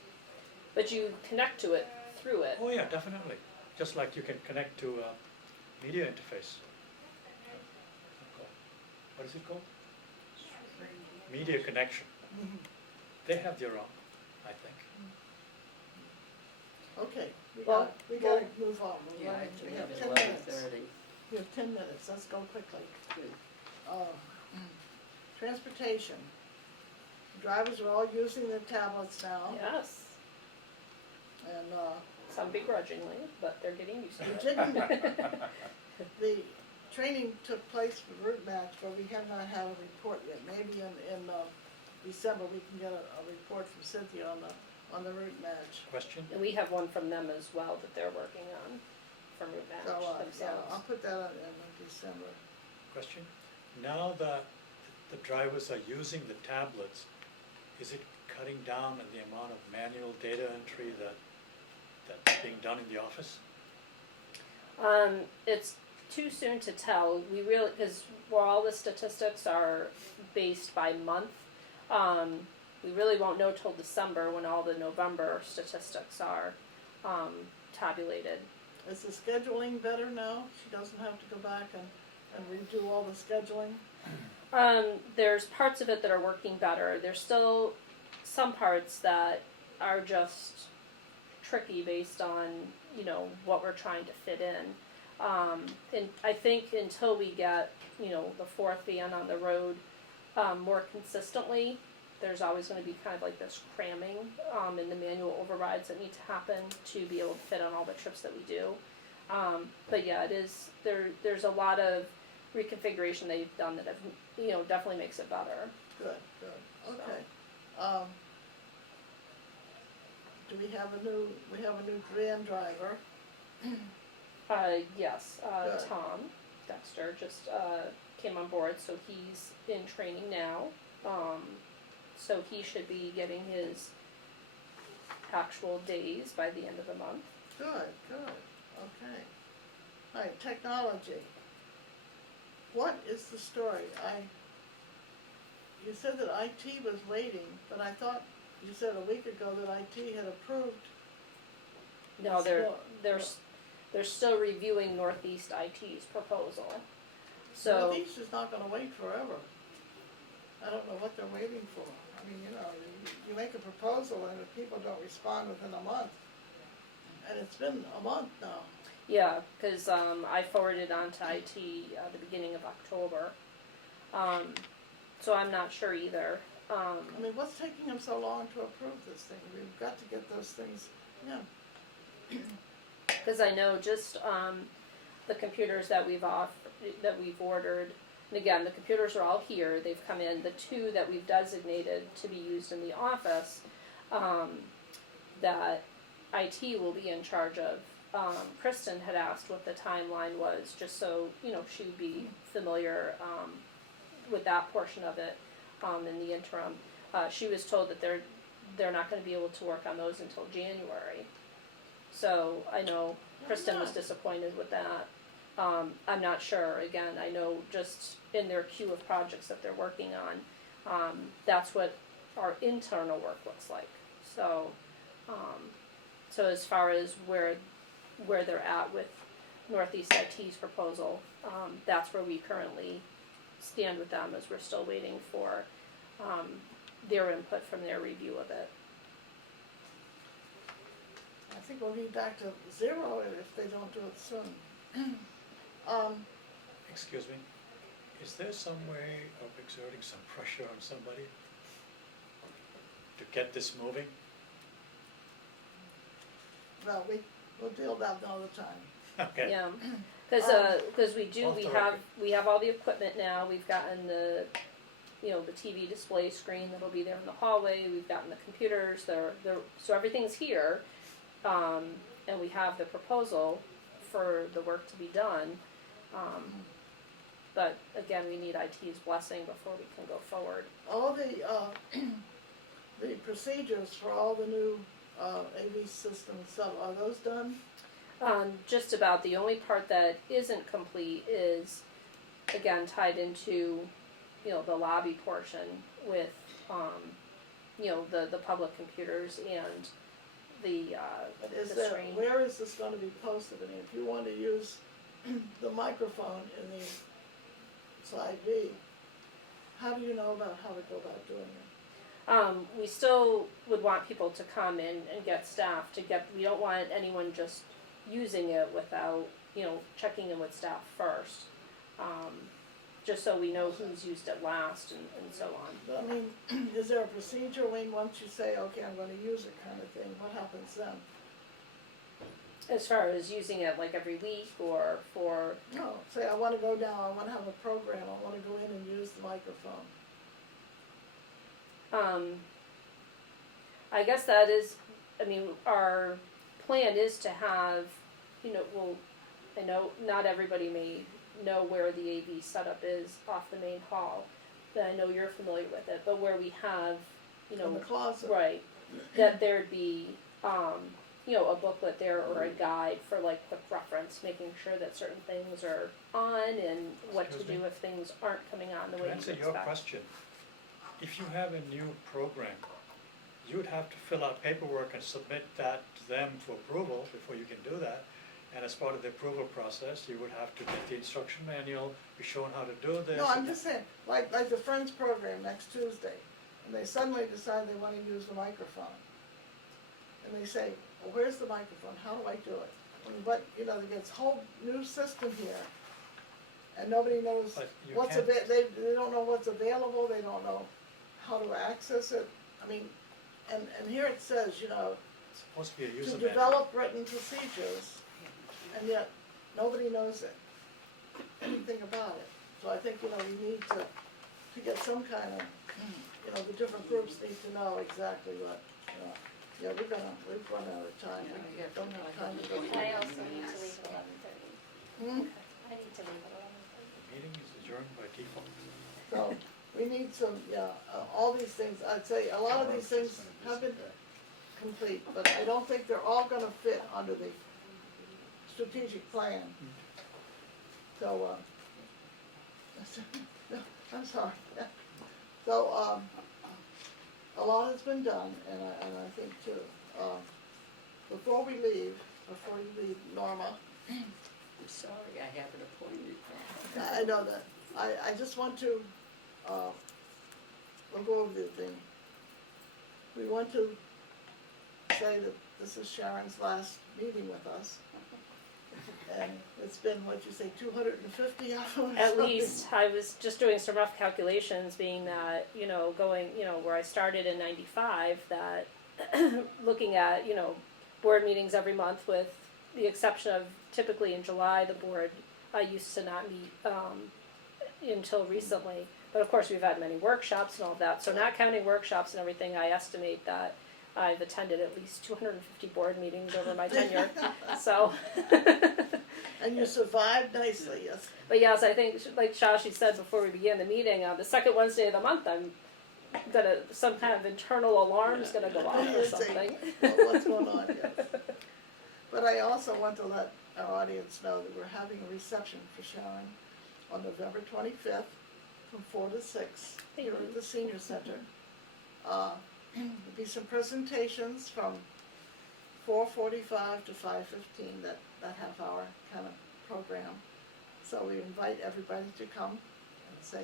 but you connect to it through it. Oh yeah, definitely. Just like you can connect to a media interface. What is it called? Media connection. Mhm. They have their own, I think. Okay, Well, we gotta move on. We're Yeah, running- actually, we have it's 10 minutes. 11:30. We have 10 minutes, let's go quickly. Good. Transportation. Drivers are all using their tablets now, Yes, and, some begrudgingly, but they're getting used to we it. didn't, the training took place for route match, but we have not had a report yet. Maybe in December, we can get a report from Cynthia on the route match. Question? And we have one from them as well that they're working on from Route Match So, yeah, themselves. I'll put that on in December. Question? Now that the drivers are using the tablets, is it cutting down on the amount of manual data entry that's being done in the office? It's too soon to tell. We really, because while all the statistics are based by month, we really won't know till December when all the November statistics are tabulated. Is the scheduling better now? She doesn't have to go back and redo all the scheduling? There's parts of it that are working better. There's still some parts that are just tricky based on, what we're trying to fit in. And I think until we get, the fourth van on the road more consistently, there's always going to be kind of like this cramming in the manual overrides that need to happen to be able to fit on all the trips that we do. But yeah, it is there's a lot of reconfiguration they've done that have, definitely makes it better. Good, okay. Do we have a new van driver? Yes, Good. Tom Dexter just came on board, so he's in training now. So he should be getting his actual days by the end of the month. Good, okay. All right, technology. What is the story? You said that IT was waiting, but I thought you said a week ago that IT had approved. No, Still- they're still reviewing Northeast IT's proposal. So, Northeast is not gonna wait forever. I don't know what they're waiting for. I mean, you make a proposal and if people don't respond within a month, and it's been a month now. yeah, cause, I forwarded on to IT at the beginning of October. So I'm not sure either. I mean, what's taking them so long to approve this thing? We've got to get those things, yeah. Cause I know just, the computers that we've ordered, and again, the computers are all here, they've come in, the two that we've designated to be used in the office, that IT will be in charge of. Kristen had asked what the timeline was, just so, she would be familiar, with that portion of it, in the interim. She was told that they're not gonna be able to work on those until January. So I know Kristen was disappointed with that. I'm not sure, again, I know just in their queue of projects that they're working on, that's what our internal work looks like. So, so as far as where they're at with Northeast IT's proposal, that's where we currently stand with them, as we're still waiting for, their input from their review of it. I think we'll be back to zero if they don't do it soon. Excuse me, is there some way of exerting some pressure on somebody to get this moving? Well, we'll deal with that another time. Okay. Yeah, cause we have all the equipment now, we've gotten the TV display screen that'll be there in the hallway, we've gotten the computers, so everything's here. And we have the proposal for the work to be done. But again, we need IT's blessing before we can go forward. All the procedures for all the new AV system and stuff, are those done? Just about, the only part that isn't complete is, again, tied into, the lobby portion with, the public computers and the screen. Where is this gonna be posted? I mean, if you want to use the microphone in the side V, how do you know about how to go about doing it? We still would want people to come in and get staff we don't want anyone just using it without, checking in with staff first. Just so we know who's used it last and so on. I mean, is there a procedure when once you say, okay, I'm gonna use it kind of thing, what happens then? As far as using it like every week or for, No, say I wanna go down, I wanna have a program, I wanna go in and use the microphone. I guess that is, our plan is to have, I know not everybody may know where the AV setup is off the main hall, but I know you're familiar with it, but where we have, In the closet. right, that there'd be, a booklet there or a guide for like quick reference, making sure that certain things are on and what to Excuse do me? if things aren't coming on the To way you answer expect. your question, if you have a new program, you would have to fill out paperwork and submit that to them for approval before you can do that. And as part of the approval process, you would have to get the instruction manual, be shown how to do this. No, I'm just saying, like the Friends program next Tuesday, and they suddenly decide they wanna use the microphone. And they say, well, where's the microphone, how do I do it? But, they get this whole new system here, and nobody knows But you what's can't- they don't know what's available, they don't know how to access it. I mean, and here it says, It's supposed to be a to user manual. develop written procedures, and yet nobody knows anything about it. So I think, we need to get some kind of, the different groups need to know exactly what, yeah, we've run out of time, we don't have time to go through. I also need to leave at 11:30. Hmm? I need to leave at 11:30. The meeting is adjourned. adjourn by default. So, we need some, all these things, I'd say, a lot of these things have been complete, but I don't think they're all gonna fit under the strategic plan. So, I'm sorry. So, a lot has been done, and I think too, before you leave, Norma, I'm sorry, I have an appointment. I know that, I just want to, we'll go over the thing. We want to say that this is Sharon's last meeting with us. And it's been, what'd you say, 250 hours? or At something? least, I was just doing some rough calculations, being that, going, where I started in 95, that looking at, board meetings every month, with the exception of typically in July, the board used to not meet until recently. But of course, we've had many workshops and all of that, so not counting workshops and everything, I estimate that I've attended at least 250 board meetings over my tenure, so. And you survived nicely, yes. But yes, I think, like Shashi said before we began the meeting, the second Wednesday of the month, I'm some kind of internal alarm's gonna go off or It's a- something. Well, what's going on, yes. But I also want to let our audience know that we're having a reception for Sharon on November 25th from 4 to 6 here at the Senior Center. There'll be some presentations from 4:45 to 5:15, that half-hour kind of program. So we invite everybody to come and say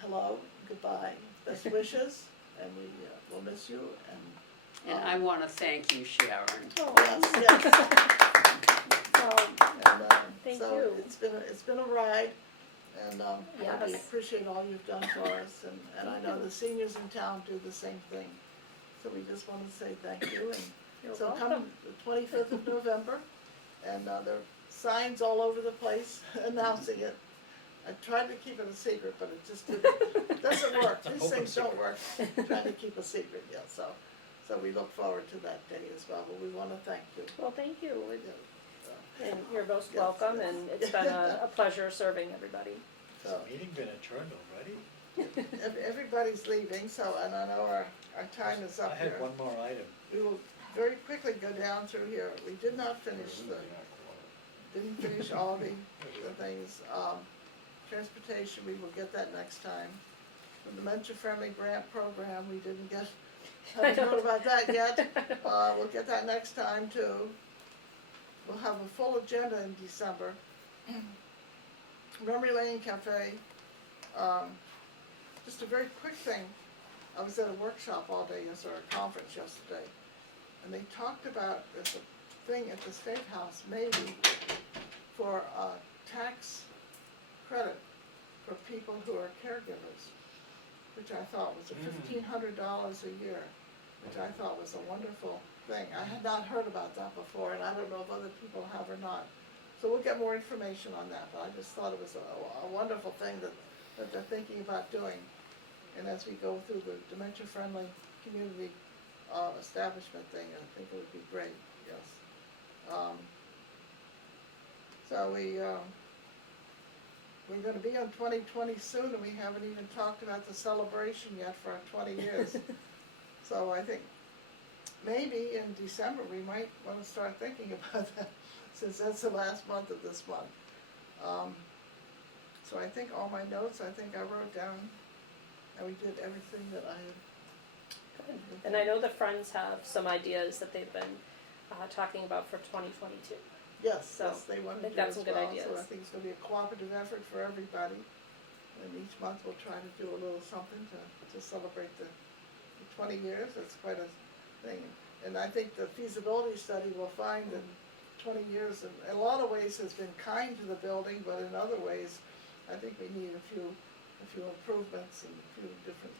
hello, goodbye, best wishes, and we will miss you. And I want to thank you, Sharon. Yes. And, Thank so you. it's been a ride, and we Yes. appreciate all you've done for us, and I know the seniors in town do the same thing. So we just want to say thank you, and You're so welcome. come the 25th of November, and there are signs all over the place announcing it. I tried to keep it a secret, but it just doesn't work. It's an These open things don't secret. work, trying to keep a secret, yeah, so we look forward to that day as well, but we want to thank you. Well, thank you, Yeah, and you're most Yes, welcome, yes. and it's been a pleasure serving everybody. Has so the meeting been adjourned already? everybody's leaving, so, and I know our time is I up here. had one more item. We will very quickly go down through here. We did not finish didn't finish all the things. Transportation, we will get that next time. The dementia-friendly grant program, we didn't get, haven't heard about that yet. We'll get that next time too. We'll have a full agenda in December. Memory Lane Cafe, just a very quick thing. I was at a workshop all day, or a conference yesterday, and they talked about, there's a thing at the State House, maybe, for a tax credit for people who are caregivers, which I thought was $1,500 a year, which I thought was a wonderful thing. I had not heard about that before, and I don't know if other people have or not. So we'll get more information on that, but I just thought it was a wonderful thing that they're thinking about doing. And as we go through the dementia-friendly community establishment thing, I think it would be great, yes. So we're gonna be on 2020 soon, and we haven't even talked about the celebration yet for our 20 years. So I think maybe in December, we might wanna start thinking about that, since that's the last month of this month. So I think all my notes, I think I wrote down, and we did everything that I had. Good. And I know the Friends have some ideas that they've been talking about for 2022. Yes, So, yes, they want to they've do got as some good well, so ideas. I think it's gonna be a cooperative effort for everybody. And each month we'll try to do a little something to celebrate the 20 years, that's quite a thing. And I think the feasibility study will find that 20 years in a lot of ways has been kind to the building, but in other ways, I think we need a few improvements and a few different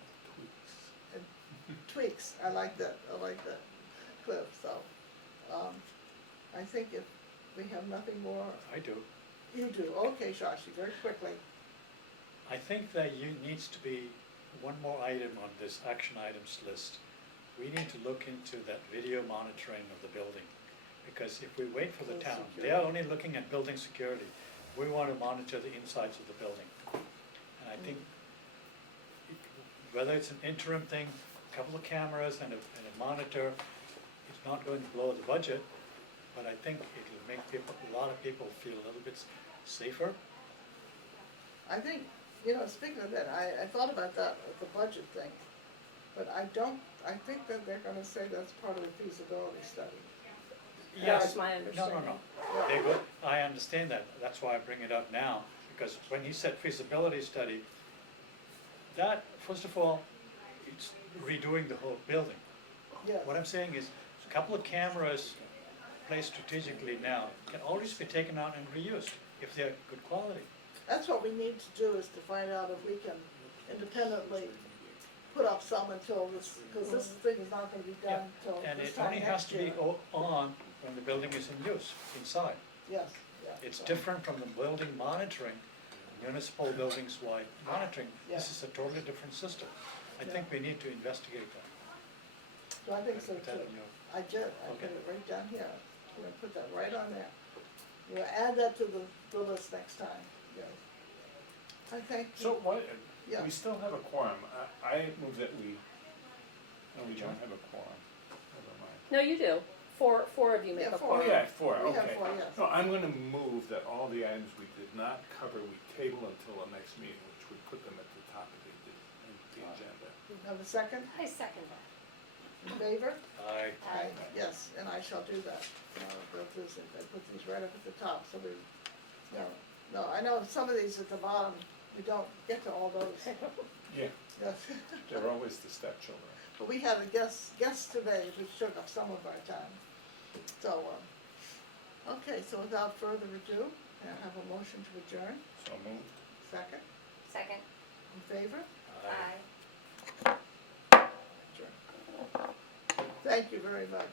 tweaks. I like that, Cliff, so, I think if we have nothing more, I do. you do, okay, Shashi, very quickly. I think there needs to be one more item on this action items list. We need to look into that video monitoring of the building, because if we wait for the Building town, security. they are only looking at building security. We want to monitor the insides of the building. think, whether it's an interim thing, a couple of cameras and a monitor, it's not going to blow the budget, but I think it'll make people, a lot of people feel a little bit safer. I think, speaking of that, I thought about that with the budget thing, but I think that they're gonna say that's part of the feasibility study. That's my No, understanding. no, they will, I understand that, that's why I bring it up now, because when he said feasibility study, that, first of all, it's redoing the whole building. Yes, What I'm saying is, a couple of cameras placed strategically now can always be taken out and reused, if they're good quality. that's what we need to do, is to find out if we can independently put up some until this, because this thing is not gonna be done till And this it time only has next to be year. on when the building is in use, inside. Yes, yeah. It's different from the building monitoring, municipal buildings wide monitoring. This Yeah. is a totally different system. I think we need to investigate that. So I think so Put that too. in your- I did, I put Okay. it right down here, I'm gonna put that right on there. We'll add that to the list next time, yes. I thank you. So what, Yeah. we still have a quorum, I move that we, no, we don't have a quorum, never mind. No, you do. Four of you make Yeah, a four. Oh, quorum. yeah, four, We have okay. four, yes. No, I'm gonna move that all the items we did not cover, we table until the next meeting, which would put them at the top of the agenda. Have a second, I second that. in favor? I, Aye. Yes, and I shall do that. Put these right up at the top, so we, no, I know some of these at the bottom, we don't get to all those. Yeah, Yes. they're always the stepchildren. But we had a guest today, which took up some of our time. So, okay, so without further ado, I have a motion to adjourn. So moved. Second, Second. in favor? Aye. Adjourn. Thank you very much.